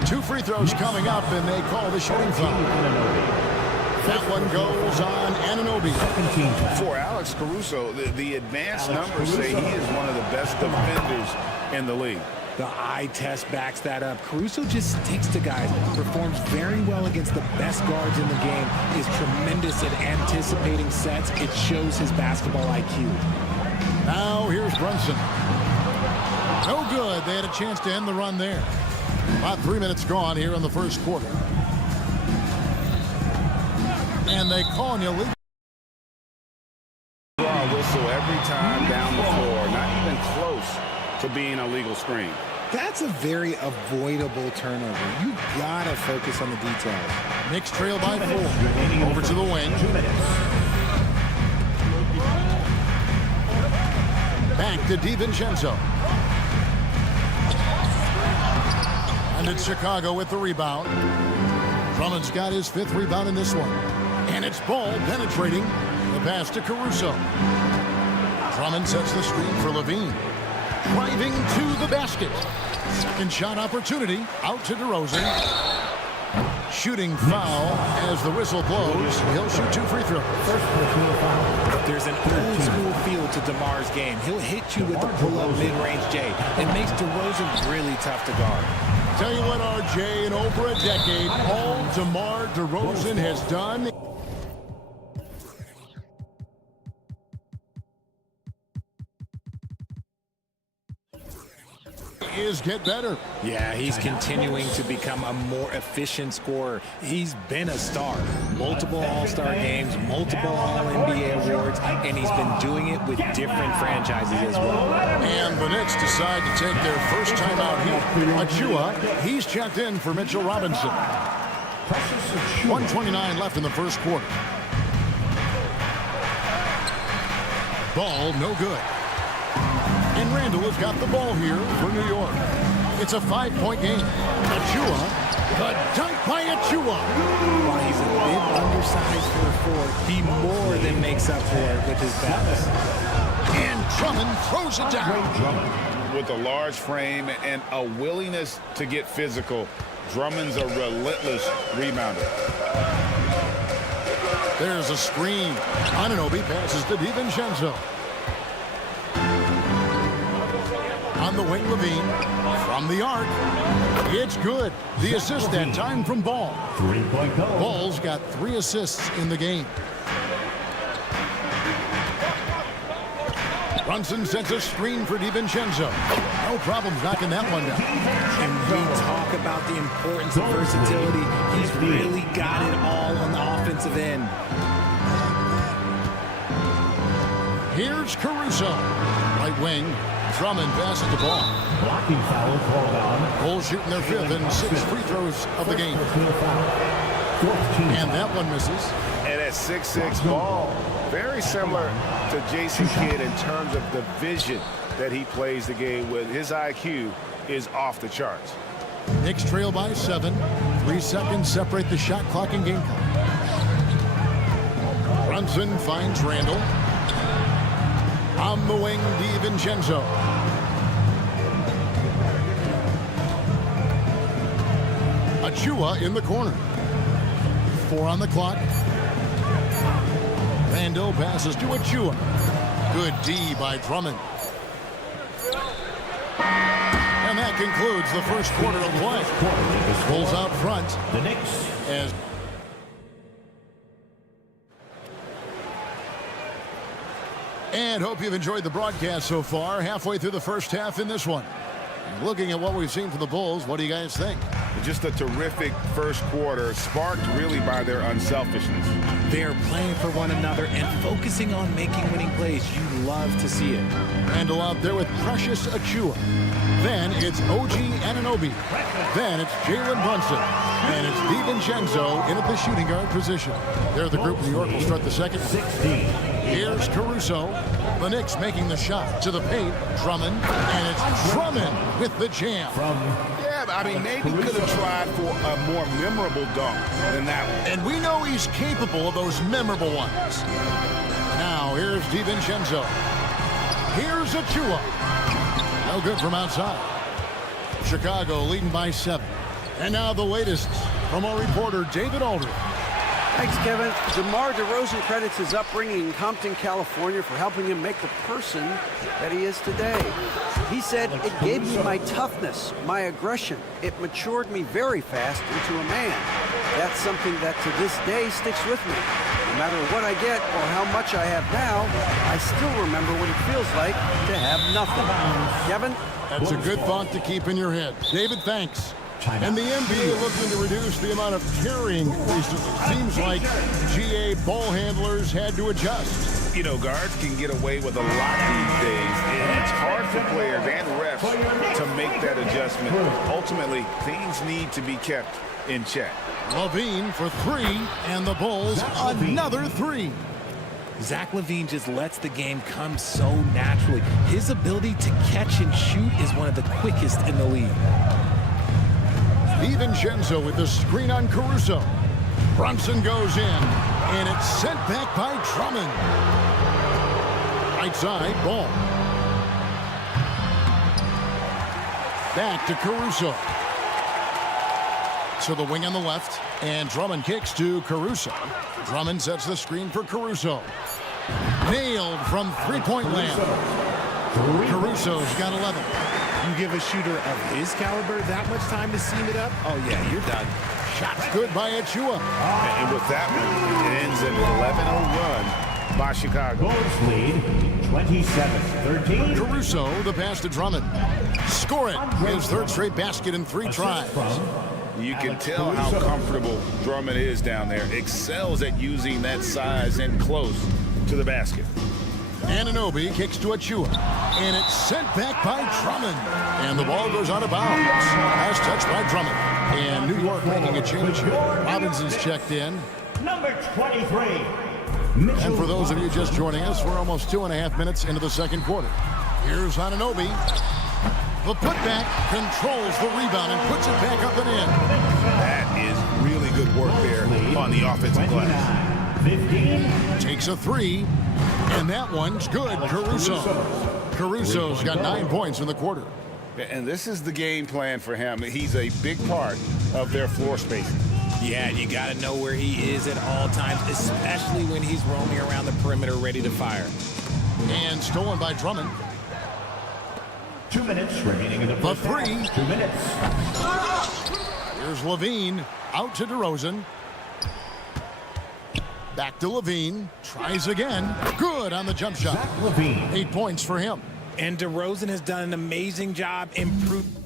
Two free throws coming up, and they call the shooting foul. That one goes on Anunoby. For Alex Caruso, the advanced numbers say he is one of the best defenders in the league. The eye test backs that up. Caruso just sticks to guys, performs very well against the best guards in the game, is tremendous at anticipating sets. It shows his basketball IQ. Now here's Brunson. No good. They had a chance to end the run there. About 3 minutes gone here in the first quarter. And they call an illegal. Whistle every time down the floor. Not even close to being a legal screen. That's a very avoidable turnover. You gotta focus on the details. Knicks trail by 4. Over to the wing. Back to DiVincenzo. And it's Chicago with the rebound. Drummond's got his 5th rebound in this one. And it's Ball penetrating. The pass to Caruso. Drummond sets the screen for Levine. Driving to the basket. Second shot opportunity. Out to DeRozan. shooting foul as the whistle blows. He'll shoot 2 free throws. There's an old school feel to DeMar's game. He'll hit you with the pull-up mid-range J. It makes DeRozan really tough to guard. Tell you what, RJ, in over a decade, all DeMar DeRozan has done is get better. Yeah, he's continuing to become a more efficient scorer. He's been a star. Multiple All-Star games, multiple All-NBA awards, and he's been doing it with different franchises as well. And the Knicks decide to take their first time out here. Achiuwa, he's checked in for Mitchell Robinson. 1:29 left in the first quarter. Ball no good. And Randall has got the ball here for New York. It's a 5-point game. Achiuwa, the dunk by Achiuwa. While he's a bit undersized for a forward, he more than makes up for it with his balance. And Drummond throws it down. With a large frame and a willingness to get physical, Drummond's a relentless rebounder. There's a screen. Anunoby passes to DiVincenzo. On the wing, Levine. From the arc. It's good. The assist that time from Ball. Ball's got 3 assists in the game. Brunson sets a screen for DiVincenzo. No problems knocking that one down. And we talk about the importance of versatility. He's really got it all on the offensive end. Here's Caruso. Right wing. Drummond passes the ball. Blocking foul called on. Bulls shooting their 5th and 6 free throws of the game. And that one misses. And at 6'6" Ball, very similar to Jason Kidd in terms of the vision that he plays the game with. His IQ is off the charts. Knicks trail by 7. 3 seconds separate the shot clock and game clock. Brunson finds Randall. On the wing, DiVincenzo. Achiuwa in the corner. 4 on the clock. Randall passes to Achiuwa. Good D by Drummond. And that concludes the first quarter of play. Bulls out front. The Knicks. As And hope you've enjoyed the broadcast so far. Halfway through the first half in this one. Looking at what we've seen from the Bulls, what do you guys think? Just a terrific first quarter, sparked really by their unselfishness. They're playing for one another and focusing on making winning plays. You love to see it. Randall out there with Precious Achiuwa. Then it's OG Anunoby. Then it's Jalen Brunson. And it's DiVincenzo in at the shooting guard position. They're the group. New York will start the second. 16. Here's Caruso. The Knicks making the shot to the paint. Drummond. And it's Drummond with the jam. Yeah, I mean, maybe could have tried for a more memorable dunk than that one. And we know he's capable of those memorable ones. Now, here's DiVincenzo. Here's Achiuwa. No good from outside. Chicago leading by 7. And now the latest from our reporter, David Aldridge. Thanks, Kevin. DeMar DeRozan credits his upbringing in Compton, California for helping him make the person that he is today. He said, "It gave me my toughness, my aggression. It matured me very fast into a man. That's something that to this day sticks with me. No matter what I get or how much I have now, I still remember what it feels like to have nothing." Kevin? That's a good thought to keep in your head. David, thanks. And the NBA looking to reduce the amount of carrying recently. Seems like GA ball handlers had to adjust. You know, guards can get away with a lot these days, and it's hard for players and refs to make that adjustment. Ultimately, things need to be kept in check. Levine for 3, and the Bulls another 3. Zach LaVine just lets the game come so naturally. His ability to catch and shoot is one of the quickest in the league. DiVincenzo with the screen on Caruso. Brunson goes in, and it's sent back by Drummond. Right side, Ball. Back to Caruso. So the wing on the left. And Drummond kicks to Caruso. Drummond sets the screen for Caruso. Nailed from three-point land. Caruso's got 11. You give a shooter of his caliber that much time to seam it up? Oh, yeah, you're done. Shots good by Achua. And with that one, it ends an 11-0 run by Chicago. Bulls lead 27-13. Caruso, the pass to Drummond. Score it. His third straight basket in 3 tries. You can tell how comfortable Drummond is down there. Excels at using that size and close to the basket. Anunoby kicks to Achua. And it's sent back by Drummond. And the ball goes out of bounds. Last touch by Drummond. And New York making a change here. Robinson's checked in. Number 23. And for those of you just joining us, we're almost 2.5 minutes into the second quarter. Here's Anunoby. The putback controls the rebound and puts it back up and in. That is really good work there on the offensive glass. 15. Takes a 3, and that one's good. Caruso's got 9 points in the quarter. And this is the game plan for him. He's a big part of their floor spacing. Yeah, you got to know where he is at all times, especially when he's roaming around the perimeter ready to fire. And stolen by Drummond. 2 minutes remaining in the The first half. 3. 2 minutes. Here's Levine. Out to DeRozan. Back to Levine. Tries again. Good on the jump shot. Zach Levine. 8 points for him. And DeRozan has done an amazing job improving.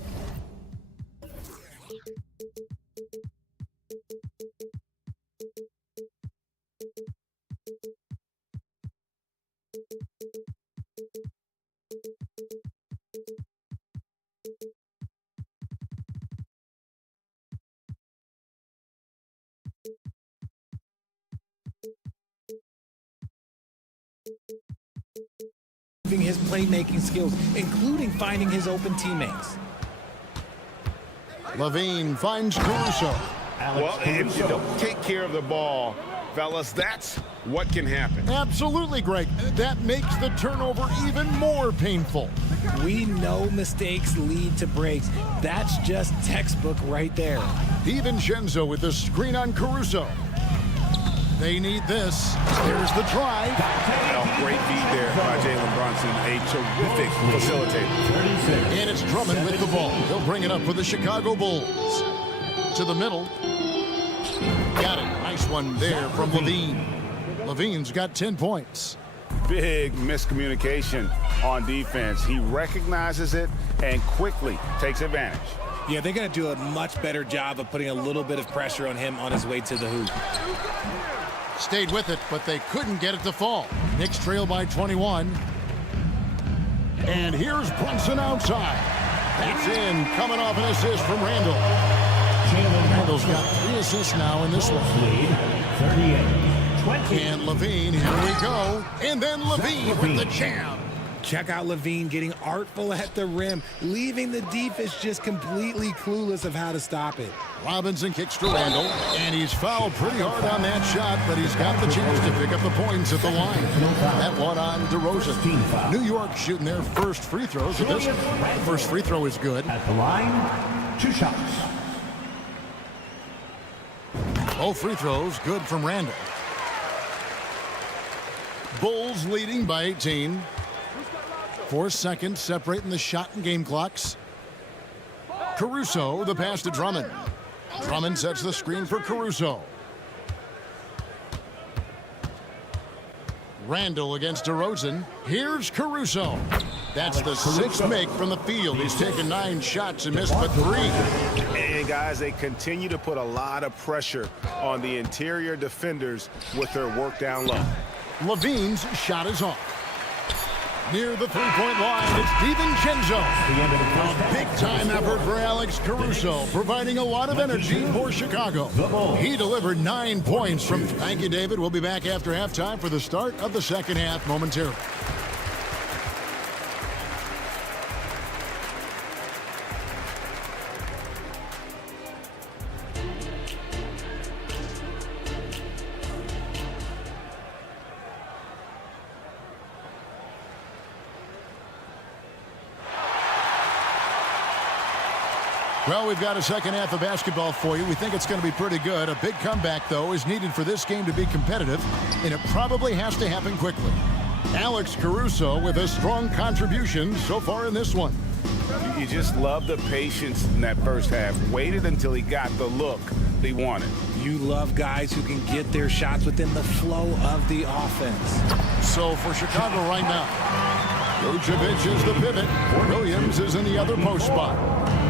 His playmaking skills, including finding his open teammates. Levine finds Caruso. Well, if you don't take care of the ball, fellas, that's what can happen. Absolutely, Greg. That makes the turnover even more painful. We know mistakes lead to breaks. That's just textbook right there. DiVincenzo with the screen on Caruso. They need this. Here's the drive. Great feed there by Jalen Brunson, a terrific facilitator. And it's Drummond with the ball. He'll bring it up for the Chicago Bulls. To the middle. Got it. Nice one there from Levine. Levine's got 10 points. Big miscommunication on defense. He recognizes it and quickly takes advantage. Yeah, they're going to do a much better job of putting a little bit of pressure on him on his way to the hoop. Stayed with it, but they couldn't get it to fall. Knicks trail by 21. And here's Brunson outside. That's in, coming off an assist from Randall. Randall's got 3 assists now in this one. 38-20. And Levine, here we go. And then Levine with the jam. Check out Levine getting artful at the rim, leaving the defense just completely clueless of how to stop it. Robinson kicks to Randall, and he's fouled pretty hard on that shot, but he's got the chance to pick up the points at the line. That one on DeRozan. New York shooting their first free throws of this one. The first free throw is good. At the line, 2 shots. Both free throws good from Randall. Bulls leading by 18. 4 seconds separating the shot and game clocks. Caruso, the pass to Drummond. Drummond sets the screen for Caruso. Randall against DeRozan. Here's Caruso. That's the 6th make from the field. He's taken 9 shots and missed but 3. And guys, they continue to put a lot of pressure on the interior defenders with their work down low. Levine's shot is off. Near the three-point line, it's DiVincenzo. A big-time effort for Alex Caruso, providing a lot of energy for Chicago. He delivered 9 points from... Thank you, David. We'll be back after halftime for the start of the second half momentarily. Well, we've got a second half of basketball for you. We think it's going to be pretty good. A big comeback, though, is needed for this game to be competitive, and it probably has to happen quickly. Alex Caruso with a strong contribution so far in this one. You just love the patience in that first half. Waited until he got the look he wanted. You love guys who can get their shots within the flow of the offense. So for Chicago right now, Vucevic is the pivot. Williams is in the other post spot.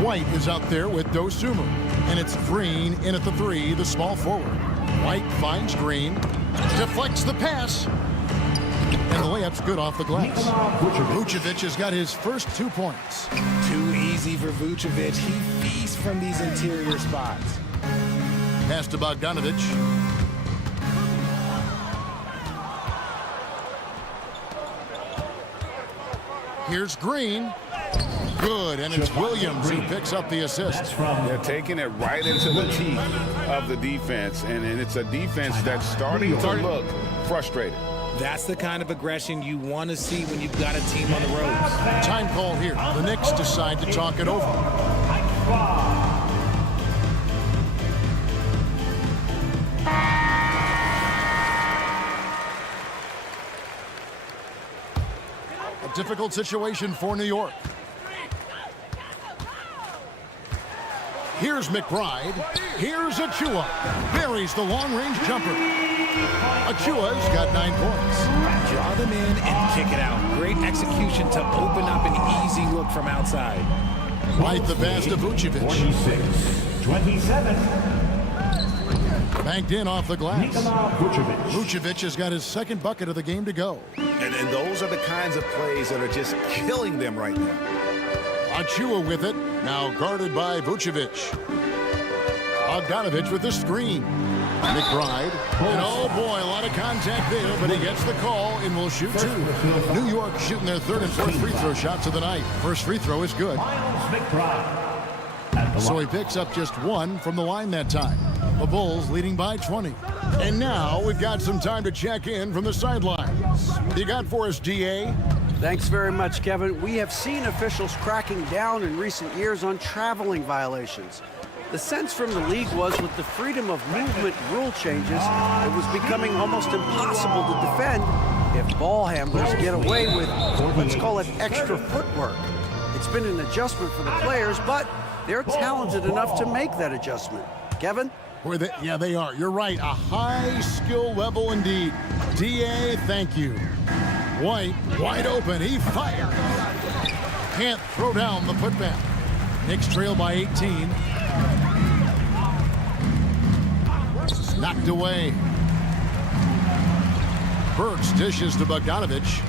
White is out there with Dosunmu. And it's Green in at the 3, the small forward. White finds Green, deflects the pass, and the layup's good off the glass. Vucevic has got his first 2 points. Too easy for Vucevic. He feasts from these interior spots. Pass to Bogdanovic. Here's Green. Good, and it's Williams who picks up the assist. They're taking it right into the teeth of the defense, and it's a defense that's starting to look frustrated. That's the kind of aggression you want to see when you've got a team on the ropes. Time call here. The Knicks decide to talk it over. A difficult situation for New York. Here's McBride. Here's Achua. Buries the long-range jumper. Achua's got 9 points. Draw them in and kick it out. Great execution to open up an easy look from outside. White the pass to Vucevic. 26-27. Banked in off the glass. Vucevic has got his second bucket of the game to go. And those are the kinds of plays that are just killing them right now. Achua with it, now guarded by Vucevic. Bogdanovic with the screen. McBride, and oh boy, a lot of contact there, but he gets the call and will shoot 2. New York shooting their 3rd and 4th free throw shots of the night. First free throw is good. So he picks up just 1 from the line that time. The Bulls leading by 20. And now we've got some time to check in from the sidelines. What you got for us, DA? Thanks very much, Kevin. We have seen officials cracking down in recent years on traveling violations. The sense from the league was with the freedom of movement rule changes, it was becoming almost impossible to defend if ball handlers get away with, let's call it, extra footwork. It's been an adjustment for the players, but they're talented enough to make that adjustment. Kevin? Yeah, they are. You're right. A high skill level indeed. DA, thank you. White, wide open. He fires. Can't throw down the putback. Knicks trail by 18. Knocked away. Burks dishes to Bogdanovic.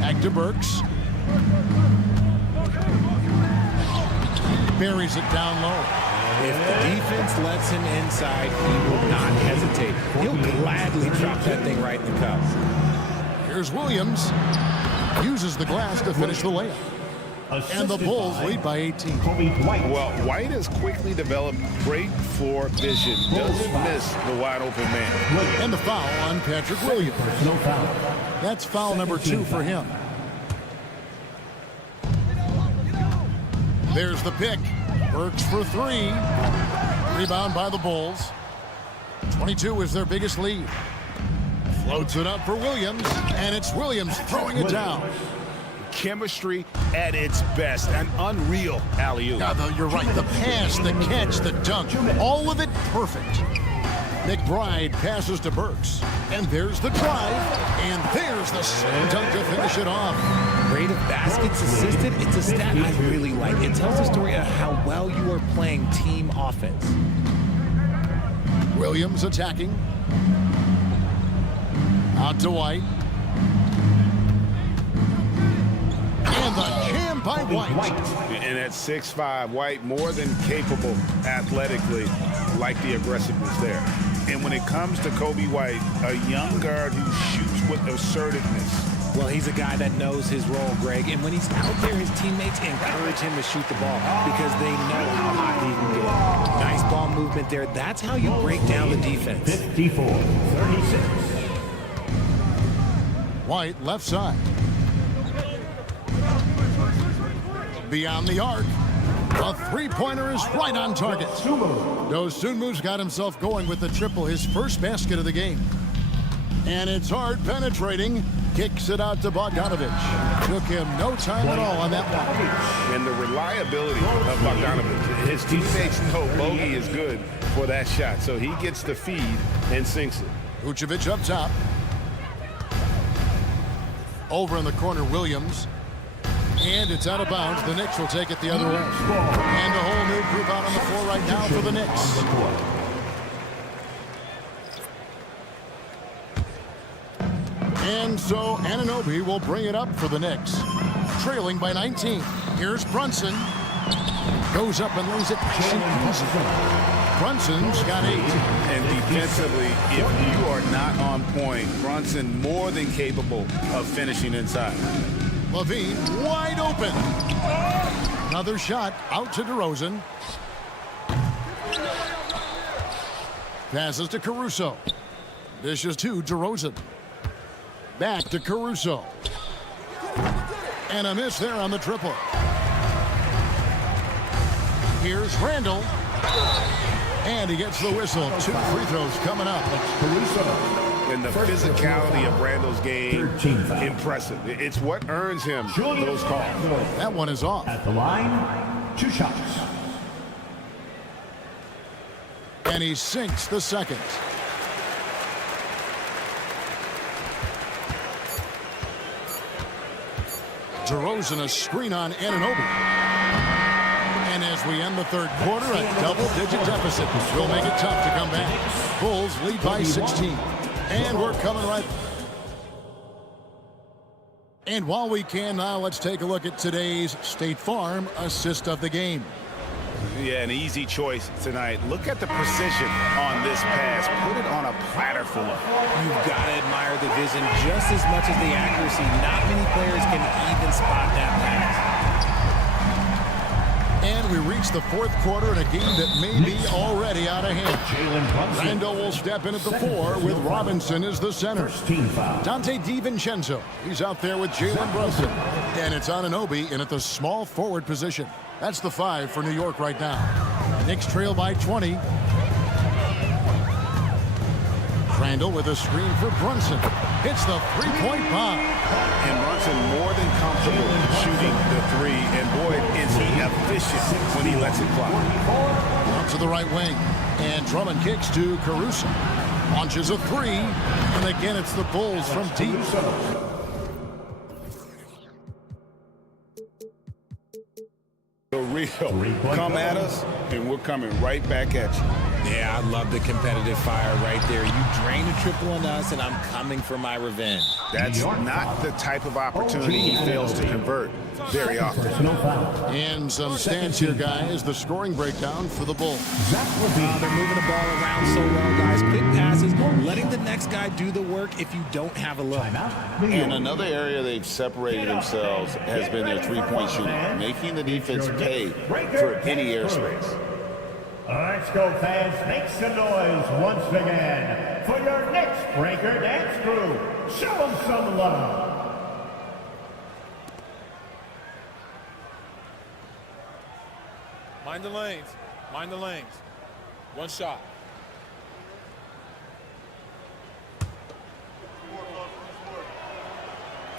Back to Burks. Buries it down low. If the defense lets him inside, he will not hesitate. He'll gladly drop that thing right in the cup. Here's Williams. Uses the glass to finish the layup. And the Bulls lead by 18. Well, White has quickly developed great floor vision. Doesn't miss the wide open man. And the foul on Patrick Williams. That's foul number 2 for him. There's the pick. Burks for 3. Rebound by the Bulls. 22 is their biggest lead. Floats it up for Williams, and it's Williams throwing it down. Chemistry at its best. An unreal alley-oop. Yeah, though, you're right. The pass, the catch, the dunk, all of it perfect. McBride passes to Burks. And there's the drive. And there's the dunk to finish it off. Rate of baskets assisted, it's a stat I really like. It tells the story of how well you are playing team offense. Williams attacking. Out to White. And the jam by White. And at 6'5", White more than capable athletically, like the aggressiveness there. And when it comes to Kobe White, a young guard who shoots with assertiveness. Well, he's a guy that knows his role, Greg. And when he's out there, his teammates encourage him to shoot the ball because they know how hot he can get. Nice ball movement there. That's how you break down the defense. 54-36. White left side. Beyond the arc. A three-pointer is right on target. Dosunmu's got himself going with the triple, his first basket of the game. And it's hard penetrating. Kicks it out to Bogdanovic. Took him no time at all on that one. And the reliability of Bogdanovic. His teammates know Bogey is good for that shot, so he gets the feed and sinks it. Vucevic up top. Over in the corner, Williams. And it's out of bounds. The Knicks will take it the other way. And a whole new group out on the floor right now for the Knicks. And so Anunoby will bring it up for the Knicks. Trailing by 19. Here's Brunson. Goes up and lays it. Brunson's got 8. And defensively, if you are not on point, Brunson more than capable of finishing inside. Levine wide open. Another shot out to DeRozan. Passes to Caruso. Dishes to DeRozan. Back to Caruso. And a miss there on the triple. Here's Randall. And he gets the whistle. 2 free throws coming up. And the physicality of Randall's game, impressive. It's what earns him those calls. That one is off. At the line, 2 shots. And he sinks the second. DeRozan a screen on Anunoby. And as we end the third quarter, a double-digit deficit will make it tough to come back. Bulls lead by 16. And we're coming right. And while we can now, let's take a look at today's State Farm assist of the game. Yeah, an easy choice tonight. Look at the precision on this pass. Put it on a platter for him. You've got to admire the vision just as much as the accuracy. Not many players can even spot that pass. And we reach the fourth quarter in a game that may be already out of hand. Randall will step in at the 4 with Robinson as the center. Dante DiVincenzo, he's out there with Jalen Brunson. And it's Anunoby in at the small forward position. That's the 5 for New York right now. Knicks trail by 20. Randall with a screen for Brunson. Hits the three-point bomb. And Brunson more than comfortable shooting the 3. And boy, is he efficient when he lets it fly. Out to the right wing. And Drummond kicks to Caruso. Launches a 3. And again, it's the Bulls from deep. The real come at us, and we're coming right back at you. Yeah, I love the competitive fire right there. You drain a triple on us, and I'm coming for my revenge. That's not the type of opportunity he fails to convert very often. And some stats here, guys. The scoring breakdown for the Bulls. They're moving the ball around so well, guys. Quick passes, letting the next guy do the work if you don't have a look. And another area they've separated themselves has been their three-point shooting, making the defense pay for any airspace. Let's go, fans. Make some noise once again for your next breaker dance crew. Show them some love. Mind the lanes. Mind the lanes. One shot.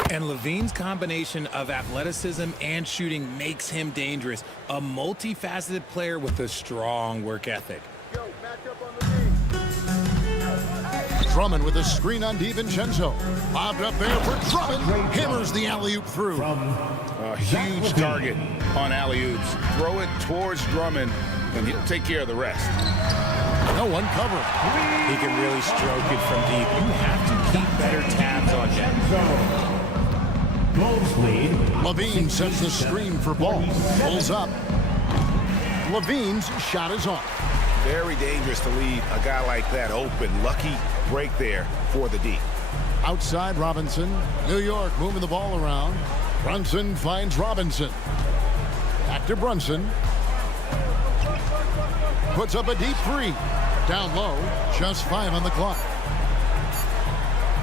And Levine's combination of athleticism and shooting makes him dangerous. A multifaceted player with a strong work ethic. Drummond with a screen on DiVincenzo. Bobbed up there for Drummond. Hammers the alley-oop through. A huge target on alley-oops. Throw it towards Drummond, and he'll take care of the rest. No one covered. He can really stroke it from deep. You have to keep better tabs on him. Levine sends the screen for Ball. Pulls up. Levine's shot is off. Very dangerous to leave a guy like that open. Lucky break there for the D. Outside Robinson. New York moving the ball around. Brunson finds Robinson. Back to Brunson. Puts up a deep 3. Down low. Just 5 on the clock.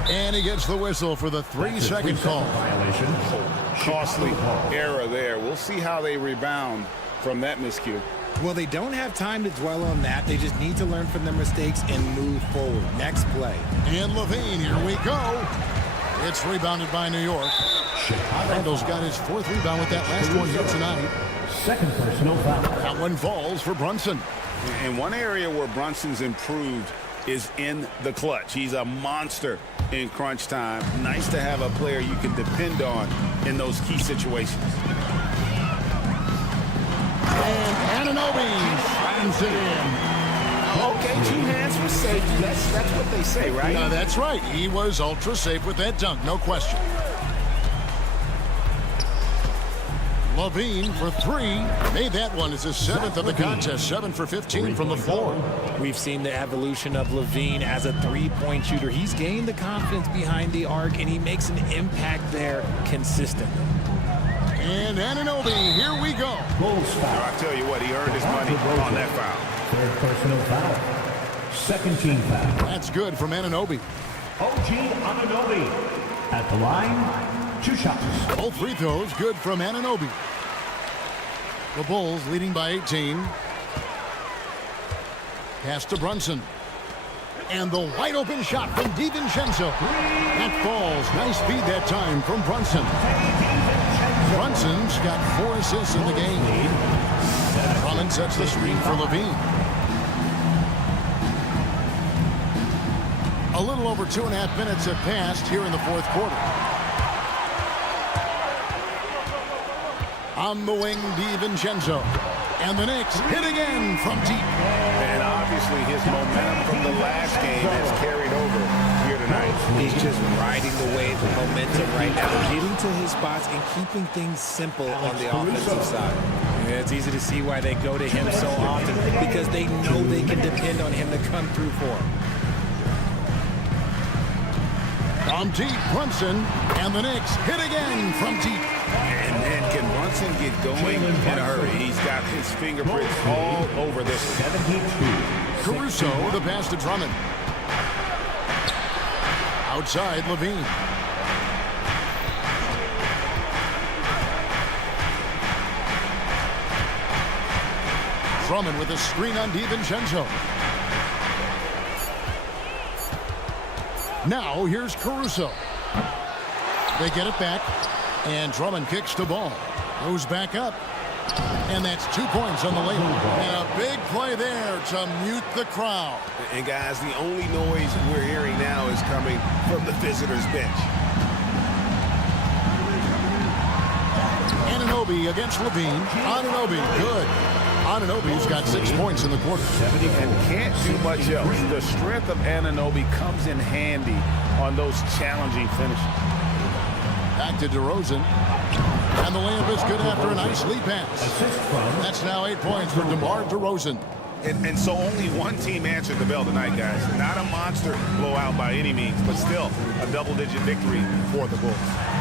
And he gets the whistle for the 3-second call. Costly error there. We'll see how they rebound from that miscue. Well, they don't have time to dwell on that. They just need to learn from their mistakes and move forward. Next play. And Levine, here we go. It's rebounded by New York. Randall's got his 4th rebound with that last one here tonight. Second personal foul. That one falls for Brunson. And one area where Brunson's improved is in the clutch. He's a monster in crunch time. Nice to have a player you can depend on in those key situations. And Anunoby slams it in. Okay, 2 hands for safety. That's what they say, right? That's right. He was ultra safe with that dunk, no question. Levine for 3. Made that one. It's his 7th of the contest. 7 for 15 from the floor. We've seen the evolution of Levine as a three-point shooter. He's gained the confidence behind the arc, and he makes an impact there consistently. And Anunoby, here we go. I tell you what, he earned his money on that foul. 3rd personal foul. Second team foul. That's good from Anunoby. OG Anunoby at the line. 2 shots. Both free throws good from Anunoby. The Bulls leading by 18. Pass to Brunson. And the wide open shot from DiVincenzo. That falls. Nice feed that time from Brunson. Brunson's got 4 assists in the game. Drummond sets the screen for Levine. A little over 2.5 minutes have passed here in the 4th quarter. On the wing, DiVincenzo. And the Knicks hit again from deep. And obviously his momentum from the last game has carried over here tonight. He's just riding the wave of momentum right now, getting to his spots and keeping things simple on the offensive side. Yeah, it's easy to see why they go to him so often, because they know they can depend on him to come through for them. From deep, Brunson, and the Knicks hit again from deep. And then can Brunson get going in a hurry? He's got his fingerprints all over this one. Caruso, the pass to Drummond. Outside, Levine. Drummond with a screen on DiVincenzo. Now, here's Caruso. They get it back, and Drummond kicks the ball. Goes back up, and that's 2 points on the layup. And a big play there to mute the crowd. And guys, the only noise we're hearing now is coming from the visitors' bench. Anunoby against Levine. Anunoby, good. Anunoby's got 6 points in the quarter. And can't do much else. The strength of Anunoby comes in handy on those challenging finishes. Back to DeRozan. And the layup is good after a nice lead pass. That's now 8 points for DeMar DeRozan. And so only one team answered the bell tonight, guys. Not a monster blowout by any means, but still a double-digit victory for the Bulls.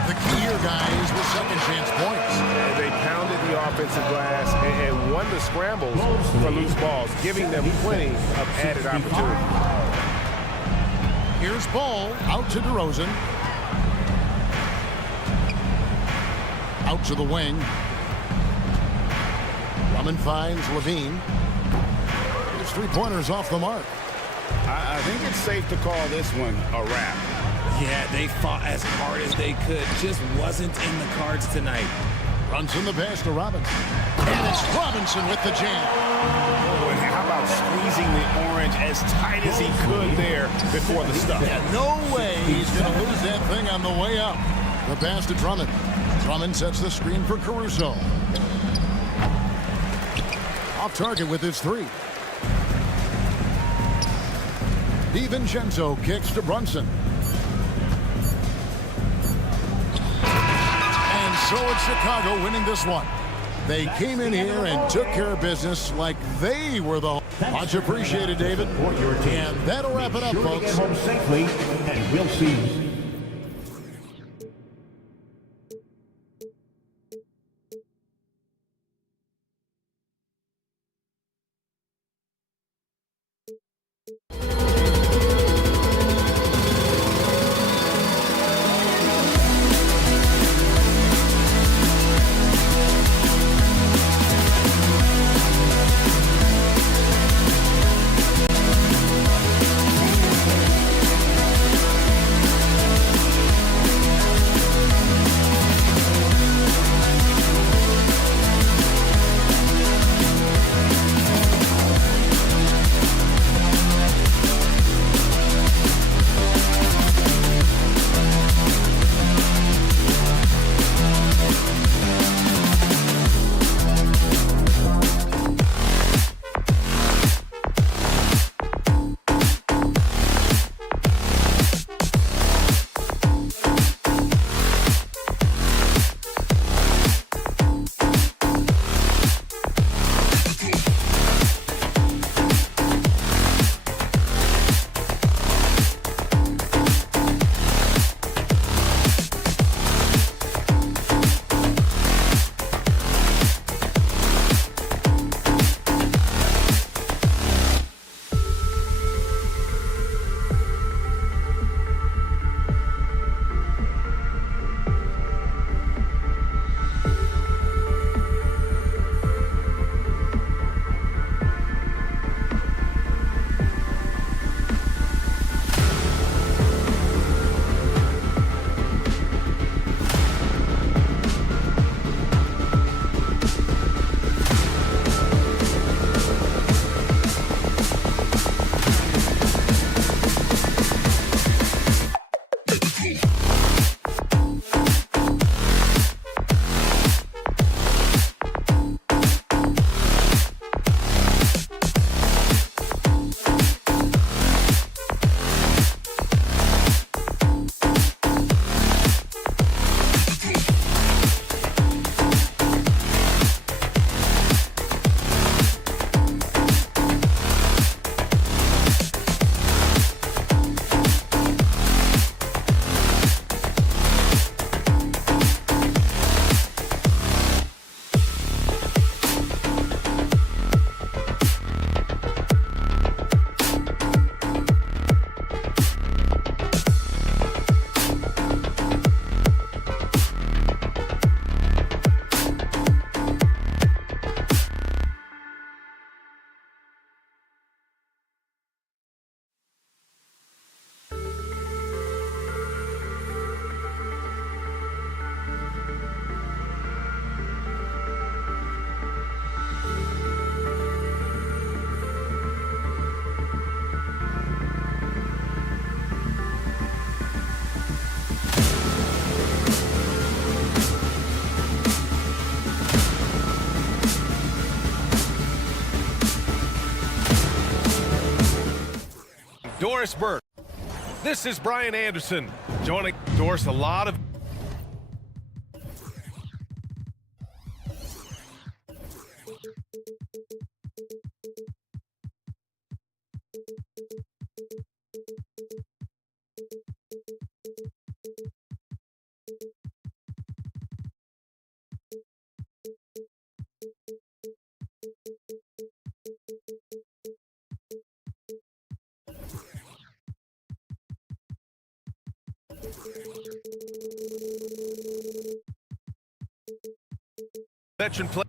The key here, guys, was second chance points. They pounded the offensive glass and won the scrambles for loose balls, giving them plenty of added opportunity. Here's Ball out to DeRozan. Out to the wing. Drummond finds Levine. His three-pointers off the mark. I think it's safe to call this one a wrap. Yeah, they fought as hard as they could. Just wasn't in the cards tonight. Brunson the pass to Robinson. And it's Robinson with the jam. Oh, and how about squeezing the orange as tight as he could there before the stuff? Yeah, no way he's going to lose that thing on the way up. The pass to Drummond. Drummond sets the screen for Caruso. Off target with his three. DiVincenzo kicks to Brunson. And so it's Chicago winning this one. They came in here and took care of business like they were the... Much appreciated, David. And that'll wrap it up, folks. Get home safely, and we'll see you. Doris Burke. This is Brian Anderson joining Doris. A lot of veteran play.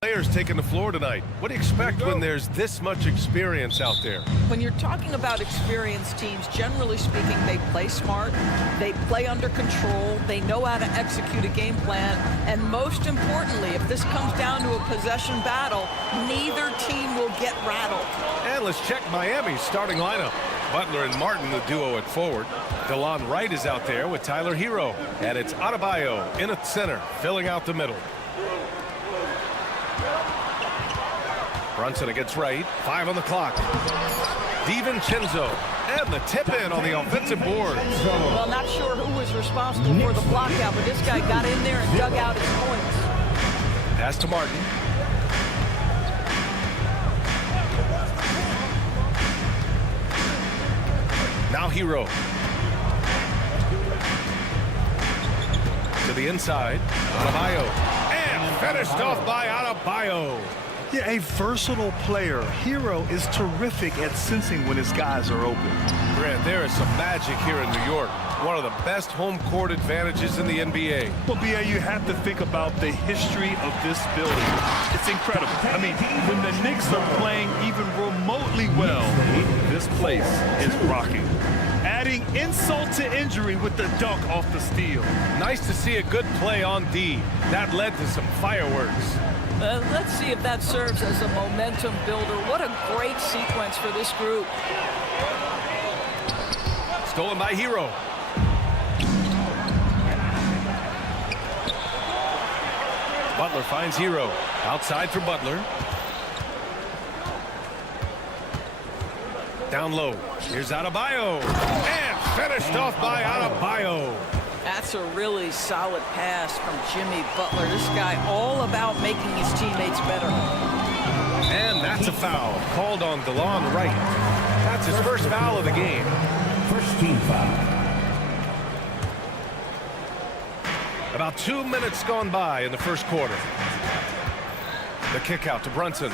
Players taking the floor tonight. What do you expect when there's this much experience out there? When you're talking about experienced teams, generally speaking, they play smart, they play under control, they know how to execute a game plan, and most importantly, if this comes down to a possession battle, neither team will get rattled. And let's check Miami's starting lineup. Butler and Martin, the duo at forward. DeLon Wright is out there with Tyler Hero. And it's Adebayo in at center, filling out the middle. Brunson against Wright. 5 on the clock. DiVincenzo. And the tip in on the offensive board. Well, not sure who was responsible for the block out, but this guy got in there and dug out his points. Pass to Martin. Now Hero. To the inside. Adebayo. And finished off by Adebayo. Yeah, a versatile player. Hero is terrific at sensing when his guys are open. Grant, there is some magic here in New York. One of the best home court advantages in the NBA. Well, B.A., you have to think about the history of this building. It's incredible. I mean, when the Knicks are playing even remotely well, this place is rocking. Adding insult to injury with the dunk off the steal. Nice to see a good play on D. That led to some fireworks. Let's see if that serves as a momentum builder. What a great sequence for this group. Stolen by Hero. Butler finds Hero. Outside for Butler. Down low. Here's Adebayo. And finished off by Adebayo. That's a really solid pass from Jimmy Butler. This guy all about making his teammates better. And that's a foul called on DeLon Wright. That's his first foul of the game. First team foul. About 2 minutes gone by in the first quarter. The kick out to Brunson.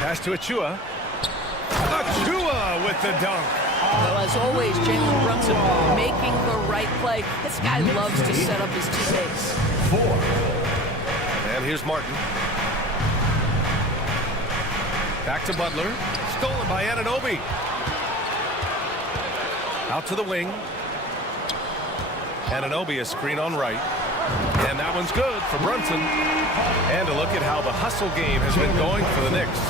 Pass to Achua. Achua with the dunk. Well, as always, Jalen Brunson making the right play. This guy loves to set up his teammates. 4. And here's Martin. Back to Butler. Stolen by Anunoby. Out to the wing. Anunoby, a screen on Wright. And that one's good for Brunson. And a look at how the hustle game has been going for the Knicks.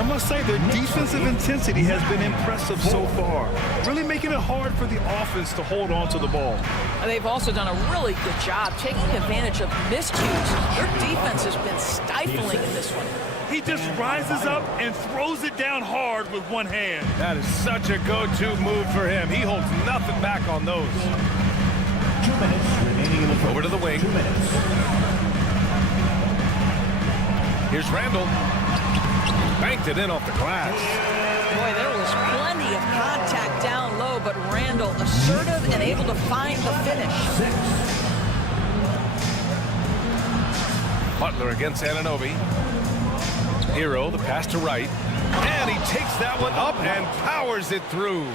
I must say their defensive intensity has been impressive so far, really making it hard for the offense to hold on to the ball. And they've also done a really good job taking advantage of miscues. Their defense has been stifling in this one. He just rises up and throws it down hard with one hand. That is such a go-to move for him. He holds nothing back on those. 2 minutes remaining in the first. Over to the wing. 2 minutes. Here's Randall. Banked it in off the glass. Boy, there was plenty of contact down low, but Randall assertive and able to find the finish. 6. Butler against Anunoby. Hero, the pass to Wright. And he takes that one up and powers it through.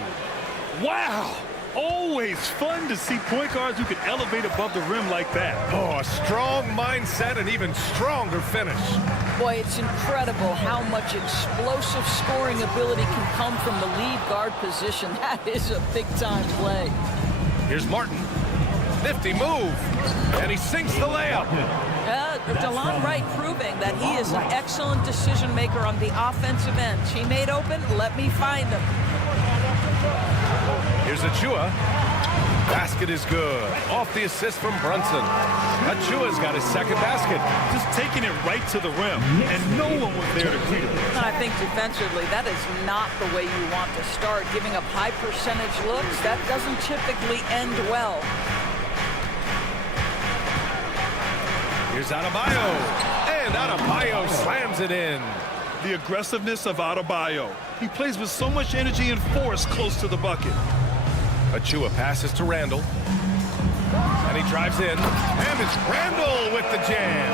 Wow! Always fun to see point guards who can elevate above the rim like that. Oh, a strong mindset and even stronger finish. Boy, it's incredible how much explosive scoring ability can come from the lead guard position. That is a big-time play. Here's Martin. Nifty move. And he sinks the layup. DeLon Wright proving that he is an excellent decision maker on the offensive end. Teammate open, let me find him. Here's Achua. Basket is good. Off the assist from Brunson. Achua's got his second basket. Just taking it right to the rim, and no one was there to greet him. I think defensively, that is not the way you want to start. Giving up high percentage looks, that doesn't typically end well. Here's Adebayo. And Adebayo slams it in. The aggressiveness of Adebayo. He plays with so much energy and force close to the bucket. Achua passes to Randall. And he drives in. And it's Randall with the jam.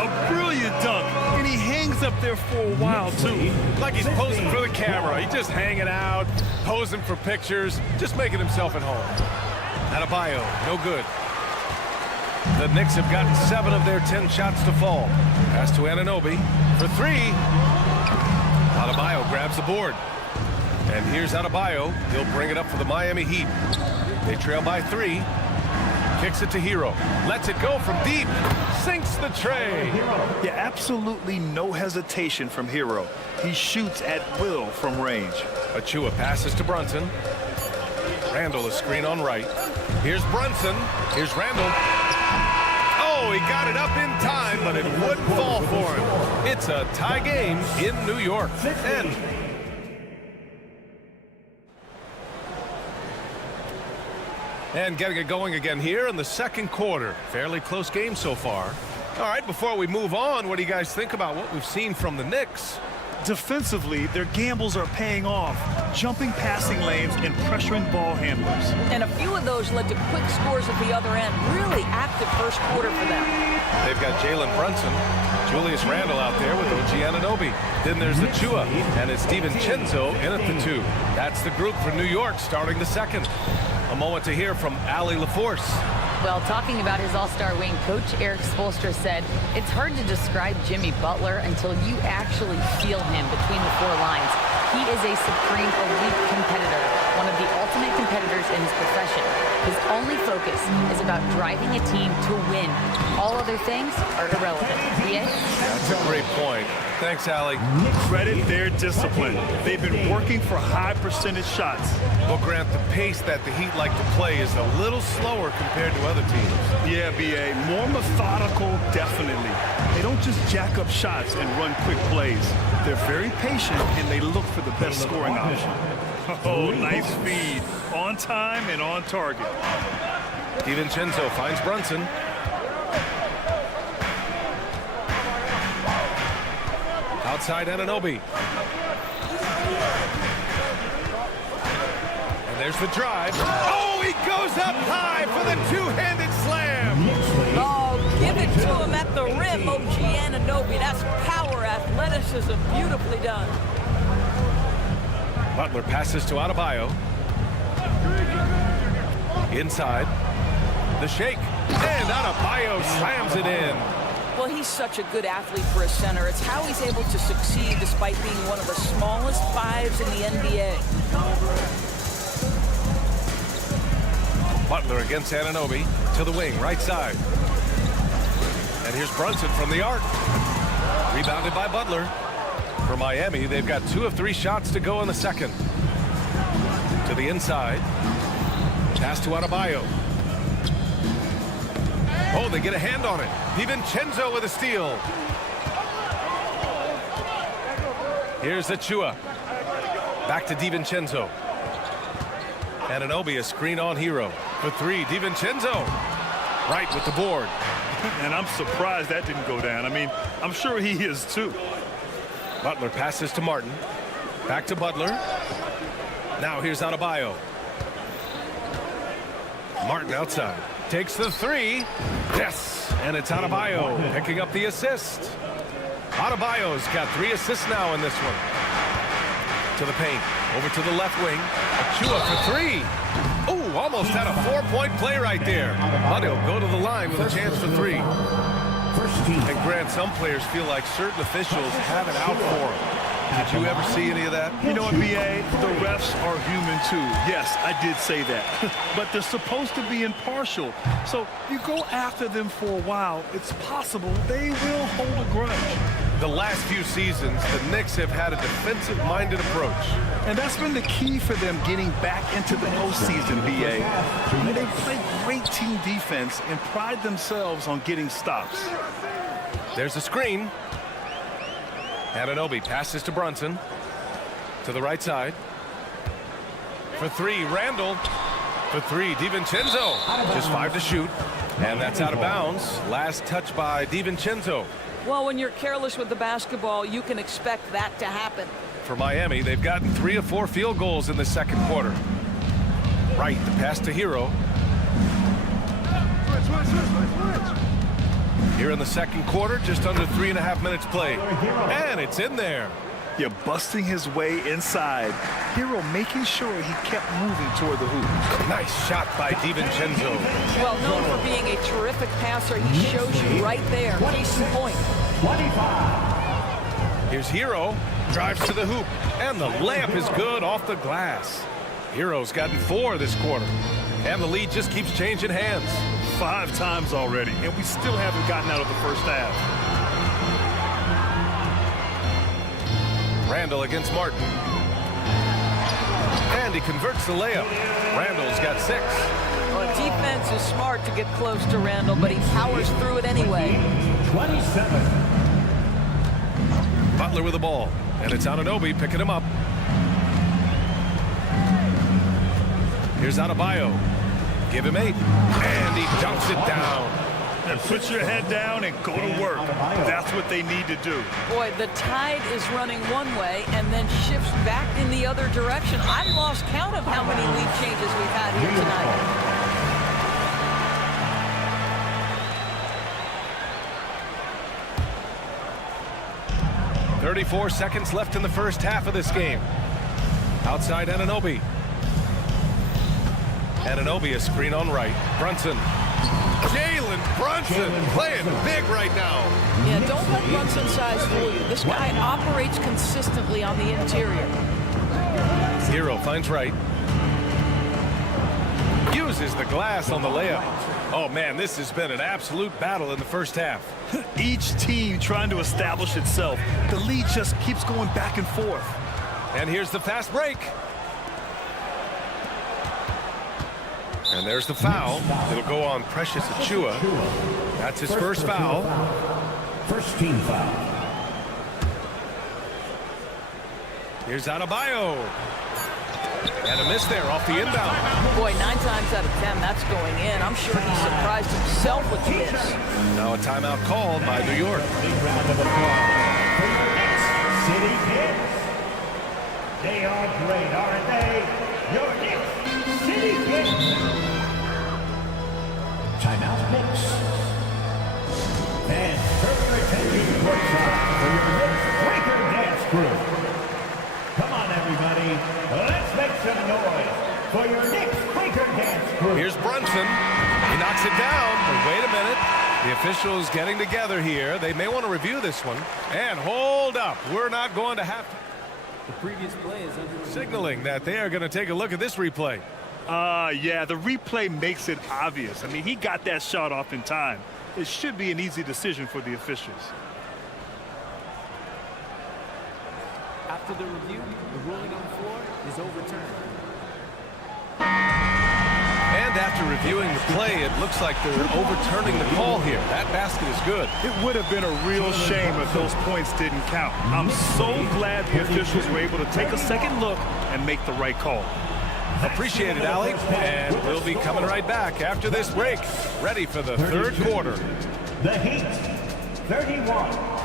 A brilliant dunk. And he hangs up there for a while, too. Like he's posing for the camera. He's just hanging out, posing for pictures, just making himself at home. Adebayo, no good. The Knicks have gotten 7 of their 10 shots to fall. Pass to Anunoby for 3. Adebayo grabs the board. And here's Adebayo. He'll bring it up for the Miami Heat. They trail by 3. Kicks it to Hero. Lets it go from deep. Sinks the tray. Yeah, absolutely no hesitation from Hero. He shoots at will from range. Achua passes to Brunson. Randall is screen on right. Here's Brunson. Here's Randall. Oh, he got it up in time, but it wouldn't fall for him. It's a tie game in New York. And getting it going again here in the second quarter. Fairly close game so far. All right, before we move on, what do you guys think about what we've seen from the Knicks? Defensively, their gambles are paying off, jumping passing lanes and pressuring ball handlers. And a few of those led to quick scores at the other end. Really active first quarter for them. They've got Jalen Brunson, Julius Randle out there with OG Anunoby. Then there's Achua, and it's DiVincenzo in at the 2. That's the group for New York starting the second. A moment to hear from Allie LaForce. Well, talking about his all-star wing, Coach Eric Spoelstra said, it's hard to describe Jimmy Butler until you actually feel him between the 4 lines. He is a supreme elite competitor, one of the ultimate competitors in his profession. His only focus is about driving a team to win. All other things are irrelevant. Yeah? That's a great point. Thanks, Allie. Credit their discipline. They've been working for high percentage shots. Well, Grant, the pace that the Heat like to play is a little slower compared to other teams. Yeah, B.A. More methodical, definitely. They don't just jack up shots and run quick plays. They're very patient, and they look for the best scoring option. Oh, nice feed. On time and on target. DiVincenzo finds Brunson. Outside Anunoby. And there's the drive. Oh, he goes up high for the two-handed slam. Oh, give it to him at the rim, OG Anunoby. That's power, athleticism, beautifully done. Butler passes to Adebayo. Inside. The shake. And Adebayo slams it in. Well, he's such a good athlete for a center. It's how he's able to succeed despite being one of the smallest 5s in the NBA. Butler against Anunoby to the wing, right side. And here's Brunson from the arc. Rebounded by Butler. For Miami, they've got 2 of 3 shots to go in the second. To the inside. Pass to Adebayo. Oh, they get a hand on it. DiVincenzo with a steal. Here's Achua. Back to DiVincenzo. Anunoby, a screen on Hero. For 3, DiVincenzo. Right with the board. And I'm surprised that didn't go down. I mean, I'm sure he is too. Butler passes to Martin. Back to Butler. Now here's Adebayo. Martin outside. Takes the 3. Yes! And it's Adebayo picking up the assist. Adebayo's got 3 assists now in this one. To the paint. Over to the left wing. Achua for 3. Oh, almost had a 4-point play right there. But he'll go to the line with a chance for 3. And Grant, some players feel like certain officials have it out for them. Did you ever see any of that? You know what, B.A.? The refs are human too. Yes, I did say that. But they're supposed to be impartial. So you go after them for a while, it's possible they will hold a grudge. the last few seasons, the Knicks have had a defensive-minded approach. And that's been the key for them getting back into the postseason, B.A. They play great team defense and pride themselves on getting stops. There's a screen. Anunoby passes to Brunson. To the right side. For three, Randall. For three, DiVincenzo. Just 5 to shoot. And that's out of bounds. Last touch by DiVincenzo. Well, when you're careless with the basketball, you can expect that to happen. For Miami, they've gotten 3 of 4 field goals in the second quarter. Right, the pass to Hero. Here in the second quarter, just under 3.5 minutes played. And it's in there. You're busting his way inside. Hero making sure he kept moving toward the hoop. Nice shot by DiVincenzo. Well, known for being a terrific passer, he shows you right there. Case in point. 25. Here's Hero. Drives to the hoop. And the layup is good off the glass. Hero's gotten 4 this quarter. And the lead just keeps changing hands. 5 times already, and we still haven't gotten out of the first half. Randall against Martin. And he converts the layup. Randall's got 6. Well, defense is smart to get close to Randall, but he powers through it anyway. 27. Butler with the ball. And it's Anunoby picking him up. Here's Adebayo. Give him 8. And he dunks it down. And put your head down and go to work. That's what they need to do. Boy, the tide is running one way and then shifts back in the other direction. I've lost count of how many lead changes we've had here tonight. 34 seconds left in the first half of this game. Outside Anunoby. Anunoby, a screen on right. Brunson. Jalen Brunson playing big right now. Yeah, don't let Brunson's size fool you. This guy operates consistently on the interior. Hero finds right. Uses the glass on the layup. Oh, man, this has been an absolute battle in the first half. Each team trying to establish itself. The lead just keeps going back and forth. And here's the fast break. And there's the foul. It'll go on Precious Achiuwa. That's his first foul. First team foul. Here's Adebayo. And a miss there off the inbound. Boy, 9 times out of 10, that's going in. I'm sure he surprised himself with the miss. Now a timeout called by New York. Big round of applause for your Knicks City Knicks. They are great, aren't they? Your Knicks City Knicks. Timeout Knicks. And further attention courtside for your Knicks Breaker Dance Crew. Come on, everybody. Let's make some noise for your Knicks Breaker Dance Crew. Here's Brunson. He knocks it down. But wait a minute. The officials getting together here. They may want to review this one. And hold up. We're not going to have to. The previous play is under signaling that they are going to take a look at this replay. Yeah, the replay makes it obvious. I mean, he got that shot off in time. It should be an easy decision for the officials. After the review, the ruling on the floor is overturned. And after reviewing the play, it looks like they're overturning the call here. That basket is good. It would have been a real shame if those points didn't count. I'm so glad the officials were able to take a second look and make the right call. Appreciate it, Allie. And we'll be coming right back after this break. Ready for the third quarter. The Heat, 31.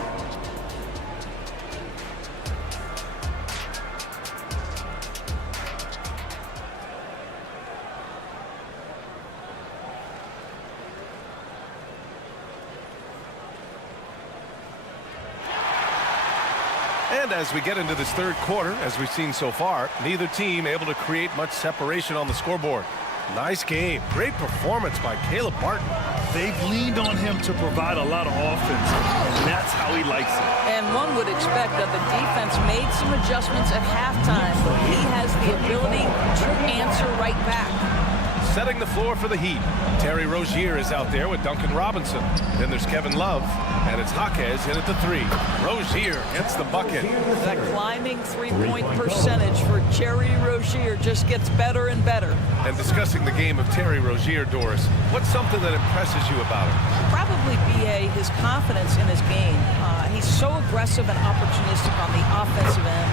And as we get into this third quarter, as we've seen so far, neither team able to create much separation on the scoreboard. Nice game. Great performance by Caleb Martin. They've leaned on him to provide a lot of offense, and that's how he likes it. And one would expect that the defense made some adjustments at halftime, but he has the ability to answer right back. setting the floor for the Heat. Terry Rozier is out there with Duncan Robinson. Then there's Kevin Love, and it's Jaquez in at the 3. Rozier gets the bucket. That climbing three-point percentage for Terry Rozier just gets better and better. And discussing the game of Terry Rozier, Doris, what's something that impresses you about him? Probably BA, his confidence in his game. He's so aggressive and opportunistic on the offensive end.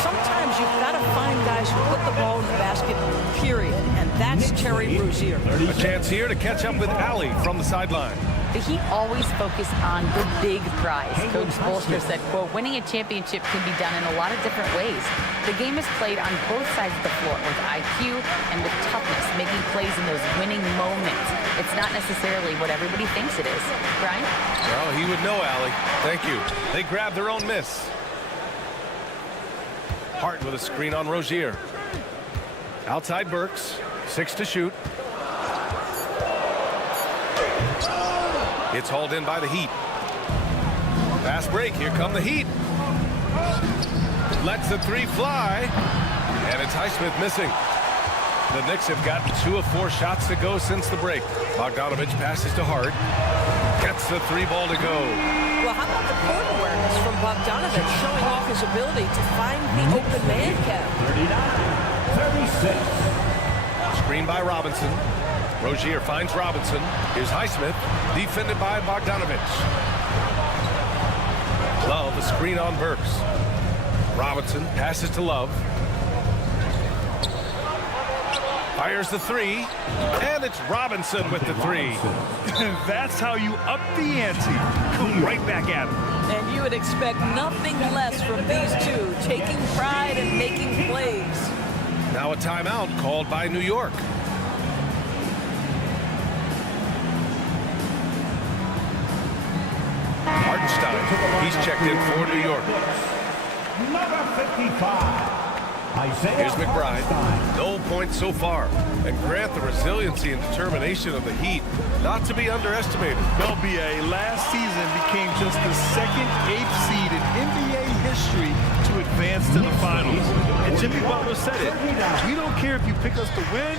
Sometimes you've got to find guys who put the ball in the basket, period. And that's Terry Rozier. A chance here to catch up with Allie from the sideline. The Heat always focus on the big prize. Coach Spoelstra said, quote, winning a championship can be done in a lot of different ways. The game is played on both sides of the floor with IQ and with toughness, making plays in those winning moments. It's not necessarily what everybody thinks it is. Brian? Well, he would know, Allie. Thank you. They grabbed their own miss. Hart with a screen on Rozier. Outside Burks. 6 to shoot. It's hauled in by the Heat. Fast break. Here come the Heat. Lets the 3 fly. And it's Highsmith missing. The Knicks have gotten 2 of 4 shots to go since the break. Bogdanovich passes to Hart. Gets the 3 ball to go. Well, how about the court awareness from Bogdanovich showing off his ability to find the open man, Kev? 39-36. Screen by Robinson. Rozier finds Robinson. Here's Highsmith, defended by Bogdanovich. Love, a screen on Burks. Robinson passes to Love. Fires the 3, and it's Robinson with the 3. That's how you up the ante. Come right back at him. And you would expect nothing less from these two, taking pride and making plays. Now a timeout called by New York. Hartenstein, he's checked in for New York. Number 55. Here's McBride. No points so far. And Grant, the resiliency and determination of the Heat, not to be underestimated. Well, BA, last season became just the second 8th seed in NBA history to advance to the finals. And Jimmy Butler said it. We don't care if you pick us to win.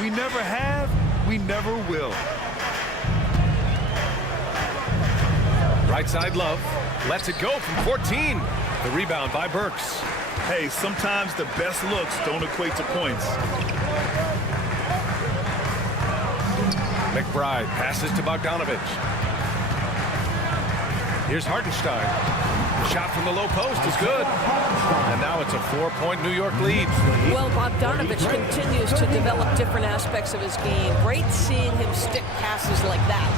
We never have. We never will. Right side Love. Lets it go from 14. The rebound by Burks. Hey, sometimes the best looks don't equate to points. McBride passes to Bogdanovich. Here's Hartenstein. Shot from the low post is good. And now it's a 4-point New York lead. Well, Bogdanovich continues to develop different aspects of his game. Great seeing him stick passes like that.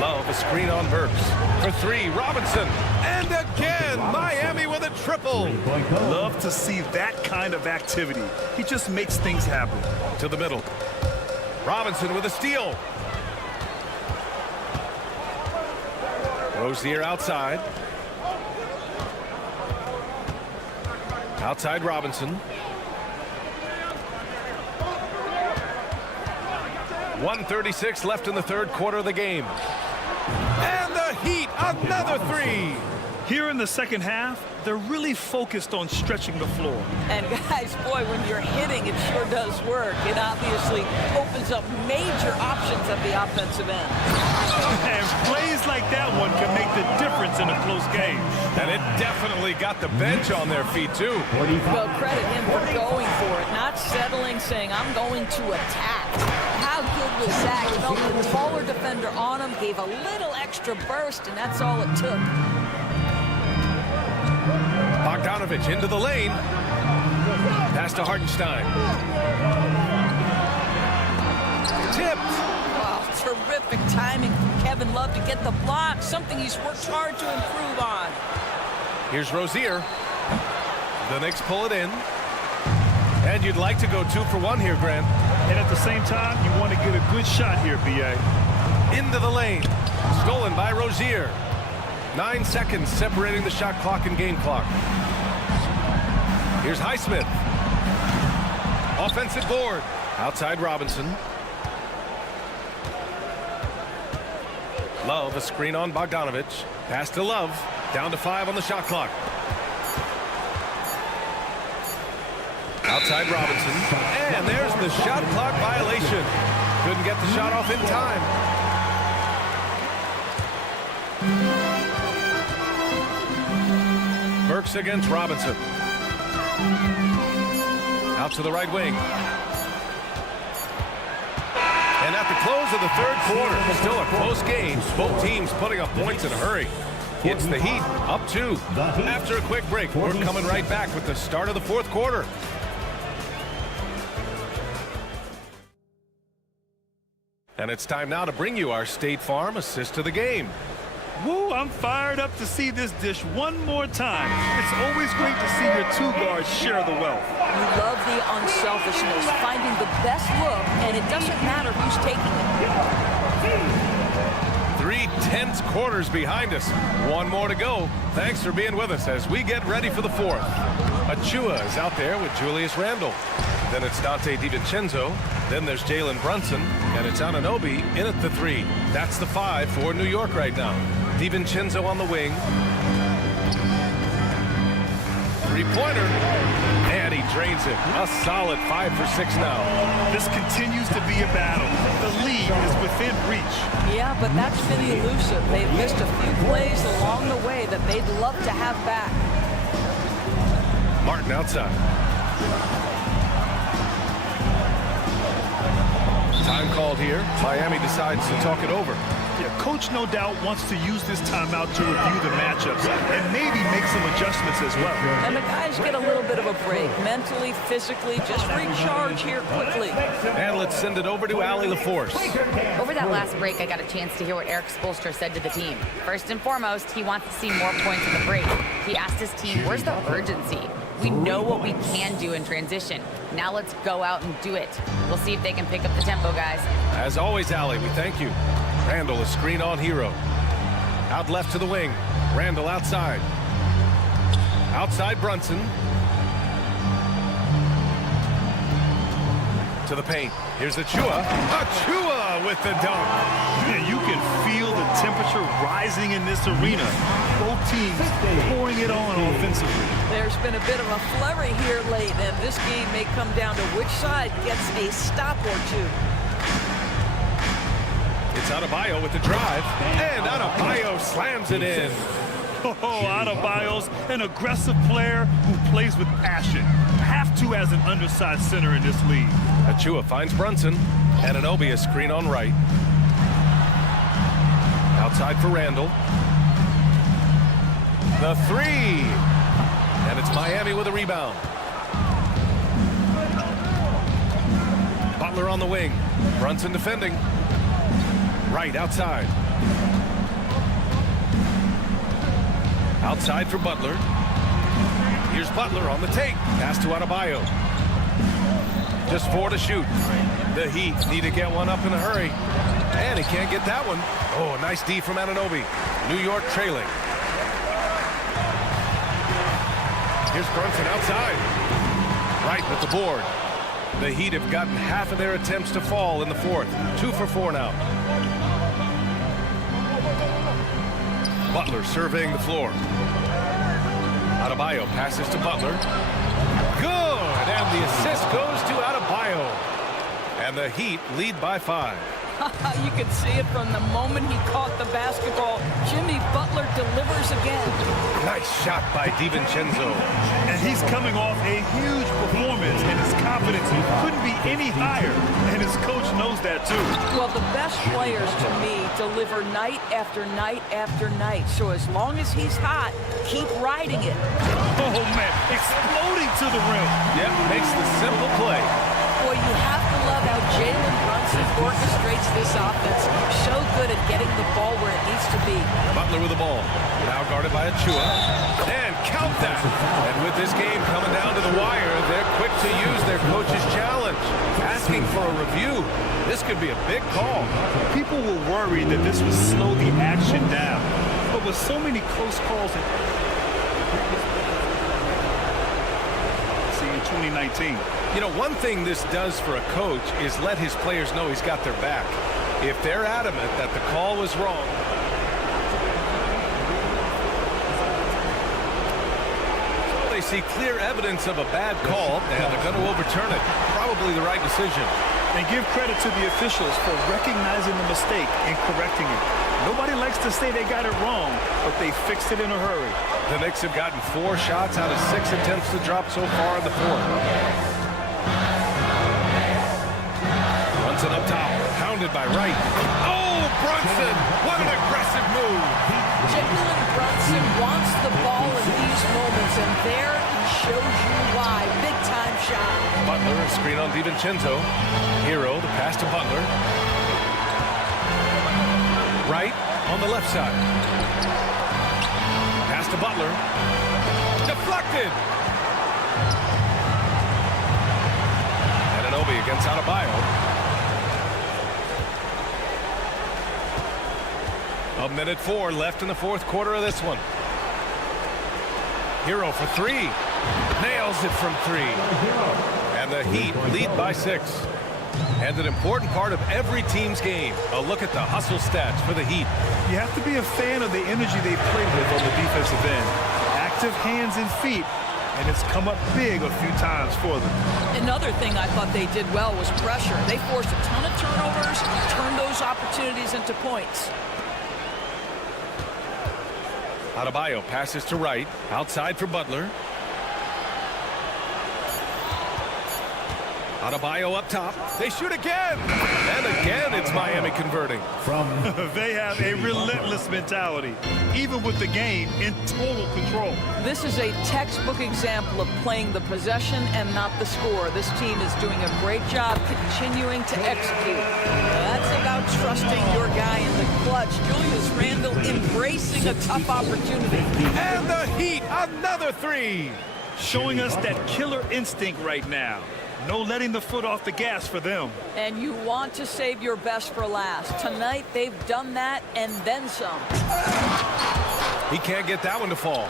Love, a screen on Burks. For 3, Robinson. And again, Miami with a triple. Love to see that kind of activity. He just makes things happen. To the middle. Robinson with a steal. Rozier outside. Outside Robinson. 1:36 left in the third quarter of the game. And the Heat, another 3. Here in the second half, they're really focused on stretching the floor. And guys, boy, when you're hitting, it sure does work. It obviously opens up major options at the offensive end. And plays like that one can make the difference in a close game. And it definitely got the bench on their feet, too. Well, credit him for going for it, not settling, saying, I'm going to attack. How good was that? You know, the taller defender on him, gave a little extra burst, and that's all it took. Bogdanovich into the lane. Pass to Hartenstein. Tipped. Wow, terrific timing from Kevin Love to get the block, something he's worked hard to improve on. Here's Rozier. The Knicks pull it in. And you'd like to go 2 for 1 here, Grant. And at the same time, you want to get a good shot here, BA. Into the lane. Stolen by Rozier. 9 seconds separating the shot clock and game clock. Here's Highsmith. Offensive board. Outside Robinson. Love, a screen on Bogdanovich. Pass to Love. Down to 5 on the shot clock. Outside Robinson. And there's the shot clock violation. Couldn't get the shot off in time. Burks against Robinson. Out to the right wing. And at the close of the third quarter, still a close game. Both teams putting up points in a hurry. It's the Heat up 2. After a quick break, we're coming right back with the start of the fourth quarter. And it's time now to bring you our State Farm assist to the game. Woo, I'm fired up to see this dish one more time. It's always great to see your two guards share the wealth. You love the unselfishness, finding the best look, and it doesn't matter who's taking it. 3 tense quarters behind us. One more to go. Thanks for being with us as we get ready for the fourth. Achua is out there with Julius Randle. Then it's Dante DiVincenzo. Then there's Jalen Brunson. And it's Anunoby in at the 3. That's the 5 for New York right now. DiVincenzo on the wing. Three-pointer. And he drains it. A solid 5 for 6 now. This continues to be a battle. The lead is within reach. Yeah, but that's been elusive. They've missed a few plays along the way that they'd love to have back. Martin outside. Time called here. Miami decides to talk it over. Yeah, coach no doubt wants to use this timeout to review the matchups and maybe make some adjustments as well. And the guys get a little bit of a break, mentally, physically, just recharge here quickly. And let's send it over to Allie LaForce. Over that last break, I got a chance to hear what Eric Spoelstra said to the team. First and foremost, he wants to see more points in the break. He asked his team, where's the urgency? We know what we can do in transition. Now let's go out and do it. We'll see if they can pick up the tempo, guys. As always, Allie, we thank you. Randle, a screen on Hero. Out left to the wing. Randle outside. Outside Brunson. To the paint. Here's Achua. Achua with the dunk. Yeah, you can feel the temperature rising in this arena. Both teams pouring it on offensively. There's been a bit of a flurry here late, and this game may come down to which side gets a stop or two. It's Adebayo with the drive, and Adebayo slams it in. Oh, Adebayo's an aggressive player who plays with passion. Have to as an undersized center in this league. Achua finds Brunson, and Anunoby a screen on right. Outside for Randle. The 3. And it's Miami with a rebound. Butler on the wing. Brunson defending. Right outside. Outside for Butler. Here's Butler on the take. Pass to Adebayo. Just 4 to shoot. The Heat need to get one up in a hurry. And he can't get that one. Oh, a nice D from Anunoby. New York trailing. Here's Brunson outside. Right with the board. The Heat have gotten half of their attempts to fall in the fourth. 2 for 4 now. Butler surveying the floor. Adebayo passes to Butler. Good! And the assist goes to Adebayo. And the Heat lead by 5. You can see it from the moment he caught the basketball. Jimmy Butler delivers again. Nice shot by DiVincenzo. And he's coming off a huge performance, and his confidence couldn't be any higher. And his coach knows that too. Well, the best players to me deliver night after night after night. So as long as he's hot, keep riding it. Oh man, exploding to the rim. Yep, makes the simple play. Boy, you have to love how Jalen Brunson orchestrates this offense. So good at getting the ball where it needs to be. Butler with the ball. Now guarded by Achua. And count that. And with this game coming down to the wire, they're quick to use their coach's challenge. Asking for a review. This could be a big call. People were worried that this would slow the action down. But with so many close calls in 2019. You know, one thing this does for a coach is let his players know he's got their back. If they're adamant that the call was wrong, so they see clear evidence of a bad call, and they're going to overturn it. Probably the right decision. And give credit to the officials for recognizing the mistake and correcting it. Nobody likes to say they got it wrong, but they fixed it in a hurry. The Knicks have gotten 4 shots out of 6 attempts to drop so far in the fourth. Brunson up top, pounded by Wright. Oh, Brunson! What an aggressive move! Jalen Brunson wants the ball in these moments, and there he shows you why. Big-time shot. Butler, a screen on DiVincenzo. Hero, the pass to Butler. Wright on the left side. Pass to Butler. Deflected! Anunoby against Adebayo. A minute 4 left in the fourth quarter of this one. Hero for 3. Nails it from 3. And the Heat lead by 6. And an important part of every team's game. A look at the hustle stats for the Heat. You have to be a fan of the energy they play with on the defensive end. Active hands and feet, and it's come up big a few times for them. Another thing I thought they did well was pressure. They forced a ton of turnovers, turned those opportunities into points. Adebayo passes to Wright. Outside for Butler. Adebayo up top. They shoot again. And again, it's Miami converting. They have a relentless mentality, even with the game in total control. This is a textbook example of playing the possession and not the score. This team is doing a great job continuing to execute. That's about trusting your guy in the clutch. Julius Randle embracing a tough opportunity. And the Heat, another 3. Showing us that killer instinct right now. No letting the foot off the gas for them. And you want to save your best for last. Tonight, they've done that and then some. He can't get that one to fall.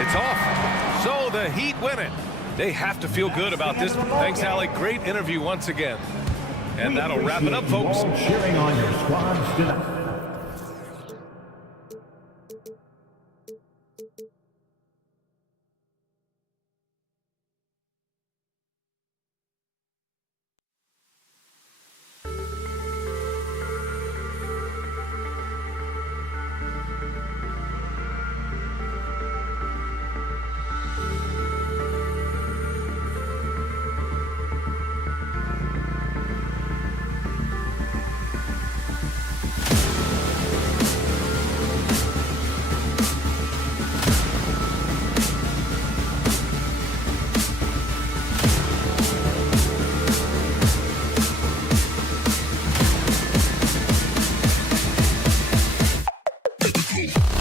It's off. So the Heat win it. They have to feel good about this. Thanks, Alec. Great interview once again. And that'll wrap it up, folks. Cheering on your squads tonight. Cool.